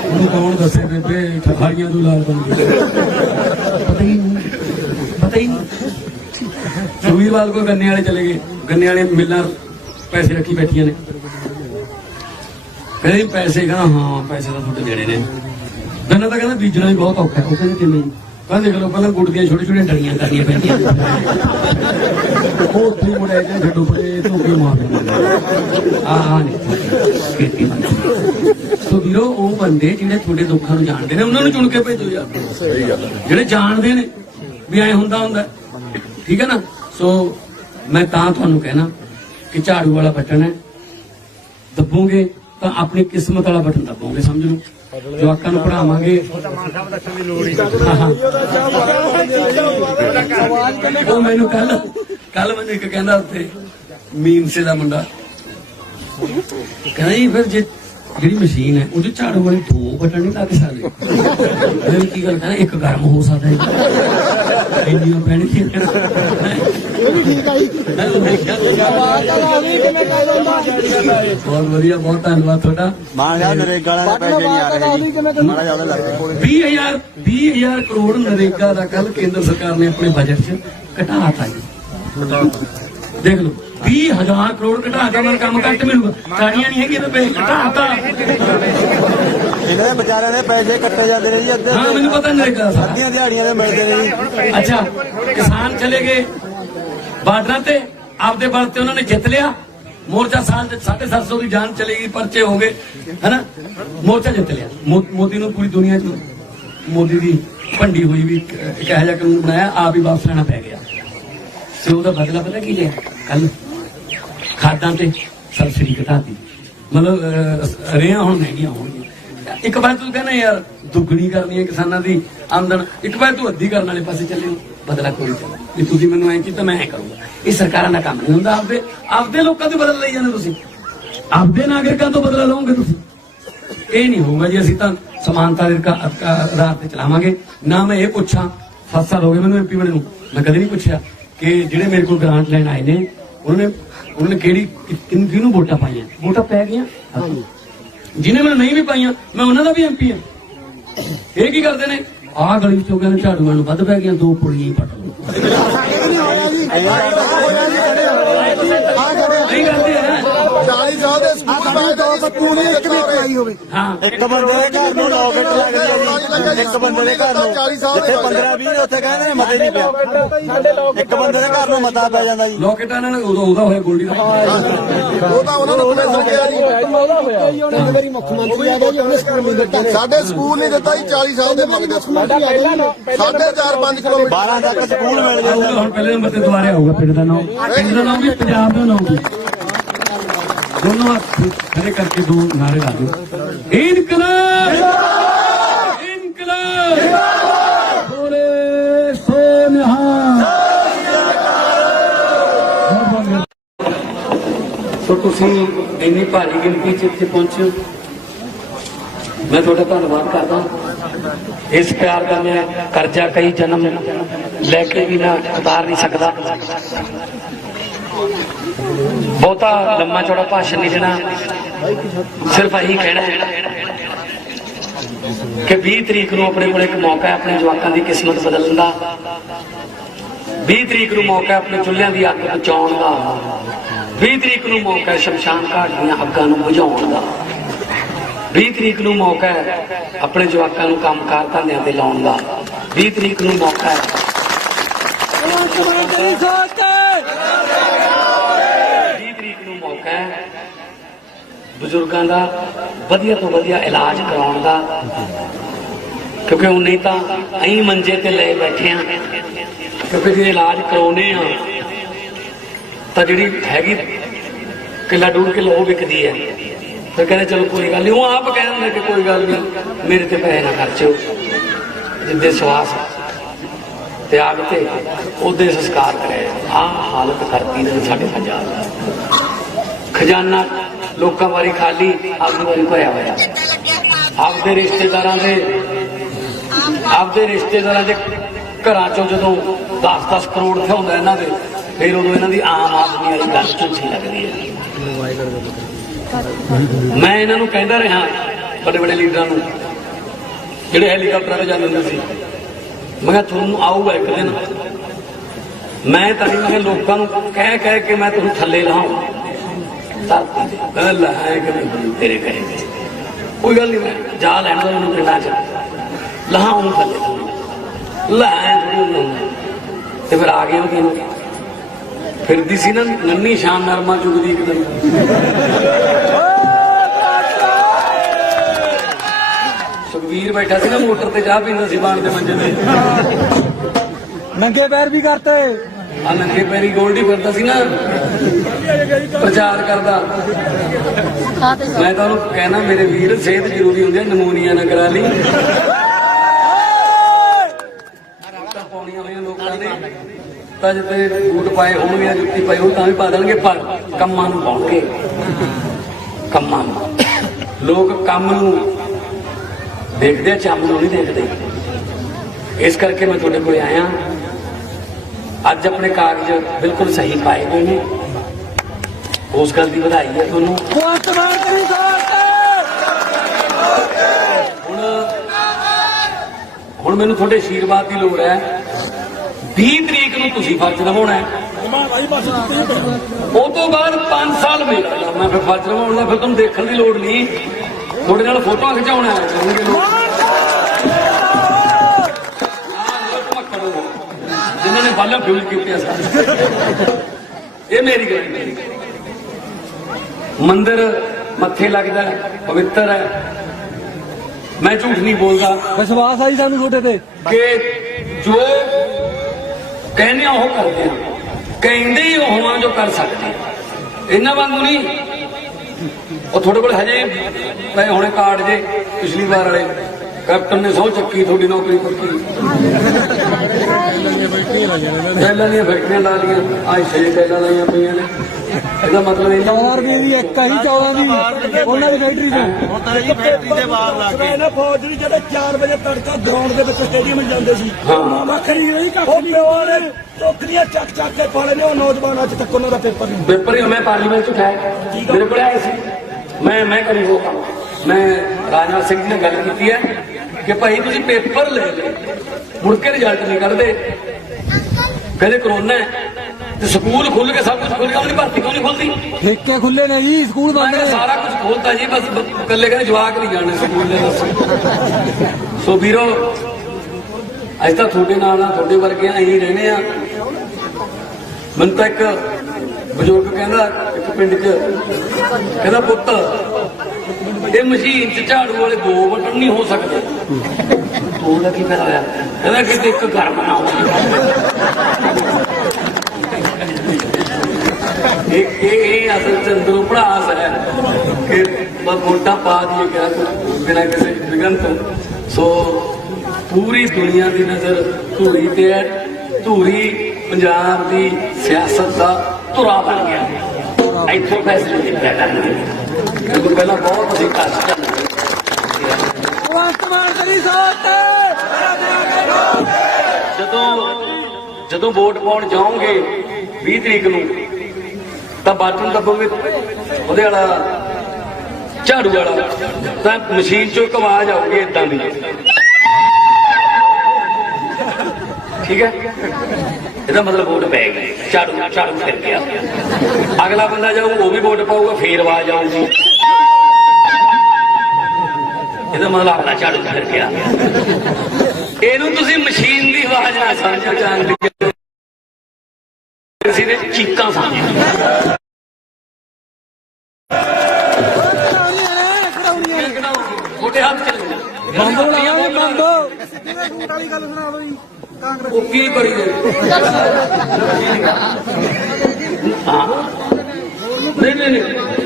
ਉਹਨੂੰ ਕੌਣ ਦੱਸੇ ਬੇਬੇ ਹਰੀਆਂ ਤੋਂ ਲਾਲ ਬਣ ਗਈ? ਪਤਾ ਹੀ ਨਹੀਂ। ਸੁਵੀਰਵਾਲ ਕੋਲ ਗੰਨੇ ਵਾਲੇ ਚਲੇ ਗਏ, ਗੰਨੇ ਵਾਲੇ ਮਿਲਾਂ ਪੈਸੇ ਰੱਖੀ ਬੈਠੀਆਂ ਨੇ, ਕਹਿੰਦੇ ਪੈਸੇ, ਕਹਿੰਦਾ ਹਾਂ ਪੈਸੇ ਤਾਂ ਤੁਹਾਡੇ ਦੇਣੇ ਨੇ। ਗੰਨਾ ਤਾਂ ਕਹਿੰਦਾ ਬੀਜਣਾ ਵੀ ਬਹੁਤ ਔਖਾ। ਉਹ ਕਹਿੰਦੇ ਕਿਵੇਂ? ਕਹਿੰਦੇ ਦੇਖ ਲਓ ਪਹਿਲਾਂ ਗੁੜ ਦੀਆਂ ਛੋਟੀਆਂ ਡਲੀਆਂ ਕਰਨੀਆਂ ਪੈਂਦੀਆਂ, ਉਹ ਉੱਥੇ ਮੁੜਿਆ ਜਾਂ ਛੱਡੋ ਪਰੇ ਧੋਕੇ ਮਾਰ ਦਿੰਦੇ। ਆਹ ਖੇਤੀ ਸੋ ਵੀਰੋ, ਉਹ ਬੰਦੇ ਜਿਹੜੇ ਤੁਹਾਡੇ ਦੁੱਖਾਂ ਨੂੰ ਜਾਣਦੇ ਨੇ ਉਹਨਾਂ ਨੂੰ ਚੁਣ ਕੇ ਭੇਜੋ ਯਾਰ, ਜਿਹੜੇ ਜਾਣਦੇ ਨੇ ਵੀ ਐ ਹੁੰਦਾ, ਠੀਕ ਹੈ ਨਾ। ਸੋ ਮੈਂ ਤਾਂ ਤੁਹਾਨੂੰ ਕਹਿਣਾ ਕਿ ਝਾੜੂ ਵਾਲਾ ਬਟਨ ਹੈ, ਦੱਬੋਗੇ ਤਾਂ ਆਪਣੀ ਕਿਸਮਤ ਵਾਲਾ ਬਟਨ ਦੱਬੋਗੇ, ਸਮਝ ਲਓ। ਜਵਾਕਾਂ ਨੂੰ ਪੜਾਵਾਂਗੇ, ਉਹ ਮੈਨੂੰ ਕੱਲ ਮੈਨੂੰ ਇੱਕ ਕਹਿੰਦਾ ਉੱਥੇ ਮੀਮਸੇ ਦਾ ਮੁੰਡਾ ਕਹਿੰਦਾ ਜੀ ਫਿਰ ਜੇ ਜਿਹੜੀ ਮਸ਼ੀਨ ਹੈ ਉਹਦੇ ਝਾੜੂ ਵਾਲੇ 2 ਬਟਨ ਨਹੀਂ ਲੱਗ ਸਕਦੇ? ਕੀ ਗੱਲ? ਕਹਿੰਦਾ ਇੱਕ ਗਰਮ ਹੋ ਸਕਦਾ ਹੈ, ਇੰਨੀਆਂ ਪੈਣੀ ਬਹੁਤ ਵਧੀਆ, ਬਹੁਤ ਧੰਨਵਾਦ ਤੁਹਾਡਾ। ਮਾਨ ਸਾਹਿਬ ਨਰੇਗਾ ਵਾਲੇ ਪੈਸੇ ਨਹੀਂ ਆ ਰਹੇ ਜੀ, ਮਾੜਾ ਜ਼ਿਆਦਾ ਲੱਗਦਾ। 20,000 ਕਰੋੜ ਨਰੇਗਾ ਦਾ ਕੱਲ ਕੇਂਦਰ ਸਰਕਾਰ ਨੇ ਆਪਣੇ ਬਜਟ 'ਚ ਘਟਾਤਾ ਜੀ। ਦੇਖ ਲਓ 20,000 ਕਰੋੜ ਘਟਾ ਕੇ ਨਾਲ ਕੰਮ ਘੱਟ ਮਿਲੂਗਾ, ਸਾੜੀਆਂ ਨਹੀਂ ਹੈਗੀਆਂ ਤੇ ਘਟਾਤਾ। ਇਹਨਾਂ ਦੇ ਵਿਚਾਰਿਆਂ ਦੇ ਪੈਸੇ ਕੱਟੇ ਜਾਂਦੇ ਨੇ ਜੀ ਅੱਧੇ। ਹਾਂ ਮੈਨੂੰ ਪਤਾ ਨਰੇਗਾ ਦਾ, ਅੱਧੀਆਂ ਦਿਹਾੜੀਆਂ ਦੇ ਮਿਲਦੇ ਨੇ ਜੀ। ਅੱਛਾ, ਕਿਸਾਨ ਚਲੇ ਗਏ ਬਾਰਡਰਾਂ ਤੇ, ਆਪਦੇ ਬਲ ਤੇ ਉਹਨਾਂ ਨੇ ਜਿੱਤ ਲਿਆ ਮੋਰਚਾ, ਸਾਲ 750 ਦੀ ਜਾਨ ਚਲੀ ਗਈ, ਪਰਚੇ ਹੋ ਗਏ, ਹੈਨਾ, ਮੋਰਚਾ ਜਿੱਤ ਲਿਆ। ਮੋਦੀ ਨੂੰ ਪੂਰੀ ਦੁਨੀਆ 'ਚ ਮੋਦੀ ਦੀ ਭੰਡੀ ਹੋਈ ਵੀ ਇੱਕ ਇਹੋ ਜਿਹਾ ਕਾਨੂੰਨ ਬਣਾਇਆ, ਆਪ ਹੀ ਵਾਪਸ ਲੈਣਾ ਪੈ ਗਿਆ। ਤੇ ਉਹਦਾ ਬਦਲਾ ਪਤਾ ਕੀ ਲਿਆ? ਕੱਲ ਖਾਦਾਂ ਤੇ ਸਬਸਿਡੀ ਘਟਾਤੀ, ਮਤਲਬ ਰੇਹਾਂ ਹੁਣ ਮਹਿੰਗੀਆਂ ਹੋਣਗੀਆਂ। ਇੱਕ ਵਾਰ ਤੂੰ ਕਹਿੰਦਾ ਯਾਰ ਦੁੱਗਣੀ ਕਰਨੀ ਹੈ ਕਿਸਾਨਾਂ ਦੀ ਆਮਦਨ, ਇੱਕ ਵਾਰ ਤੂੰ ਅੱਧੀ ਕਰਨ ਵਾਲੇ ਪਾਸੇ ਚੱਲੇ ਹੋ। ਬਦਲਾ ਕੋਈ ਚੱਲੇ ਵੀ ਤੁਸੀਂ ਮੈਨੂੰ ਐਂ ਕੀਤਾ ਮੈਂ ਐਂ ਕਰੂੰਗਾ। ਇਹ ਸਰਕਾਰਾਂ ਦਾ ਕੰਮ ਨਹੀਂ ਹੁੰਦਾ। ਆਪਦੇ ਲੋਕਾਂ ਤੋਂ ਬਦਲਾ ਲਈ ਜਾਂਦੇ ਤੁਸੀਂ, ਆਪਦੇ ਨਾਗਰਿਕਾਂ ਤੋਂ ਬਦਲਾ ਲਓਗੇ ਤੁਸੀਂ। ਇਹ ਨਹੀਂ ਹੋਊਗਾ ਜੀ। ਅਸੀਂ ਤਾਂ ਸਮਾਨਤਾ ਦੇ ਆਧਾਰ ਤੇ ਚਲਾਵਾਂਗੇ। ਨਾ ਮੈਂ ਇਹ ਪੁੱਛਾਂ, 7 ਸਾਲ ਹੋ ਗਏ ਮੈਨੂੰ MP ਬਣੇ ਨੂੰ, ਮੈਂ ਕਦੇ ਨਹੀਂ ਪੁੱਛਿਆ ਕਿ ਜਿਹੜੇ ਮੇਰੇ ਕੋਲ ਗ੍ਰਾਂਟ ਲੈਣ ਆਏ ਨੇ ਉਹਨਾਂ ਨੇ ਕਿਹਨੂੰ ਵੋਟਾਂ ਪਾਈਆਂ। ਵੋਟਾਂ ਪੈ ਗਈਆਂ, ਜਿਹਨੇ ਮੈਨੂੰ ਨਹੀਂ ਵੀ ਪਾਈਆਂ ਮੈਂ ਉਹਨਾਂ ਦਾ ਵੀ MP ਆ। ਇਹ ਕੀ ਕਰਦੇ ਨੇ, ਆਹ ਗਲੀ ਚੋਂ ਕਹਿੰਦੇ ਝਾੜੂਆਂ ਨੂੰ ਵੱਧ ਪੈ ਗਈਆਂ, 2 ਪੁਲੀਆਂ ਹੀ ਪੱਟ ਲਓ। ਨਹੀਂ ਕਰਦੇ ਹੈ। 40 ਸਾਲ ਦੇ ਸਕੂਲ ਇੱਕ ਵੀ ਪਾਈ ਹੋਵੇ। ਹਾਂ, ਇੱਕ ਬੰਦੇ ਦੇ ਘਰ ਨੂੰ ਲੋਕਟ ਲੱਗਦੀ ਹੈ ਜੀ। ਇੱਕ ਬੰਦੇ ਦੇ ਘਰ ਨੂੰ ਜਿੱਥੇ 15-20 ਨੇ ਉੱਥੇ ਕਹਿੰਦੇ ਨੇ ਮਤੇ ਨਹੀਂ ਪਿਆ। ਇੱਕ ਬੰਦੇ ਦੇ ਘਰ ਨੂੰ ਮਤਾ ਪੈ ਜਾਂਦਾ ਜੀ। ਲੋਕੇਟਾਂ ਨਾਲ ਉਦੋਂ ਉਹਦਾ ਹੋਇਆ ਗੋਲਡੀ ਦਾ। ਉਹ ਤਾਂ ਉਹਨਾਂ ਨੂੰ ਕਮਿਸ਼ਨ ਗਿਆ ਜੀ। ਤਿੰਨ ਵਾਰੀ ਮੁੱਖ ਮੰਤਰੀ ਆ ਗਏ ਜੀ, ਉਹਨੇ ਸਕੂਲ ਨਹੀਂ ਦਿੱਤਾ। ਸਾਡੇ ਸਕੂਲ ਨਹੀਂ ਦਿੱਤਾ ਜੀ 40 ਸਾਲ ਦੇ ਮੰਗਦੇ ਸਕੂਲ। 4.5 ਕਿਲੋਮੀਟਰ 12 ਤੱਕ ਸਕੂਲ ਮਿਲ ਆਊਗਾ ਹੁਣ ਪਹਿਲੇ ਨੰਬਰ ਤੇ ਦੁਬਾਰੇ ਆਊਗਾ ਪਿੰਡ ਦਾ ਨਾਮ, ਪਿੰਡ ਦਾ ਨਾਮ ਵੀ ਪੰਜਾਬ ਦਾ ਨਾਮ ਵੀ। ਦੋਨੋਂ ਹੱਥ ਖੜੇ ਕਰਕੇ 2 ਨਾਰੇ ਲਾ ਦਿਓ। ਇਨਕਲਾਬ ਇਨਕਲਾਬ ਬੋਲੇ ਸੋ ਨਿਹਾਲ। ਸੋ ਤੁਸੀਂ ਇੰਨੀ ਭਾਰੀ ਗਿਣਤੀ ਚ ਇੱਥੇ ਪਹੁੰਚੇ, ਮੈਂ ਤੁਹਾਡਾ ਧੰਨਵਾਦ ਕਰਦਾ। ਇਸ ਪਿਆਰ ਦਾ ਮੈਂ ਕਰਜ਼ਾ ਕਈ ਜਨਮ ਲੈ ਕੇ ਵੀ ਨਾ ਉਤਾਰ ਨਹੀਂ ਸਕਦਾ। ਬਹੁਤਾ ਲੰਮਾ ਚੌੜਾ ਭਾਸ਼ਣ ਨਹੀਂ ਦੇਣਾ, ਸਿਰਫ ਇਹੀ ਕਹਿਣਾ ਹੈ ਕਿ 20 ਤਰੀਕ ਨੂੰ ਆਪਣੇ ਕੋਲ ਇੱਕ ਮੌਕਾ ਹੈ ਆਪਣੇ ਜਵਾਕਾਂ ਦੀ ਕਿਸਮਤ ਬਦਲਣ ਦਾ। 20 ਤਰੀਕ ਨੂੰ ਮੌਕਾ ਹੈ ਆਪਣੇ ਚੁੱਲ੍ਹਿਆਂ ਦੀ ਅੱਗ ਬਚਾਉਣ ਦਾ। 20 ਤਰੀਕ ਨੂੰ ਮੌਕਾ ਹੈ ਸ਼ਮਸ਼ਾਨ ਘਾਟ ਦੀਆਂ ਅੱਗਾਂ ਨੂੰ ਬੁਝਾਉਣ ਦਾ। 20 ਤਰੀਕ ਨੂੰ ਮੌਕਾ ਹੈ ਆਪਣੇ ਜਵਾਕਾਂ ਨੂੰ ਕੰਮਕਾਰ ਧੰਦਿਆਂ ਤੇ ਲਾਉਣ ਦਾ। 20 ਤਰੀਕ ਨੂੰ ਮੌਕਾ ਹੈ 20 ਤਰੀਕ ਨੂੰ ਮੌਕਾ ਹੈ ਬਜ਼ੁਰਗਾਂ ਦਾ ਵਧੀਆ ਤੋਂ ਵਧੀਆ ਇਲਾਜ ਕਰਾਉਣ ਦਾ, ਕਿਉਂਕਿ ਹੁਣ ਨਹੀਂ ਤਾਂ ਅਸੀਂ ਮੰਜੇ ਤੇ ਲੈ ਬੈਠੇ ਆ। ਕਿਉਂਕਿ ਜੇ ਇਲਾਜ ਕਰਾਉਨੇ ਆ ਤਾਂ ਜਿਹੜੀ ਹੈਗੀ ਕਿੱਲਾ 1.5 ਕਿੱਲੋ ਉਹ ਵਿਕਦੀ ਹੈ। ਫਿਰ ਕਹਿੰਦੇ ਚਲੋ ਕੋਈ ਗੱਲ ਨਹੀਂ, ਉਹ ਆਪ ਕਹਿੰਦੇ ਕਿ ਕੋਈ ਗੱਲ ਨਹੀਂ ਮੇਰੇ ਤੇ ਪੈਸੇ ਨਾ ਖਰਚੋ। ਜਿੱਦੇ ਸਵਾਸ ਤਿਆਗ ਤੇ ਉਹਦੇ ਸੰਸਕਾਰ ਕਰਿਆ। ਆਹ ਹਾਲਤ ਕਰਤੀ ਨੇ ਸਾਡੇ ਪੰਜਾਬ ਦਾ। ਖਜ਼ਾਨਾ ਲੋਕਾਂ ਵਾਰੀ ਖਾਲੀ, ਆਪਣੀ ਵਾਰੀ ਭਰਿਆ ਹੋਇਆ। ਆਪਦੇ ਰਿਸ਼ਤੇਦਾਰਾਂ ਦੇ ਘਰਾਂ ਚੋਂ ਜਦੋਂ 10-10 ਕਰੋੜ ਥਿਆਉਂਦਾ ਇਹਨਾਂ ਦੇ, ਫਿਰ ਉਦੋਂ ਇਹਨਾਂ ਦੀ ਆਮ ਆਦਮੀ ਵਾਲੀ ਗੱਲ ਝੂਠੀ ਲੱਗਦੀ ਹੈ। ਮੈਂ ਇਹਨਾਂ ਨੂੰ ਕਹਿੰਦਾ ਰਿਹਾ, ਵੱਡੇ ਵੱਡੇ ਲੀਡਰਾਂ ਨੂੰ ਜਿਹੜੇ ਹੈਲੀਕਾਪਟਰਾਂ ਤੇ ਜਾਂਦੇ ਹੁੰਦੇ ਸੀ, ਮੈਂ ਕਿਹਾ ਤੁਹਾਨੂੰ ਆਊਗਾ ਇੱਕ ਦਿਨ, ਮੈਂ ਤਾਂ ਨਹੀਂ, ਮੈਂ ਕਿਹਾ ਲੋਕਾਂ ਨੂੰ ਕਹਿ ਕਹਿ ਕੇ ਮੈਂ ਤੁਹਾਨੂੰ ਥੱਲੇ ਲਾਉਂ ਧਰਤੀ ਤੇ। ਲਾਏ ਕਿ ਤੇਰੇ ਕਹੇਗੇ ਕੋਈ ਗੱਲ ਨਹੀਂ, ਮੈਂ ਜਾ ਲੈਣ ਦਾ ਉਹਨੂੰ ਪਿੰਡਾਂ ਚ ਲਹਾਉਂ ਥੱਲੇ ਲਾਏ ਥੋੜੀ। ਤੇ ਫਿਰ ਆ ਗਏ ਉਹ ਦਿਨ, ਫਿਰਦੀ ਸੀ ਨਾ ਨੰਨੀ ਸ਼ਾਨ ਨਰਮਾ ਚੁਗਦੀ ਇੱਕ ਦਿਨ। ਸੁਖਵੀਰ ਬੈਠਾ ਸੀ ਨਾ ਮੋਟਰ ਤੇ, ਚਾਹ ਪੀਂਦਾ ਸੀ ਬਾਣ ਦੇ ਮੰਜੇ ਤੇ, ਨੰਗੇ ਪੈਰ ਵੀ ਕਰਤੇ। ਆ ਨੰਗੇ ਪੈਰੀ ਗੋਲਡੀ ਫਿਰਦਾ ਸੀ ਨਾ ਪ੍ਰਚਾਰ ਕਰਦਾ। ਮੈਂ ਤਾਂ ਉਹਨੂੰ ਕਹਿਣਾ ਮੇਰੇ ਵੀਰ ਸਿਹਤ ਜ਼ਰੂਰੀ ਹੁੰਦੀ ਹੈ, ਨਮੂਨੀਆ ਨਾ ਕਰਾ ਲਈ। ਪਾਉਣੀਆਂ ਹੋਈਆਂ ਲੋਕਾਂ ਨੇ ਤਾਂ ਜਿੱਤੇ ਬੂਟ ਪਾਏ ਹੋਣਗੇ, ਜੁੱਤੀ ਪਾਈ ਹੋਣੀ ਤਾਂ ਵੀ ਪਾ ਦੇਣਗੇ, ਪਰ ਕੰਮਾਂ ਨੂੰ ਪਾਉਣਗੇ। ਕੰਮਾਂ ਨੂੰ ਲੋਕ ਕੰਮ ਨੂੰ ਦੇਖਦੇ ਆ, ਚੰਮ ਨੂੰ ਨਹੀਂ ਦੇਖਦੇ। ਇਸ ਕਰਕੇ ਮੈਂ ਤੁਹਾਡੇ ਕੋਲ ਆਇਆ। ਅੱਜ ਆਪਣੇ ਕਾਗਜ਼ ਬਿਲਕੁਲ ਸਹੀ ਪਾਏ ਗਏ ਨੇ, ਉਸ ਗੱਲ ਦੀ ਵਧਾਈ ਹੈ ਤੁਹਾਨੂੰ। ਹੁਣ ਮੈਨੂੰ ਤੁਹਾਡੇ ਆਸ਼ੀਰਵਾਦ ਦੀ ਲੋੜ ਹੈ। 20 ਤਰੀਕ ਨੂੰ ਤੁਸੀਂ ਫਰਜ਼ ਨਿਭਾਉਣਾ ਹੈ। ਉਹ ਤੋਂ ਬਾਅਦ 5 ਸਾਲ ਮੇਰਾ ਮੈਂ ਫਿਰ ਫਰਜ਼ ਨਿਭਾਉਣਾ। ਫਿਰ ਤੁਹਾਨੂੰ ਦੇਖਣ ਦੀ ਲੋੜ ਨਹੀਂ, ਤੁਹਾਡੇ ਨਾਲ ਫੋਟੋਆਂ ਖਿਚਾਉਣਾ ਜਿਨ੍ਹਾਂ ਨੇ ਬਾਲਾਂ ਫਿਊਜ਼ ਕੀਤੀਆਂ ਸਨ। ਇਹ ਮੇਰੀ ਗੱਲ। ਮੰਦਿਰ ਮੱਥੇ ਲੱਗਦਾ, ਪਵਿੱਤਰ ਹੈ, ਮੈਂ ਝੂਠ ਨਹੀਂ ਬੋਲਦਾ। ਵਿਸ਼ਵਾਸ ਆਈ ਸਾਨੂੰ ਤੁਹਾਡੇ ਤੇ ਕਿ ਜੋ ਕਹਿੰਦੇ ਉਹ ਕਰਦੇ ਆ, ਕਹਿੰਦੇ ਹੀ ਉਹ ਆ ਜੋ ਕਰ ਸਕਦੇ। ਇਹਨਾਂ ਵਾਂਗੂ ਨਹੀਂ। ਉਹ ਤੁਹਾਡੇ ਕੋਲ ਹਜੇ ਪਏ ਹੋਣੇ ਕਾਰਡ ਜੇ ਪਿਛਲੀ ਵਾਰ ਵਾਲੇ ਕੈਪਟਨ ਨੇ ਸਹੁੰ ਚੱਕੀ ਤੁਹਾਡੀ ਨੌਕਰੀ ਪੱਕੀ ਟੈਲਾਂ ਦੀਆਂ ਫੈਕਟਰੀਆਂ ਲਾ ਲਈਆਂ ਆਹ 6 ਟੈਲਾਂ ਲਾਈਆਂ ਪਈਆਂ ਨੇ ਇਹਦਾ ਮਤਲਬ ਇਹ 14 ਰੁਪਏ ਦੀ ਇੱਕ ਆਹੀ 14 ਦੀ ਉਹਨਾਂ ਦੀ ਫੈਕਟਰੀ ਤੋਂ ਹੁਣ ਤਾਂ ਜੀ ਫੈਕਟਰੀ ਦੇ ਬਾਹਰ ਲਾ ਕੇ ਇਹਨਾਂ ਫੌਜੀ ਜਿਹੜੇ 4 ਵਜੇ ਤੜਕਾ ਗਰਾਊਂਡ ਦੇ ਵਿੱਚ ਸਟੇਡੀਅਮ ਜਾਂਦੇ ਸੀ ਮਾਮਾ ਖਰੀ ਨਹੀਂ ਕੱਖ ਨਹੀਂ ਪਿਓ ਨੇ ਟੋਕਰੀਆਂ ਚੱਕ ਚੱਕ ਕੇ ਪਾਲੇ ਨੇ ਉਹ ਨੌਜਵਾਨ ਅੱਜ ਤੱਕ ਉਹਨਾਂ ਦਾ ਪੇਪਰ ਨਹੀਂ ਪੇਪਰ ਹੀ ਮੈਂ ਪਾਰਲੀਮੈਂਟ ਚ ਉਠਾਇਆ ਮੇਰੇ ਕੋਲ ਆਏ ਸੀ ਮੈਂ ਕਰੀ ਉਹ ਕੰਮ ਮੈਂ ਰਾਜਨਾਥ ਸਿੰਘ ਜੀ ਨੇ ਗੱਲ ਕੀਤੀ ਹੈ ਕਿ ਭਾਈ ਤੁਸੀਂ ਪੇਪਰ ਲੈ ਲਓ ਮੁੜ ਕੇ ਰਿਜ਼ਲਟ ਨਹੀਂ ਕੱਢਦੇ ਕਹਿੰਦੇ ਕਰੋਨਾ ਹੈ ਤੇ ਸਕੂਲ ਖੁੱਲ ਕੇ ਸਭ ਕੁਝ ਖੁੱਲ ਗਿਆ ਉਹਦੀ ਭਰਤੀ ਕਿਉਂ ਨਹੀਂ ਖੁੱਲਦੀ ਠੇਕੇ ਖੁੱਲੇ ਨੇ ਜੀ ਸਕੂਲ ਬੰਦ ਨੇ ਸਾਰਾ ਕੁਝ ਖੋਲਤਾ ਜੀ ਬਸ ਇਕੱਲੇ ਕਹਿੰਦੇ ਜਵਾਕ ਨਹੀਂ ਜਾਣੇ ਸਕੂਲ ਦੇ ਬਸ ਸੋ ਵੀਰੋ ਅੱਜ ਤਾਂ ਤੁਹਾਡੇ ਨਾਲ ਤੁਹਾਡੇ ਵਰਗੇ ਅਸੀਂ ਰਹਿਣੇ ਆ ਮੈਨੂੰ ਤਾਂ ਇੱਕ ਬਜ਼ੁਰਗ ਕਹਿੰਦਾ ਇੱਕ ਪਿੰਡ 'ਚ ਕਹਿੰਦਾ ਪੁੱਤ ਇਹ ਮਸ਼ੀਨ 'ਚ ਝਾੜੂ ਵਾਲੇ 2 ਬਟਨ ਨਹੀਂ ਹੋ ਸਕਦੇ ਉਹਦਾ ਕੀ ਫਾਇਦਾ ਹੋਇਆ ਕਹਿੰਦਾ ਕਿਤੇ ਇੱਕ ਘਰ ਬਣਾਓ ਇਹ ਅਸਲ ਚ ਅੰਦਰੋਂ ਭੜਾਸ ਹੈ ਕਿ ਵੋਟਾਂ ਪਾ ਦੀਏ ਕਿਆ ਬਿਨਾਂ ਕਿਸੇ ਵਿਗਨ ਤੋਂ ਸੋ ਪੂਰੀ ਦੁਨੀਆ ਦੀ ਨਜ਼ਰ ਧੂਰੀ ਤੇ ਹੈ ਧੂਰੀ ਪੰਜਾਬ ਦੀ ਸਿਆਸਤ ਦਾ ਧੁਰਾ ਬਣ ਗਿਆ ਇੱਥੋਂ ਫੈਸਲੇ ਲਿਖਿਆ ਕਰਨਗੇ ਕਿਉਂਕਿ ਪਹਿਲਾਂ ਬਹੁਤ ਅਸੀਂ ਕਾਸ਼ ਜਦੋਂ ਵੋਟ ਪਾਉਣ ਜਾਓਗੇ 20 ਤਰੀਕ ਨੂੰ ਤਾਂ ਬਾਟਨ ਦੱਬੋਗੇ ਉਹਦੇ ਵਾਲਾ ਝਾੜੂ ਵਾਲਾ ਤਾਂ ਮਸ਼ੀਨ ਚੋਂ ਇੱਕ ਆਵਾਜ਼ ਆਊਗੀ ਏਦਾਂ ਦੀ ਠੀਕ ਹੈ ਇਹਦਾ ਮਤਲਬ ਵੋਟ ਪੈ ਗਈ ਝਾੜੂ ਫਿਰ ਗਿਆ ਅਗਲਾ ਬੰਦਾ ਜਾਊ ਉਹ ਵੀ ਵੋਟ ਪਾਊਗਾ ਫੇਰ ਆਵਾਜ਼ ਆਊਗੀ ਇਹਦਾ ਮਤਲਬ ਅਗਲਾ ਝਾੜੂ ਫਿਰ ਗਿਆ ਇਹਨੂੰ ਤੁਸੀਂ ਮਸ਼ੀਨ ਦੀ ਆਵਾਜ਼ ਨਾ ਸਮਝੋ ਜਾਣ ਦੀ ਕਿਸੇ ਨੇ ਚੀਕਾਂ ਸਮਝੀਆਂ ਛੋਟੇ ਹੱਥ ਚੱਲਣਾ ਬੰਦ ਲਾਵਾਂਗੇ ਬੰਦ ਉਹ ਕੀ ਕਰੀ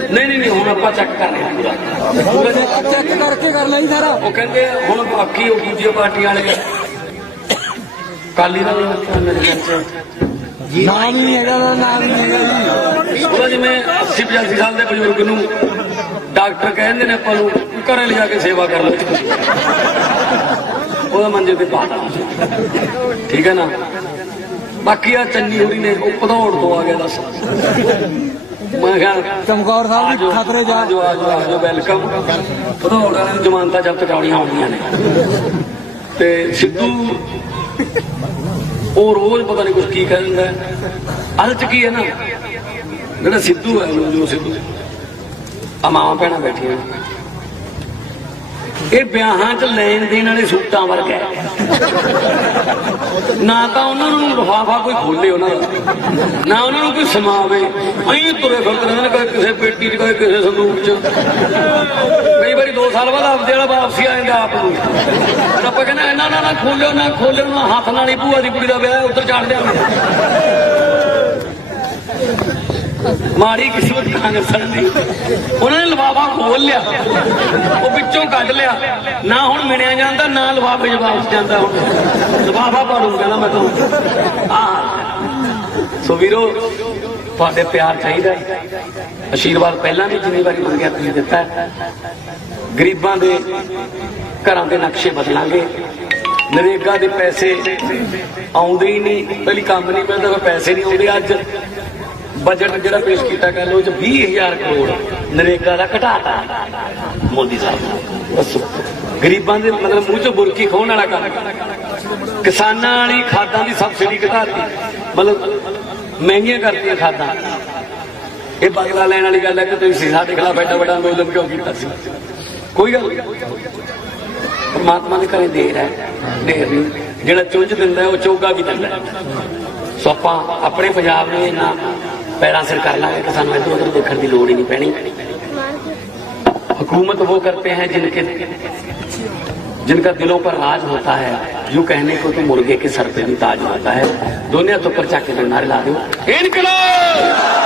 ਨਹੀਂ ਹੁਣ ਆਪਾਂ ਚੈੱਕ ਕਰ ਰਹੇ ਹਾਂ ਪੂਰਾ ਚੈੱਕ ਕਰਕੇ ਕਰ ਲਈ ਸਾਰਾ ਉਹ ਕਹਿੰਦੇ ਹੁਣ ਬਾਕੀ ਉਹ ਦੂਜੀ ਪਾਰਟੀ ਵਾਲੇ ਕਾਲੀ ਨਾਲ ਮੇਰੇ ਖਿਆਲ ਚ ਨਾਮ ਹੀ ਨਹੀਂ ਹੈਗਾ ਨਾਮ ਹੀ ਨਹੀਂ ਹੈਗਾ ਜੀ ਉਹਦਾ ਜਿਵੇਂ 80-85 ਸਾਲ ਦੇ ਬਜ਼ੁਰਗ ਨੂੰ ਡਾਕਟਰ ਕਹਿੰਦੇ ਨੇ ਆਪਾਂ ਨੂੰ ਘਰੇ ਲਿਜਾ ਕੇ ਸੇਵਾ ਕਰ ਲਓ ਉਹਦਾ ਮੰਜੇ ਤੇ ਪਾ ਠੀਕ ਹੈ ਨਾ ਬਾਕੀ ਆ ਚੰਨੀ ਹੋਰੀ ਨੇ ਉਹ ਭਦੌੜ ਤੋਂ ਆ ਗਿਆ ਦੱਸ ਮੈਂ ਕਿਹਾ ਚਮਕੌਰ ਸਾਹਿਬ ਵੀ ਖਤਰੇ ਜਾ ਆਜੋ ਵੈਲਕਮ ਭਦੌੜ ਵਾਲਿਆਂ ਨੂੰ ਜ਼ਮਾਨਤਾਂ ਜ਼ਬਤ ਕਰਾਉਣੀਆਂ ਆਉਂਦੀਆਂ ਨੇ ਤੇ ਸਿੱਧੂ ਉਹ ਰੋਜ਼ ਪਤਾ ਨਹੀਂ ਕੁਝ ਕੀ ਕਹਿ ਦਿੰਦਾ ਅਸਲ ਚ ਕੀ ਹੈ ਨਾ ਜਿਹੜਾ ਸਿੱਧੂ ਹੈ ਜੋ ਸਿੱਧੂ ਆ ਮਾਵਾਂ ਭੈਣਾਂ ਬੈਠੀਆਂ ਇਹ ਵਿਆਹਾਂ 'ਚ ਲੈਣ ਦੇਣ ਵਾਲੇ ਸੂਟਾਂ ਵਰਗਾ ਨਾ ਤਾਂ ਉਹਨਾਂ ਨੂੰ ਲਿਫਾਫਾ ਕੋਈ ਖੋਲੇ ਉਹਨਾਂ ਦਾ ਨਾ ਉਹਨਾਂ ਨੂੰ ਕੋਈ ਸਮਾਵੇ ਅਸੀਂ ਤੁਰੇ ਫਿਰਦੇ ਰਹਿੰਦੇ ਨੇ ਕਦੇ ਕਿਸੇ ਪੇਟੀ 'ਚ ਕਦੇ ਕਿਸੇ ਸੰਦੂਕ 'ਚ ਕਈ ਵਾਰੀ 2 ਸਾਲ ਬਾਅਦ ਆਪਦੇ ਵਾਲਾ ਵਾਪਸੀ ਆ ਜਾਂਦਾ ਆਪ ਨੂੰ ਫਿਰ ਆਪਾਂ ਕਹਿੰਦੇ ਇਹਨਾਂ ਨਾ ਖੋਲਿਓ ਨਾ ਹੱਥ ਨਾਲ ਹੀ ਭੂਆ ਦੀ ਕੁੜੀ ਦਾ ਵਿਆਹ ਉੱਧਰ ਚੜ੍ਹ ਦਿਆਂਗੇ ਮਾੜੀ ਕਿਸਮਤ ਕਾਂਗਰਸਾਂ ਦੀ ਉਹਨਾਂ ਨੇ ਲਿਫਾਫਾ ਖੋਲ ਲਿਆ ਉਹ ਵਿੱਚੋਂ ਕੱਢ ਲਿਆ ਨਾ ਹੁਣ ਮਿਣਿਆ ਜਾਂਦਾ ਨਾ ਲਿਫਾਫੇ 'ਚ ਵਾਪਸ ਜਾਂਦਾ ਹੁਣ ਲਿਫਾਫਾ ਪਾੜੂ ਕਹਿੰਦਾ ਮੈਂ ਤਾਂ ਸੋ ਵੀਰੋ ਤੁਹਾਡੇ ਪਿਆਰ ਚਾਹੀਦਾ ਆਸ਼ੀਰਵਾਦ ਪਹਿਲਾਂ ਵੀ ਜਿੰਨੀ ਵਾਰੀ ਮੰਗਿਆ ਤੁਸੀਂ ਦਿੱਤਾ ਗਰੀਬਾਂ ਦੇ ਘਰਾਂ ਦੇ ਨਕਸ਼ੇ ਬਦਲਾਂਗੇ ਨਰੇਗਾ ਦੇ ਪੈਸੇ ਆਉਂਦੇ ਹੀ ਨਹੀਂ ਪਹਿਲੀ ਕੰਮ ਨਹੀਂ ਮਿਲਦਾ ਪੈਸੇ ਨਹੀਂ ਆਉਂਦੇ ਅੱਜ ਬਜਟ ਜਿਹੜਾ ਪੇਸ਼ ਕੀਤਾ ਕਰ ਲੋ ਚ 20,000 ਕਰੋੜ ਨਰੇਗਾ ਦਾ ਘਟਾਤਾ ਮੋਦੀ ਸਾਹਿਬ ਨੇ ਦੱਸੋ ਗਰੀਬਾਂ ਦੇ ਮਤਲਬ ਮੂੰਹ ਚੋਂ ਬੁਰਕੀ ਖੋਹਣ ਵਾਲਾ ਕੰਮ ਕਿਸਾਨਾਂ ਵਾਲੀ ਖਾਦਾਂ ਦੀ ਸਬਸਿਡੀ ਘਟਾਤੀ ਮਤਲਬ ਮਹਿੰਗੀਆਂ ਕਰਤੀਆਂ ਖਾਦਾਂ ਇਹ ਬਦਲਾ ਲੈਣ ਵਾਲੀ ਗੱਲ ਹੈ ਕਿ ਤੁਸੀਂ ਸਾਡੇ ਖਿਲਾਫ ਐਡਾ ਵੱਡਾ ਅੰਦੋਲਨ ਕਿਉਂ ਕੀਤਾ ਸੀ ਕੋਈ ਗੱਲ ਪਰਮਾਤਮਾ ਦੇ ਘਰੇ ਦੇਰ ਹੈ ਦੇਰ ਨਹੀਂ ਜਿਹੜਾ ਚੁੰਝ ਦਿੰਦਾ ਉਹ ਚੋਗਾ ਵੀ ਦਿੰਦਾ ਸੋ ਆਪਾਂ ਆਪਣੇ ਪੰਜਾਬ ਨੂੰ ਇਹਨਾਂ पैरों सिर कर लांगे कि सानू इधर उधर देखने की लोड़ ही नहीं पैनी हुकूमत वो करते हैं जिनका दिलों पर राज होता है यूं कहने को तो मुर्गे के सर पे भी ताज होता है दुनिया तो पर जाके नारे ला दो इनकलाब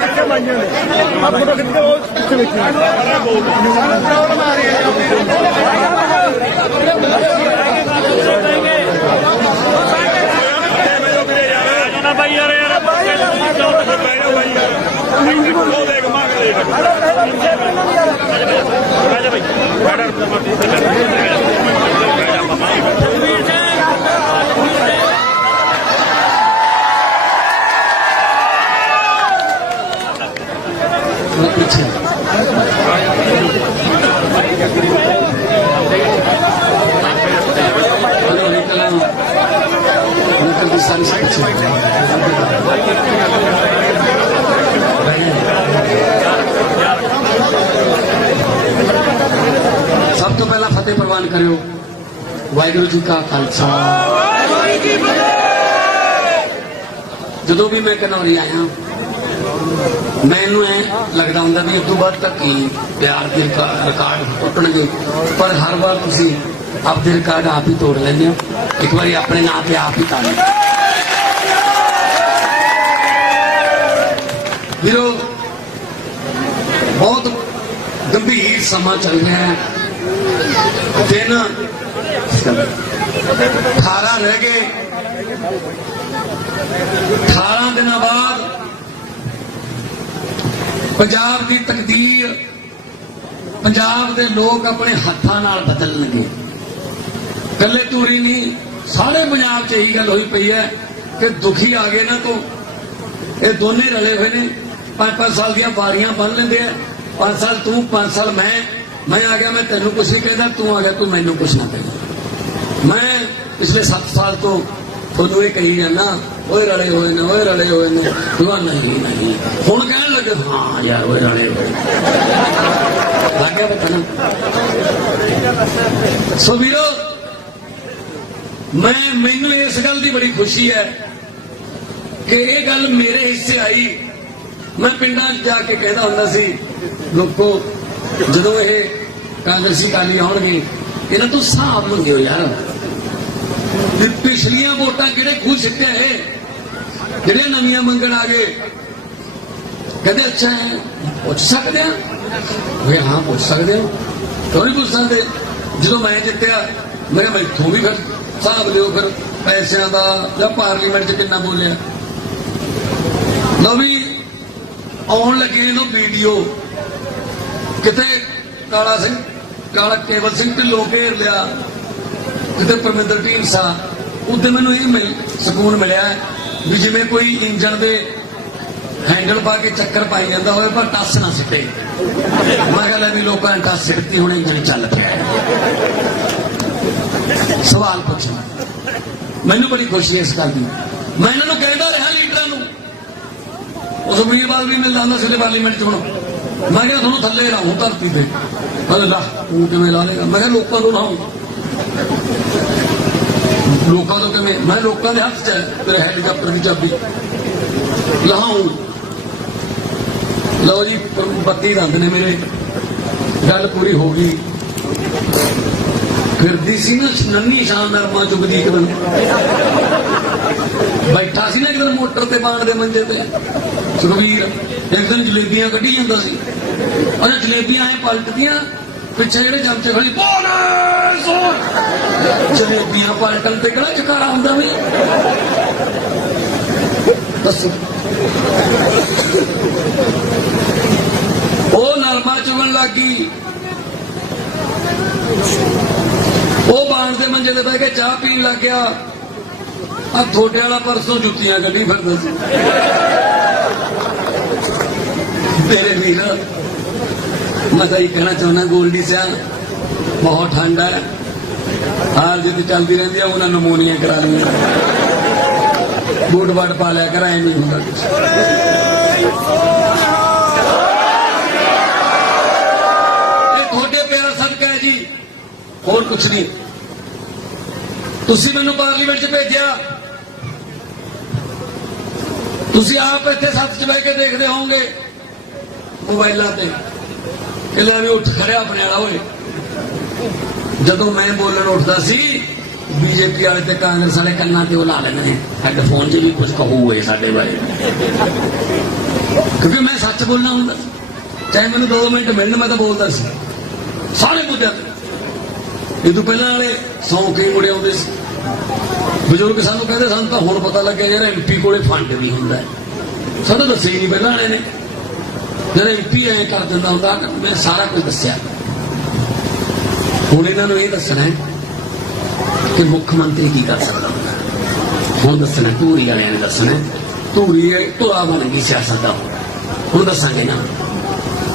ਪਿੱਛੇ ਮਾਈਆਂ ਨੇ ਆ ਫੋਟੋ ਖਿੱਚ ਕੇ ਉਹ ਪਿੱਛੇ ਵੇਖੀ ਭਾਈ ਯਾਰ सब तो पहला फतेह प्रवान करो। वाहिगुरु जी का खालसा। जो भी मैं घनौरी आया मैनू लगता होंगे भी इतों बाद तक ही प्यार के रिकॉर्ड टुटणगे, पर हर बार तुम आपके रिकॉर्ड आप ही तोड़ लेंगे हो। एक बार अपने नाम पे आप ही कर लो वीरो। बहुत गंभीर समा चल रहा है। दिन 18 रह गए। 18 दिन बाद पंजाब की तकदीर पंजाब के लोग अपने हाथों नाल बदलणगे। कल्ले तूरी नहीं, सारे पंजाब च यही गल हुई पई है कि दुखी आ गए ना तो ये दोने रले हुए ने। 5-5 साल दी बारियां बन लेंदे हैं। 5 साल तू 5 साल मैं आ गया, मैं तेनों कुछ नहीं कहता, तू आ गया तू मैनू कुछ ना कहना। मैं पिछले 7 साल तो थोनू ये कही जाना ओए रले हुए ने, ओए रले हुए ने। तू नहीं नहीं हुण कहने लगे हाँ यार ओए रले हुए लग गया पता ना। सो वीरो मैनू इस गल की बड़ी खुशी है कि ये गल मेरे हिस्से आई। मैं पिंडां जाके कहता हुंदा सी लोगों जदों ये कांग्रेसी अकाली आउणगे इन्हां तों हिसाब मंगिओ यार। पिछलियां वोटां किहड़े खूह सिੱਟੇ है, ਜਿਹੜੇ नवीं मंगण आ गए। कहते अच्छा है पुछ सकते हैं वे हाँ पुछ सकते हो, क्यों नहीं पूछ सकते। जो मैं जितया मेरे मैथों भी फिर हिसाब लियो फिर पैसों का या पार्लीमेंट च कितना बोलिया। लो भी आउण लगे नो वीडियो किते काला केवल सिंह ढिल्लों घेर लिया, किते परमिंदर ढींडसा। उदे मैनू ये सकून मिलिया भी जिवें कोई इंजन दे हैंडल पा के चक्कर पाई जाता हो पर टस ना सिटे। मैं कहला भी लोगों ने टस सिटी हुण इंजन चल पिया। सवाल पूछना मैनू बड़ी खुशी है इस गल की। मैं इन्होंने कहता रहा लीडर उस उम्मीदवार भी मिलता था सिले पार्लीमेंट च। मैं क्या थोड़ा थले लाऊं धरती से ला तू किवें ला लेगा। मैं लोगों को लाऊं लोगों तो किवें मैं लोगों के हाथ च तेरे हेलीकॉप्टर की चाबी लाऊं। लो जी 32 रंग ने मेरे गल पूरी हो गई। फिरदी सी ना नन्नी शानदार मां चुकदी एक दिन बैठा सी ना एक दिन मोटर ते बाण दे मंजे ते सुखवीर एक दिन जलेबियां कढ़ी जांदा सी। अच्छा जलेबियां ऐ पलटदियां पिछे जेहड़े चमचे खड़ी जलेबियां पलटन ते किहड़ा चकारा हुंदा वी दसो। ओ नरमा चुगन लग गई, वो बाण के मंजे ते बह के चाह पीन लग गया। आ थोड़े वाला परसों जुत्तियां कढ़ी फिरदा सी। मेरे वीर मैं तो ये कहना चाहना गोल्डी सिया बहुत ठंड है, हार जित चलती रहती है उन्हें नमूनिया करा लिया। बूट बाट पा लिया कर नहीं होगा कुछ। थोड़े प्यार सदका है जी और कुछ नहीं। तुसी मैनू पार्लीमेंट च भेजा, तुसी आप इतने सत्त च बह के देखते होंगे मोबाइलों से कि लै भी उठ खड़िया अपने वाला होए। जदों मैं बोलन उठता सी बीजेपी वाले ते कांग्रेस वाले कन्ना ते ला लेंगे ने हेडफोन च भी कुछ कहूए साडे बारे, क्योंकि मैं सच बोलना हूं, चाहे मैंने 2 मिनट मिलने मैं तो बोलता सी सारे मुद्दे। ये तो पहले वाले 100 कई मुड़े आते बजुर्ग सानू कहते सानू तो हुण पता लगे यार MP कोले फंड भी हुंदा है, सानू दस्से ही नहीं पहले वाले ने। जब MP ऐ कर दिंदा हुंदा मैं सारा कुछ दस्सिया। हुण इन्हां नूं ये दस्सना है कि मुख्यमंत्री की कर सकता होगा, हुण दस्सना धूरी वालियां ने दस्सना धूरी धुआ बन गई सियासत का। हुण दस्सांगे ना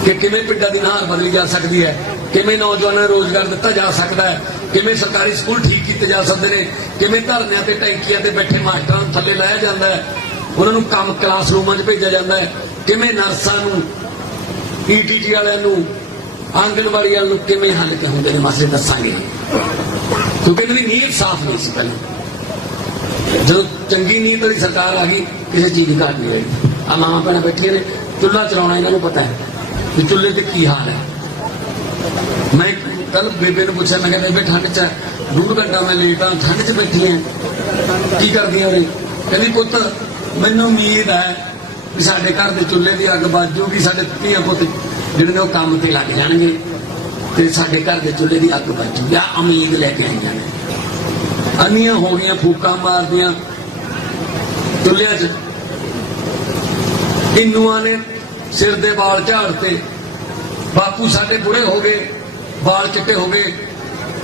कि किवें पिंडां दी नहार बदली जा सकती है, किवें नौजवानों नूं रोजगार दिता जा सकता है, किवें सरकारी स्कूल ठीक किए जा सकते हैं, किवें धरनिਆਂ ते टैंकियां ते बैठे मास्टरां नूं थल्ले लाया जाता है, उन्हां नूं काम क्लासरूमां 'च भेजा जाता है, किवें नर्सां नूं PTT वालियां नूं आंगनवाड़ी वालियां नूं किवें हल होंदे ने मसले दस्सांगे। क्योंकि इन्हां दी नीयत साफ नहीं सी पहले। जो चंगी नीयत वाली सरकार आ गई किसी चीज की घाट नहीं रही। आ मावां भैणां बैठियां ने चुल्हा चलाउणा इन्हां नूं पता है कि चुल्हे ते की हाल है। मैं कल बेबे ने पूछा, मैं बेबे ठंड च 2 घंटा मैं लेट हाँ, ठंड च बैठी है की करदियां ने? कहती पुत्त मैनूं उम्मीद है कि साडे घर दे चुल्हे दी अग बच जूगी, साडे धीआं पुत्त जिहड़े ने ओह काम ते लग जाणगे ते साडे घर दे चुल्हे दी अग बच जूगी। आ उम्मीद लैके आईयां ने, अन्नियां हो गईयां फूकां मारदियां चुल्हिਆਂ 'ਚ। इन्नुआं ने सिर दे वाल झाड़ते, बापू साडे बुढ़े हो गए, वाल चिट्टे हो गए,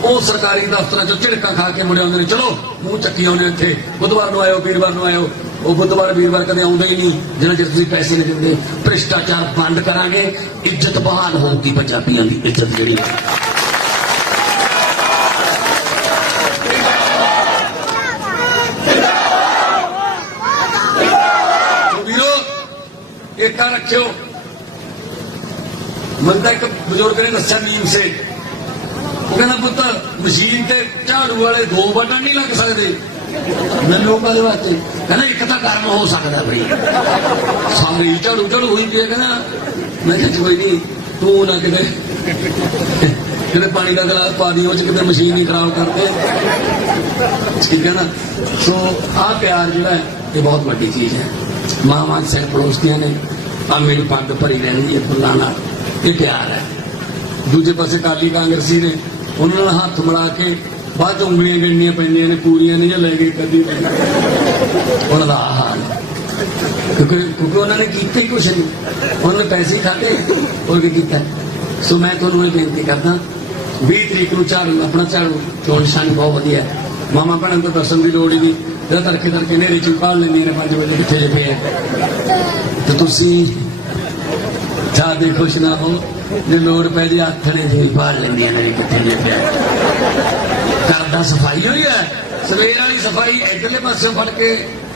वो सरकारी दफ्तर चो झिड़का खा के मुड़े आते हैं, चलो मुंह चक्की आने इतने बुधवार को आयो वीरवार को आयो। वो बुधवार वीरवार कदे आउंदे ही नहीं जिन्हें चਿਰ ਤੁਸੀਂ पैसे नहीं देंगे। भ्रिष्टाचार बंद करांगे, इज्जत बहाल होगी, पंजाबियों की इज्जत जी। वीरो एकता रखियो। बंदा एक बुजुर्ग ने दस्या नीम से, वो कहना पुत्र मशीन ते झाड़ू वाले 2 बटन नहीं लग सकते। मैं लोग वास्ते कहना एक तो गर्म हो सकता भाई, सारी झाड़ू झाड़ू हुई पी। कहना मैं कोई नहीं, तू ना कि पानी का गिलास पा दी कि मशीन ही खराब करते, ठीक है ना। सो आ प्यार जो है ये बहुत बड़ी चीज है। मां सिर पड़ोसियां ने आ मेरी पग भरी रहती है फुल्लां नाल, ये प्यार है। दूजे पासे अकाली कांग्रेसी ने उन्होंने हाथ मिला के बाद उंगलियां गिननियां पैंदियां ने, पूरियां नहीं ले गई कदी उन्होंने हाल, क्योंकि उन्होंने किया ही कुछ नहीं, उन्होंने पैसे ही खाते और किया। सो मैं तुहानूं ये बेनती करदा 20 तरीक को झाड़ू अपना झाड़ू चोण निशान बहुत वधिया है। मामा भैणां को दर्शन की लोड़ ही नहीं, जब तड़के तड़के नेरे च भाल लैंदियां ने 5 बजे कित्थे जे पे ते तुसीं ज्यादा खुश ना हो जो लोड़ पै जी आथने झील भाल लैंदियां ने कित्थे जे पे। करदा सफाई हुई है, सवेर वाली सफाई इधरले पासों फड़ के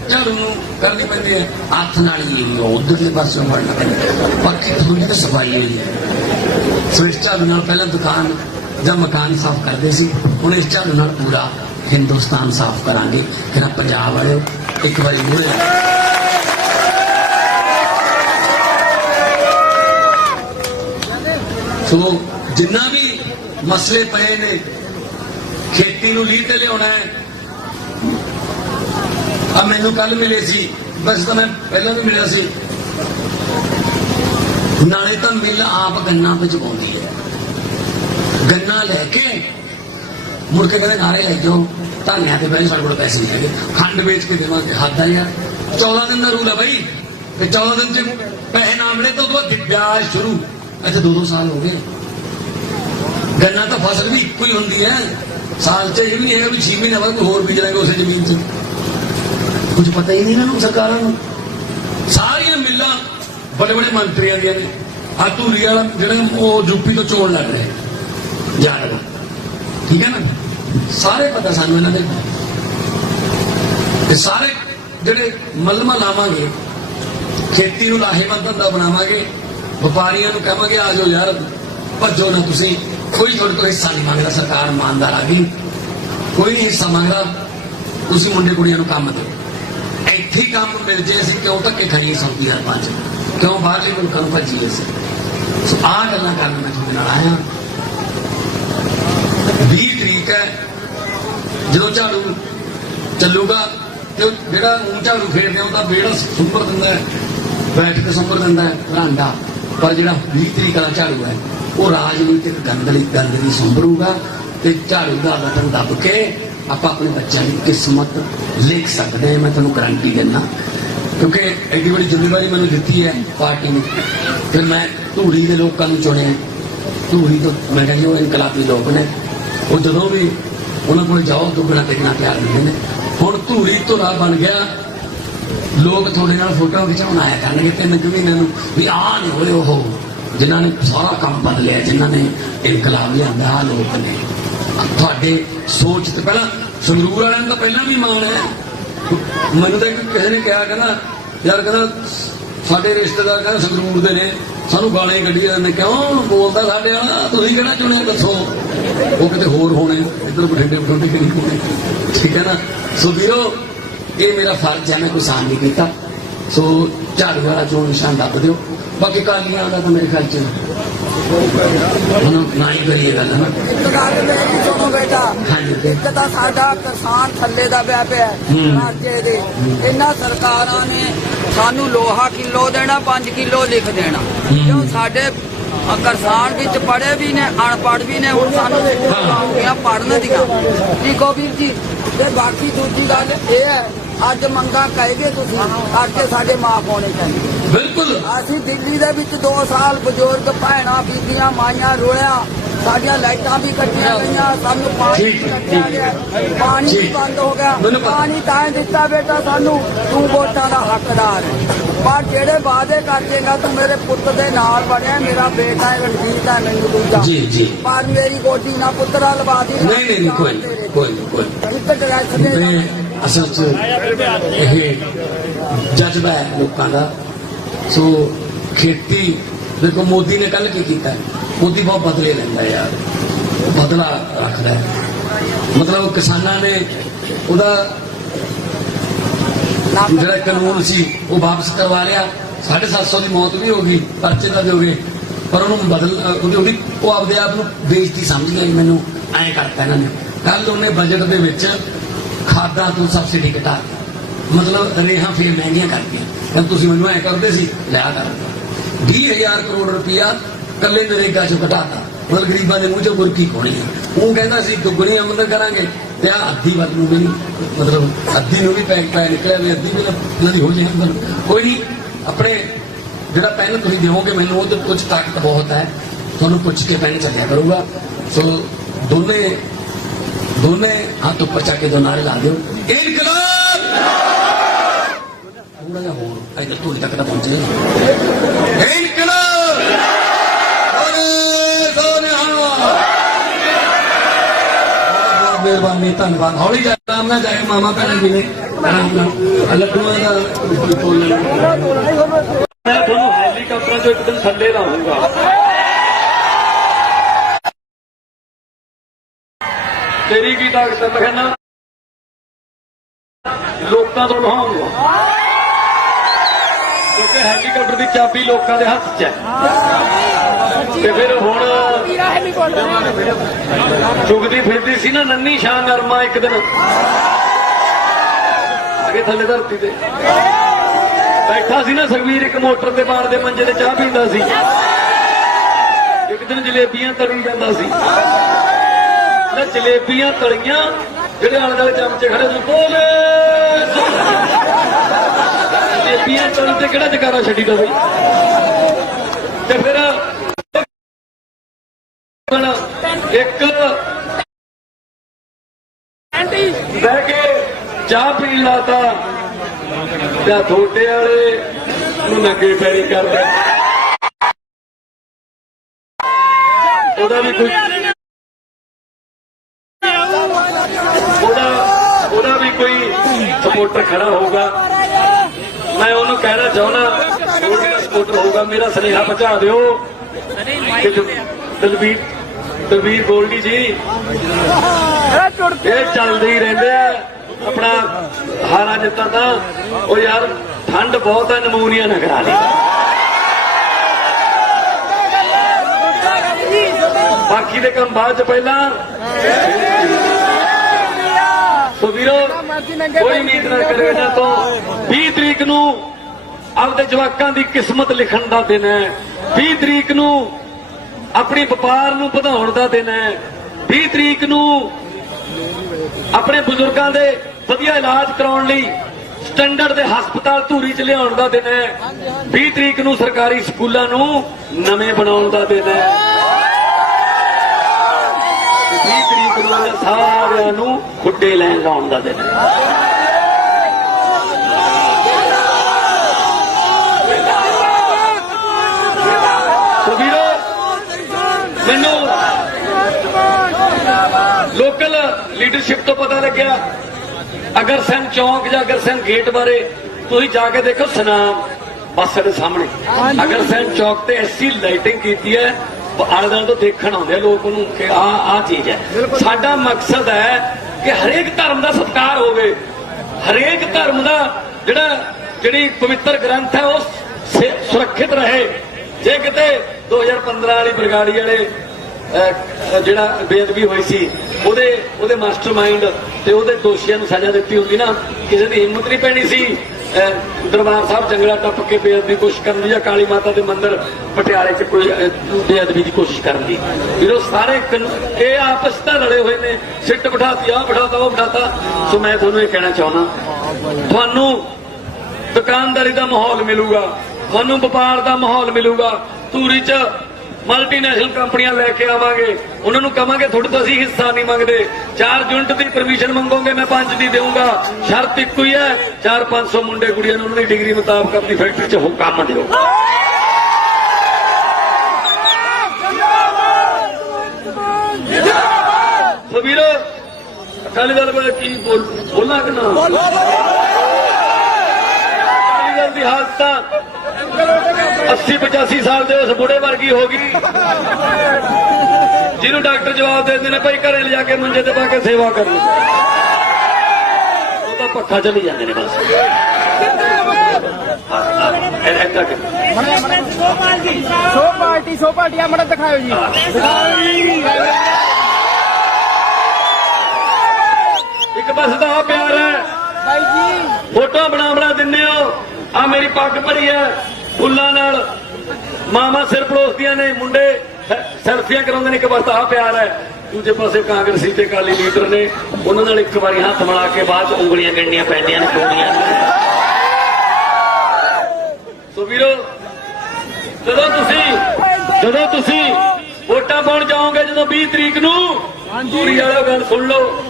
झाड़ू करनी पैंदी है, हथ नाल ही उधरले पासों फड़ना पैंदा, बाकी थोड़ी तो सफाई हुई है। सो इस झाड़ू नाल पहला दुकान जब मकान साफ करते सी, हुण इस झाड़ू नाल पूरा हिंदुस्तान साफ करांगे। कहना पंजाब वाले एक बारी मुड़े सो जिन्ना भी मसले पे ने खेती नूं लीह ते लियाउणा है। अब मैनूं कल मिले सी, बस तो मैं पहला भी मिलिया सी, नाले तो मिल आप गन्ना भिजवाउंदी है, गन्ना लैके मुड़ के कहते नारे लै जाओ धानिया ते बह साढ़े को पैसे नहीं है, खंड बेच के देवांगे। हद है यार, 14 दिन का रूल है भाई, 14 दिन च पैसे ना मिले तो ब्याज शुरू। अच्छा 2-2 साल हो गए, गन्ना तो फसल भी इको ही होंगी है, साल च ये भी नहीं है भी 6 महीने बाद कोई होर बीज लेंगे उस जमीन च, कुछ पता ही नहीं ना सरकारों को। सारिया मिल्लां बड़े बड़े मंत्रियों दी ने, आ धूरी वाला जो यूपी तो चोण लड़ रहे जाएगा, ठीक है ना, सारे पता सानू इन्हां दे सारे ਜਿਹੜੇ ਮਲਮਾ ਲਾਵਾਂਗੇ, खेती ਨੂੰ ਲਾਹੇਵੰਦ ਧੰਦਾ ਬਣਾਵਾਂਗੇ, ਵਪਾਰੀਆਂ ਨੂੰ ਕਹਾਂਗੇ ਆ ਜਾਓ ਯਾਰ ਭੱਜੋ ਨਾ ਤੁਸੀਂ, ਕੋਈ ਤੁਹਾਡੇ ਤੋਂ ਹਿੱਸਾ ਨਹੀਂ ਮੰਗਦਾ, ਸਰਕਾਰ ਇਮਾਨਦਾਰ ਆ ਗਈ, ਕੋਈ ਨਹੀਂ ਹਿੱਸਾ ਮੰਗਦਾ, ਤੁਸੀਂ ਮੁੰਡੇ ਕੁੜੀਆਂ ਨੂੰ ਕੰਮ ਦਿਓ, ਇੱਥੇ ਹੀ ਕੰਮ ਮਿਲ ਜੇ ਅਸੀਂ ਕਿਉਂ ਧੱਕੇ ਖਾਈਏ ਸੌਦੀ ਹਰਬਾਂ 'ਚ, ਕਿਉਂ ਬਾਹਰਲੇ ਮੁਲਕਾਂ ਨੂੰ ਭੱਜੀਏ ਅਸੀਂ। ਸੋ ਆਹ ਗੱਲਾਂ ਕਰਨ ਮੈਂ ਤੁਹਾਡੇ ਨਾਲ ਆਇਆ। 20 ਤਰੀਕ ਹੈ ਜਦੋਂ ਝਾੜੂ ਚੱਲੂਗਾ ਤੇ ਉਹ ਜਿਹੜਾ ਊਂ ਝਾੜੂ ਖੇਡਦੇ ਆ ਉਹਦਾ ਵਿਹੜਾ ਸੁੰਬਰ ਦਿੰਦਾ ਹੈ, ਬੈਠ ਕੇ ਸੁੰਬਰ ਦਿੰਦਾ ਹੈ ਬਰਾਂਡਾ। ਪਰ ਜਿਹੜਾ 20 ਤਰੀਕ ਵਾਲਾ ਝਾੜੂ ਹੈ ਉਹ ਰਾਜਨੀਤਿਕ ਗੰਦਲੀ ਸੁੰਬਰੂਗਾ ਤੇ ਝਾੜੂ ਦਾ ਬਟਨ ਦੱਬ ਕੇ ਆਪਾਂ ਆਪਣੇ ਬੱਚਿਆਂ ਦੀ ਕਿਸਮਤ ਲਿਖ ਸਕਦੇ ਹਾਂ। ਮੈਂ ਤੁਹਾਨੂੰ ਗਰੰਟੀ ਦਿੰਦਾ, ਕਿਉਂਕਿ ਐਡੀ ਬੜੀ ਜ਼ਿੰਮੇਵਾਰੀ ਮੈਨੂੰ ਦਿੱਤੀ ਹੈ ਪਾਰਟੀ ਨੇ। ਫਿਰ ਮੈਂ ਧੂੜੀ ਦੇ ਲੋਕਾਂ ਨੂੰ ਚੁਣਿਆ। ਧੂੜੀ ਤੋਂ ਮੈਂ ਕਹਿੰਦੀ ਉਹ ਇਨਕਲਾਬੀ ਲੋਕ ਨੇ, ਉਹ ਜਦੋਂ ਵੀ ਉਹਨਾਂ ਕੋਲ ਜਾਓ ਦੁੱਗਣਾ ਤਿੱਗਣਾ ਪਿਆਰ ਦਿੰਦੇ ਨੇ। ਹੁਣ ਧੂੜੀ ਧੁਰਾ ਬਣ ਗਿਆ, ਲੋਕ ਤੁਹਾਡੇ ਨਾਲ ਫੋਟੋ ਖਿਚਾਉਣ ਆਇਆ ਕਰਨਗੇ 3 ਮਹੀਨਿਆਂ ਨੂੰ ਵੀ ਆਹ ਨਹੀਂ ਹੋਏ ਉਹ ਜਿਨ੍ਹਾਂ ਨੇ ਸਾਰਾ ਕੰਮ ਬਦਲਿਆ, ਜਿਨ੍ਹਾਂ ਨੇ ਇਨਕਲਾਬ ਲਿਆਂਦਾ। ਆਹ ਲੋਕ ਨੇ ਤੁਹਾਡੇ ਸੋਚ ਤੇ ਪਹਿਲਾਂ ਸੰਗਰੂਰ ਵਾਲਿਆਂ ਨੂੰ ਤਾਂ ਪਹਿਲਾਂ ਵੀ ਮਾਣ ਹੈ। ਮੈਨੂੰ ਤਾਂ ਕਿਸੇ ਨੇ ਕਿਹਾ ਕਹਿੰਦਾ ਯਾਰ ਕਹਿੰਦਾ ਸਾਡੇ ਰਿਸ਼ਤੇਦਾਰ ਕਹਿੰਦੇ ਸੰਗਰੂਰ ਦੇ ਨੇ, ਸਾਨੂੰ ਗਾਲਾਂ ਕੱਢੀਆਂ ਨੇ, ਕਿਉਂ ਬੋਲਦਾ ਸਾਡੇ ਵਾਲਾ, ਤੁਸੀਂ ਕਿਹੜਾ ਚੁਣਿਆ ਦੱਸੋ। ਉਹ ਕਿਤੇ ਹੋਰ ਹੋਣੇ, ਇੱਧਰ ਬਠਿੰਡੇ ਬਠਿੰਡੇ ਕਿਹੜੀ ਹੋਣੇ, ਠੀਕ ਹੈ ਨਾ। ਸੋ ਵੀਰੋ ਇਹ ਮੇਰਾ ਫਰਜ਼ ਹੈ, ਮੈਂ ਕੋਈ ਸਾਨ ਨਹੀਂ ਕੀਤਾ। ਸੋ ਝਾੜੂ ਵਾਲਾ ਚੋਣ ਨਿਸ਼ਾਨ ਦੱਬ ਦਿਓ। ਬਾਕੀ ਕਾਲੀਆਂ ਦਾ ਤਾਂ ਮੇਰੇ ਖਿਆਲ ਚ ਹੁਣ ਨਾ ਹੀ ਕਰੀਏ ਗੱਲ ਨਾ। ਇੱਕ ਗੱਲ ਮੇਰੀ ਸੁਣੋ ਬੇਟਾ, ਇੱਕ ਤਾਂ ਸਾਡਾ ਕਿਸਾਨ ਥੱਲੇ ਦਾ ਪਿਆ ਪਿਆ ਰਾਜੇ ਦੇ। ਇਹਨਾਂ ਸਰਕਾਰਾਂ ਨੇ ਸਾਨੂੰ ਲੋਹਾ ਕਿਲੋ ਦੇਣਾ, 5 ਕਿਲੋ ਲਿਖ ਦੇਣਾ। ਕਿਉਂ ਸਾਡੇ ਕਿਸਾਨ ਵਿੱਚ ਪੜ੍ਹੇ ਵੀ ਨੇ, ਅਨਪੜ੍ਹ ਵੀ ਨੇ। ਹੁਣ ਸਾਨੂੰ ਸਿੱਖਾਂਗੀਆਂ ਪੜ੍ਹਨ ਦੀਆਂ, ਠੀਕ ਹੋ ਵੀਰ ਜੀ। ਤੇ ਬਾਕੀ ਦੂਜੀ ਗੱਲ ਇਹ ਹੈ, ਅੱਜ ਮੰਗਾ ਕਹੇਗੇ ਤੁਸੀਂ ਕਰਕੇ ਸਾਡੇ ਮਾਫ ਹੋਣੇ ਚਾਹੀਦੇ। ਬਿਲਕੁਲ ਅਸੀਂ ਦਿੱਲੀ ਦੇ ਵਿੱਚ 2 ਸਾਲ ਬਜ਼ੁਰਗ ਭੈਣਾਂ ਬੀਬੀਆਂ ਮਾਈਆਂ ਰੋਲਿਆ, ਸਾਡੀਆਂ ਲਾਈਟਾਂ ਵੀ ਕੱਟੀਆਂ ਗਈਆਂ, ਸਾਨੂੰ ਪਾਣੀ ਵੀ ਕੱਟਿਆ ਗਿਆ, ਪਾਣੀ ਵੀ ਬੰਦ ਹੋ ਗਿਆ। ਪਾਣੀ ਤਾਂ ਦਿੱਤਾ ਬੇਟਾ ਸਾਨੂੰ, ਤੂੰ ਵੋਟਾਂ ਦਾ ਹੱਕਦਾਰ ਹੈ। ਪਰ ਜਿਹੜੇ ਵਾਅਦੇ ਕਰਦੇਗਾ, ਤੂੰ ਮੇਰੇ ਪੁੱਤ ਦੇ ਨਾਲ ਬਣਿਆ, ਮੇਰਾ ਬੇਟਾ ਹੈ ਰਣਜੀਤ ਹੈ, ਮੈਨੂੰ ਦੂਜਾ ਪਰ ਮੇਰੀ ਗੋਡੀ ਨਾ ਪੁੱਤਰਾ ਲਵਾ ਦੀ। ਨਹੀਂ ਕੋਈ ਇੱਕ ਡਰੈਸ ਦੇ ਅਸਲ ਚ ਇਹ ਜਜ਼ਬਾ ਹੈ ਲੋਕਾਂ ਦਾ। ਸੋ ਖੇਤੀ ਦੇਖੋ, ਮੋਦੀ ਨੇ ਕੱਲ ਕੀ ਕੀਤਾ, ਮੋਦੀ ਬਹੁਤ ਬਦਲੇ ਲੈਂਦਾ ਯਾਰ, ਬਦਲਾ ਰੱਖਦਾ ਹੈ। ਮਤਲਬ ਕਿਸਾਨਾਂ ਨੇ ਉਹਦਾ ਜਿਹੜਾ ਕਾਨੂੰਨ ਸੀ ਉਹ ਵਾਪਸ ਕਰਵਾ ਲਿਆ। 750 ਦੀ ਮੌਤ ਵੀ ਹੋ ਗਈ, ਪਰਚੇ ਦਾ ਵੀ ਹੋ ਗਏ, ਪਰ ਉਹਨੂੰ ਉਹਦੀ ਉਹ ਆਪਦੇ ਆਪ ਨੂੰ ਬੇਇੱਜ਼ਤੀ ਸਮਝ ਗਿਆ। ਮੈਨੂੰ ਐਂ ਕਰਤਾ ਇਹਨਾਂ ਨੇ। ਕੱਲ ਉਹਨੇ ਬਜਟ ਦੇ ਵਿੱਚ ਖਾਦਾਂ ਤੋਂ ਸਬਸਿਡੀ ਘਟਾ, ਮਤਲਬ ਰੇਹਾਂ ਫੇਰ ਮਹਿੰਗੀਆਂ ਕਰਤੀਆਂ। ਕਹਿੰਦੇ ਤੁਸੀਂ ਮੈਨੂੰ ਐਂ ਕਰਦੇ ਸੀ, ਲਿਆ ਕਰ 20,000 ਕਰੋੜ ਰੁਪਇਆ ਕੱਲੇ ਨਰੇਗਾ ਚੋਂ ਘਟਾਤਾ। ਮਤਲਬ ਗਰੀਬਾਂ ਦੇ ਮੂੰਹ ਚੋਂ ਬੁਰਕੀ ਖੋਣੀ ਆ। ਉਹ ਕਹਿੰਦਾ ਸੀ ਦੁੱਗਣੀ ਆਮਦਨ ਕਰਾਂਗੇ ਤੇ ਆ ਅੱਧੀ ਵੱਧ ਨੂੰ ਵੀ, ਮਤਲਬ ਅੱਧੀ ਨੂੰ ਵੀ ਪੈ ਨਿਕਲਿਆ ਵੀ ਅੱਧੀ ਵੀ ਇਹਨਾਂ ਦੀ ਹੋ ਜਾਏ ਆਮਦਨ। ਕੋਈ ਨਹੀਂ, ਆਪਣੇ ਜਿਹੜਾ ਪੈਨ ਤੁਸੀਂ ਦਿਓਗੇ ਮੈਨੂੰ, ਉਹ ਤੇ ਕੁਝ ਤਾਕਤ ਬਹੁਤ ਹੈ, ਤੁਹਾਨੂੰ ਪੁੱਛ ਕੇ ਪੈਨ ਚੱਲਿਆ ਕਰੂਗਾ। ਸੋ ਦੋਨੇ ਹੱਥ ਉੱਪਰ ਚੱਕ ਕੇ ਦੋ ਨਾਰੇ ਲਾ ਦਿਓ, ਇਨਕਲਾਬ। ਥੋੜਾ ਜਿਹਾ ਹੋਰ ਇੱਧਰ ਧੂਰੀ ਤੱਕ ਤਾਂ ਪਹੁੰਚੇ, ਇਨਕਲਾਬ। ਮਿਹਰਬਾਨੀ, ਧੰਨਵਾਦ। ਹੌਲੀ ਜਾ, ਆਰਾਮ ਨਾਲ ਜਾਏ ਮਾਮਾ ਭੈਣਾਂ ਜੀ ਨੇ, ਲੱਡੂਆਂ ਦਾ ਮੈਂ ਤੁਹਾਨੂੰ ਹੈਲੀਕਾਪਟਰਾਂ ਚੋਂ ਇੱਕ ਦਿਨ ਥੱਲੇ ਲਾਉਂਗਾ। ਤੇਰੀ ਕੀ ਤਾਕਤ ਹੈ? ਮੈਂ ਕਹਿੰਦਾ ਲੋਕਾਂ ਤੋਂ ਲਹਾਉਂਗਾ, ਕਿਉਂਕਿ ਹੈਲੀਕਾਪਟਰ ਦੀ ਚਾਬੀ ਲੋਕਾਂ ਦੇ ਹੱਥ 'ਚ ਹੈ। ਤੇ ਫਿਰ ਹੁਣ ਚੁਗਦੀ ਫਿਰਦੀ ਸੀ ਨਾ ਨੰਨੀ ਸ਼ਾਹ ਨਰਮਾ, ਇੱਕ ਦਿਨ ਅਗੇ ਥੱਲੇ ਧਰਤੀ ਤੇ ਬੈਠਾ ਸੀ ਨਾ ਸੁਖਬੀਰ, ਇੱਕ ਮੋਟਰ ਤੇ ਬਾੜ ਦੇ ਮੰਜੇ ਤੇ ਚਾਹ ਪੀਂਦਾ ਸੀ। ਇੱਕ ਦਿਨ ਜਲੇਬੀਆਂ ਤਲੀ ਜਾਂਦਾ ਸੀ, ਜਲੇਬੀਆਂ ਤਲੀਆਂ, ਜਿਹੜੇ ਆਲੇ ਦੁਆਲੇ ਚਮਚੇ ਖੜੇ ਸੀ, ਬੋਲੇ ਜਲੇਬੀਆਂ ਤਲੀ ਤੇ ਕਿਹੜਾ ਜਕਾਰਾ ਛੱਡੀ ਦਾ ਬਈ। ਤੇ ਫਿਰ ਇੱਕ ਬਹਿ ਕੇ ਚਾਹ ਪੀਣ ਲਾਤਾ, ਤੇ ਥੋੜੇ ਵਾਲੇ ਨੂੰ ਨੰਗੇ ਪੈਰੀ ਕਰਦੇ। ਉਹਦਾ ਵੀ ਕੋਈ ਸਪੋਰਟਰ ਖੜਾ ਹੋਊਗਾ। ਮੈਂ ਉਹਨੂੰ ਕਹਿਣਾ ਚਾਹੁੰਦਾ, ਸਪੋਰਟਰ ਹੋਊਗਾ, ਮੇਰਾ ਸੁਨੇਹਾ ਪਹੁੰਚਾ ਦਿਓ। ਦਲਵੀਰ ਗੋਲਡੀ ਜੀ, ਇਹ ਚੱਲਦੇ ਹੀ ਰਹਿੰਦੇ ਆ ਆਪਣਾ ਹਾਰਾਂ ਜਿੱਤਾਂ ਤਾਂ। ਉਹ ਯਾਰ ਠੰਡ ਬਹੁਤ ਹੈ, ਨਮੂਨੀਆ ਨਾ ਕਰਾ ਲਈ। ਬਾਕੀ ਦੇ ਕੰਮ ਬਾਅਦ ਚ, ਪਹਿਲਾਂ ਸੋ ਵੀਰੋ ਕੋਈ ਉਮੀਦ ਨਾ ਕਰਿਓ ਇਹਨਾਂ ਤੋਂ 20 ਤਰੀਕ ਨੂੰ ਆਪਦੇ ਜਵਾਕਾਂ ਦੀ ਕਿਸਮਤ ਲਿਖਣ ਦਾ ਦਿਨ ਹੈ 20 ਤਰੀਕ ਨੂੰ ਆਪਣੀ ਵਪਾਰ ਨੂੰ ਵਧਾਉਣ ਦਾ ਦਿਨ ਹੈ 20 ਤਰੀਕ ਨੂੰ ਆਪਣੇ ਬਜ਼ੁਰਗਾਂ ਦੇ ਵਧੀਆ ਇਲਾਜ ਕਰਾਉਣ ਲਈ ਸਟੈਂਡਰਡ ਦੇ ਹਸਪਤਾਲ ਧੂਰੀ ਚ ਲਿਆਉਣ ਦਾ ਦਿਨ ਹੈ 20 ਤਰੀਕ ਨੂੰ ਸਰਕਾਰੀ ਸਕੂਲਾਂ ਨੂੰ ਨਵੇਂ ਬਣਾਉਣ ਦਾ ਦਿਨ ਹੈ 20 ਤਰੀਕ ਨੂੰ ਇਹਨਾਂ ਸਾਰਿਆਂ ਨੂੰ ਖੁੱਡੇ ਲੈਣ ਲਾਉਣ ਦਾ ਦਿਨ ਹੈ ਸੋ ਵੀਰੋ ਮੈਨੂੰ ਲੋਕਲ ਲੀਡਰਸ਼ਿਪ ਤੋਂ ਪਤਾ ਲੱਗਿਆ ਅਗਰਸੈਨ ਚੌਂਕ ਜਾਂ ਅਗਰਸੈਨ ਗੇਟ ਬਾਰੇ ਤੁਸੀਂ ਜਾ ਕੇ ਦੇਖੋ ਸਨਾਮ ਬੱਸ ਦੇ ਸਾਹਮਣੇ ਅਗਰਸੈਨ ਚੌਕ ਤੇ ਐਸੀ ਲਾਈਟਿੰਗ ਕੀਤੀ ਹੈ ਆਲੇ ਦੁਆਲੇ ਤੋਂ ਦੇਖਣ ਆਉਂਦੇ ਲੋਕ ਉਹਨੂੰ ਕਿ ਆਹ ਚੀਜ਼ ਹੈ ਸਾਡਾ ਮਕਸਦ ਹੈ ਕਿ ਹਰੇਕ ਧਰਮ ਦਾ ਸਤਿਕਾਰ ਹੋਵੇ ਹਰੇਕ ਧਰਮ ਦਾ ਜਿਹੜੀ ਪਵਿੱਤਰ ਗ੍ਰੰਥ ਹੈ ਉਹ ਸੁਰੱਖਿਅਤ ਰਹੇ ਜੇ ਕਿਤੇ 2015 ਵਾਲੀ ਬਰਗਾੜੀ ਵਾਲੇ ਜਿਹੜਾ ਬੇਅਦਬੀ ਹੋਈ ਸੀ ਉਹਦੇ ਮਾਸਟਰਮਾਈਂਡ ਤੇ ਉਹਦੇ ਦੋਸ਼ੀਆਂ ਨੂੰ ਸਜ਼ਾ ਦਿੱਤੀ ਹੁੰਦੀ ਨਾ ਕਿਸੇ ਦੀ ਹਿੰਮਤ ਨਹੀਂ ਪੈਣੀ ਸੀ ਦਰਬਾਰ ਸਾਹਿਬ ਜੰਗਲਾ ਟੱਪ ਕੇ ਬੇਅਦਬੀ ਦੀ ਕੋਸ਼ਿਸ਼ ਕਰਨ ਦੀ ਜਾਂ ਕਾਲੀ ਮਾਤਾ ਦੇ ਮੰਦਿਰ ਪਟਿਆਲੇ 'ਚ ਕੋਈ ਬੇਅਦਬੀ ਦੀ ਕੋਸ਼ਿਸ਼ ਕਰਨ ਦੀ ਵੀਰੋ ਸਾਰੇ ਇਹ ਆਪਸ ਤਾਂ ਲੜੇ ਹੋਏ ਨੇ ਸਿੱਟ ਬਿਠਾਤੀ ਆਹ ਬਿਠਾਤਾ ਉਹ ਬਿਠਾਤਾ ਸੋ ਮੈਂ ਤੁਹਾਨੂੰ ਇਹ ਕਹਿਣਾ ਚਾਹੁੰਦਾ ਤੁਹਾਨੂੰ ਦੁਕਾਨਦਾਰੀ ਦਾ ਮਾਹੌਲ ਮਿਲੂਗਾ ਤੁਹਾਨੂੰ ਵਪਾਰ ਦਾ ਮਾਹੌਲ ਮਿਲੂਗਾ ਧੂਰੀ 'ਚ ਮਲਟੀਨੈਸ਼ਨਲ ਕੰਪਨੀਆਂ ਲੈ ਕੇ ਆਵਾਂਗੇ ਉਹਨਾਂ ਨੂੰ ਕਹਾਂਗੇ ਤੁਹਾਡੇ ਤੋਂ ਅਸੀਂ ਹਿੱਸਾ ਨਹੀਂ ਮੰਗਦੇ 4 ਯੂਨਿਟ ਦੀ ਪਰਮਿਸ਼ਨ ਮੰਗੋਗੇ ਮੈਂ 5 ਦੀ ਦੇਵਾਂਗਾ ਸ਼ਰਤ ਇੱਕੋ ਹੀ ਹੈ 400-500 ਮੁੰਡੇ ਕੁੜੀਆਂ ਨੂੰ ਉਹਨਾਂ ਦੀ ਡਿਗਰੀ ਮੁਤਾਬਕ ਆਪਣੀ ਫੈਕਟਰੀ 'ਚ ਕੰਮ ਦਿਓ ਸੋ ਵੀਰੋ ਅਕਾਲੀ ਦਲ ਬਾਰੇ ਕੀ ਬੋਲਾਂ ਕਿ ਨਾ ਅਕਾਲੀ ਦਲ ਦੀ ਹਾਲਤ ਤਾਂ 80-85 ਸਾਲ ਦੇ ਉਸ ਬੁੜੇ ਵਰਗੀ ਹੋ ਗਈ ਜਿਹਨੂੰ ਡਾਕਟਰ ਜਵਾਬ ਦੇ ਦਿੰਦੇ ਨੇ ਭਾਈ ਘਰੇ ਲਿਜਾ ਕੇ ਮੰਜੇ ਤੇ ਪਾ ਕੇ ਸੇਵਾ ਕਰ ਲਓ ਉਹ ਤਾਂ ਪੱਖਾ ਚਲੀ ਜਾਂਦੇ ਨੇ ਬਸ ਸੋ ਪਾਰਟੀ ਆ ਮੜਾ ਦਿਖਾਓ ਜੀ ਇੱਕ ਬਸ ਦਾ ਪਿਆਰ ਹੈ ਬਾਈ ਜੀ ਫੋਟੋ ਬਣਾ ਦਿੰਦੇ ਹੋ ਆ ਮੇਰੀ ਪੱਗ ਭਰੀ ਹੈ ਫੁੱਲਾਂ ਨਾਲ ਮਾਮਾ ਸਿਰ ਪਲੋਸਦੀਆਂ ਨੇ ਮੁੰਡੇ ਸੈਲਫੀਆਂ ਕਰਾਉਂਦੇ ਨੇ ਇੱਕ ਬਸ ਆ ਪਿਆਰ ਹੈ ਦੂਜੇ ਪਾਸੇ ਕਾਂਗਰਸੀ ਤੇ ਅਕਾਲੀ ਲੀਡਰ ਨੇ ਉਹਨਾਂ ਨਾਲ ਇੱਕ ਵਾਰੀ ਹੱਥ ਮਿਲਾ ਕੇ ਬਾਅਦ ਚ ਉਂਗਲੀਆਂ ਗੰਢੀਆਂ ਪੈਂਦੀਆਂ ਨੇ ਕੋਣੀਆਂ ਸੋ ਵੀਰੋ ਜਦੋਂ ਤੁਸੀਂ ਵੋਟਾਂ ਪਾਉਣ ਜਾਓਗੇ ਜਦੋਂ 20 ਤਰੀਕ ਨੂੰ ਧੂਰੀ ਵਾਲਾ ਗੱਲ ਸੁਣ ਲਓ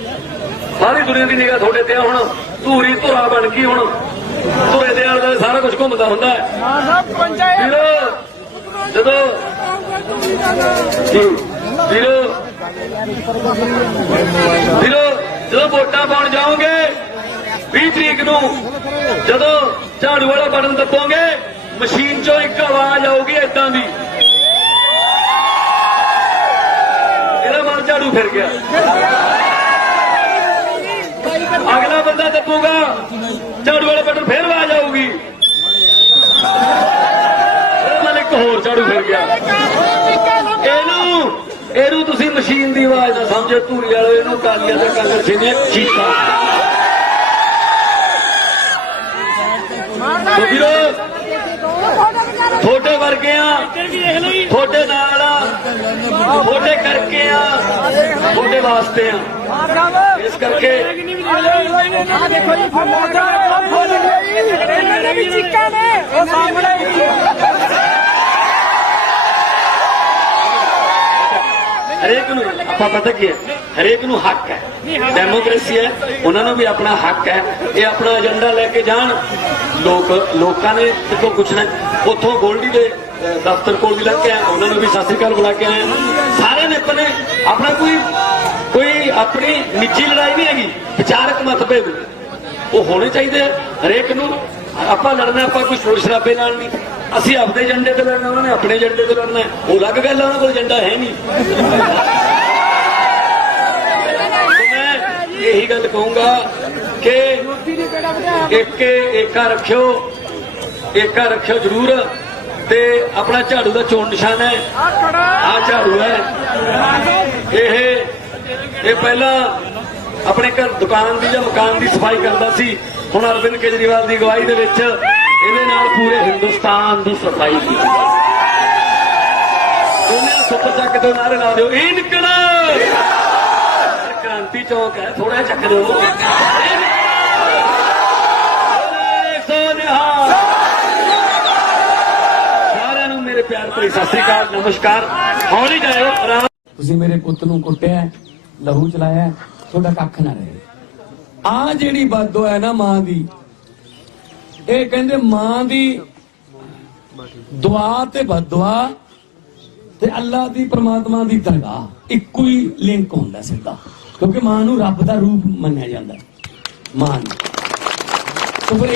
ਸਾਰੀ ਦੁਨੀਆ ਦੀ ਨਿਗਾਹ ਤੁਹਾਡੇ ਤੇ ਹੁਣ ਧੂਰੀ ਧੁਰਾ ਬਣ ਗਈ ਹੁਣ ਧੂਰੇ ਦੇ ਨਾਲ ਸਾਰਾ ਕੁਝ ਘੁੰਮਦਾ ਹੁੰਦਾ ਹੈ ਜਦੋਂ ਵੋਟਾਂ ਪਾਉਣ ਜਾਓਗੇ 20 ਤਰੀਕ ਨੂੰ ਜਦੋਂ ਝਾੜੂ ਵਾਲਾ ਬਟਨ ਦੱਬੋਗੇ ਮਸ਼ੀਨ ਚੋਂ ਇੱਕ ਆਵਾਜ਼ ਆਊਗੀ ਏਦਾਂ ਦੀ ਇਹਦਾ ਮਨ ਝਾੜੂ ਫਿਰ ਗਿਆ ਅਗਲਾ ਬੰਦਾ ਦੱਬੂਗਾ ਝਾੜੂ ਵਾਲਾ ਬਟਨ ਫੇਰ ਆਵਾਜ਼ ਆਊਗੀ ਮਨ ਇੱਕ ਹੋਰ ਝਾੜੂ ਫਿਰ ਗਿਆ ਇਹਨੂੰ ਤੁਸੀਂ ਮਸ਼ੀਨ ਦੀ ਆਵਾਜ਼ ਨਾ ਸਮਝੋ ਧੂਰੀ ਵਾਲੇ ਇਹਨੂੰ ਕਾਲੀਆਂ ਤੇ ਕਾਂਗਰਸੀ ਦੀਆਂ ਚੀਕਾਂ ਵੀਰੋ ਤੁਹਾਡੇ ਵਰਗੇ ਆ ਤੁਹਾਡੇ ਨਾਲ ਆ ਤੁਹਾਡੇ ਕਰਕੇ ਆ ਤੁਹਾਡੇ ਵਾਸਤੇ ਆ ਇਸ ਕਰਕੇ ਦੇਖੋ ਜੀ ਚੀਕਾਂ ਨੇ ਉਹ ਸਾਹਮਣੇ ਹਰੇਕ ਨੂੰ ਆਪਾਂ ਪਤਾ ਕੀ ਹੈ ਹਰੇਕ ਨੂੰ ਹੱਕ ਹੈ ਡੈਮੋਕ੍ਰੇਸੀ ਹੈ ਉਹਨਾਂ ਨੂੰ ਵੀ ਆਪਣਾ ਹੱਕ ਹੈ ਇਹ ਆਪਣਾ ਏਜੰਡਾ ਲੈ ਕੇ ਜਾਣ ਲੋਕਾਂ ਨੇ ਕਿਤੋਂ ਪੁੱਛਣਾ ਉੱਥੋਂ ਗੋਲਡੀ ਦੇ ਦਫ਼ਤਰ ਕੋਲ ਵੀ ਲੱਗ ਕੇ ਆਏ ਉਹਨਾਂ ਨੂੰ ਵੀ ਸਤਿ ਸ੍ਰੀ ਅਕਾਲ ਬੁਲਾ ਕੇ ਆਏ ਸਾਰਿਆਂ ਨੇ ਆਪਣਾ ਕੋਈ ਆਪਣੀ ਨਿੱਜੀ ਲੜਾਈ ਨਹੀਂ ਹੈਗੀ ਵਿਚਾਰਕ ਮਤਭੇਦ ਉਹ ਹੋਣੇ ਚਾਹੀਦੇ ਹਰੇਕ ਨੂੰ ਆਪਾਂ ਲੜਨਾ ਆਪਾਂ ਕੋਈ ਸ਼ੋਰ ਸ਼ਰਾਬੇ ਨਾਲ ਨਹੀਂ ਅਸੀਂ ਆਪਣੇ ਏਜੰਡੇ ਤੇ ਲੜਨਾ ਉਹਨਾਂ ਨੇ ਆਪਣੇ ਏਜੰਡੇ ਤੇ ਲੜਨਾ ਉਹ ਅਲੱਗ ਗੱਲ ਹੈ ਉਹਨਾਂ ਕੋਲ ਏਜੰਡਾ ਹੈ ਨਹੀਂ ਮੈਂ ਇਹੀ ਗੱਲ ਕਹੂੰਗਾ ਕਿ ਏਕਾ ਰੱਖਿਓ ਜ਼ਰੂਰ ਤੇ ਆਪਣਾ ਝਾੜੂ ਦਾ ਚੋਣ ਨਿਸ਼ਾਨ ਹੈ ਆਹ ਝਾੜੂ ਹੈ ਇਹ ਪਹਿਲਾਂ ਆਪਣੇ ਘਰ ਦੁਕਾਨ ਦੀ ਜਾਂ ਮਕਾਨ ਦੀ ਸਫਾਈ ਕਰਦਾ ਸੀ। ਹੁਣ ਅਰਵਿੰਦ ਕੇਜਰੀਵਾਲ ਦੀ ਅਗਵਾਈ ਦੇ ਵਿੱਚ ਇਹਦੇ ਨਾਲ ਪੂਰੇ ਹਿੰਦੁਸਤਾਨ ਦੀ ਸਫਾਈ ਕੀਤੀ। ਦੋਨੇ ਸੁੱਪ ਚੱਕ ਦੋ, ਨਾਰੇ ਲਾ ਦਿਓ ਇਨਕਲਾਬ। ਕ੍ਰਾਂਤੀ ਚੌਕ ਹੈ, ਥੋੜਾ ਜਿਹਾ ਚੱਕ ਦਿਓ। ਸਾਰਿਆਂ ਨੂੰ ਮੇਰੇ ਪਿਆਰ ਭਰੀ ਸਤਿ ਸ੍ਰੀ ਅਕਾਲ, ਨਮਸਕਾਰ। ਹੌਲੀ ਜਾਇਓ, ਆਰਾਮ। ਤੁਸੀਂ ਮੇਰੇ ਪੁੱਤ ਨੂੰ ਕੁੱਟਿਆ, ਲਹੂ ਚਲਾਇਆ, ਤੁਹਾਡਾ ਕੱਖ ਨਾ ਰਹੇ। ਆ ਜਿਹੜੀ ਬਦਦੁਆ ਹੈ ਨਾ ਮਾਂ ਦੀ, ਇਹ ਕਹਿੰਦੇ ਮਾਂ ਦੀ ਦੁਆ ਤੇ ਬਦਦੁਆ ਤੇ ਅੱਲਾ ਦੀ ਪ੍ਰਮਾਤਮਾ ਦੀ ਦਰਗਾਹ ਇੱਕੋ ਹੀ ਲਿੰਕ ਹੁੰਦਾ ਸਿੱਧਾ, ਕਿਉਂਕਿ ਮਾਂ ਨੂੰ ਰੱਬ ਦਾ ਰੂਪ ਮੰਨਿਆ ਜਾਂਦਾ, ਮਾਂ ਨੂੰ। तो फिर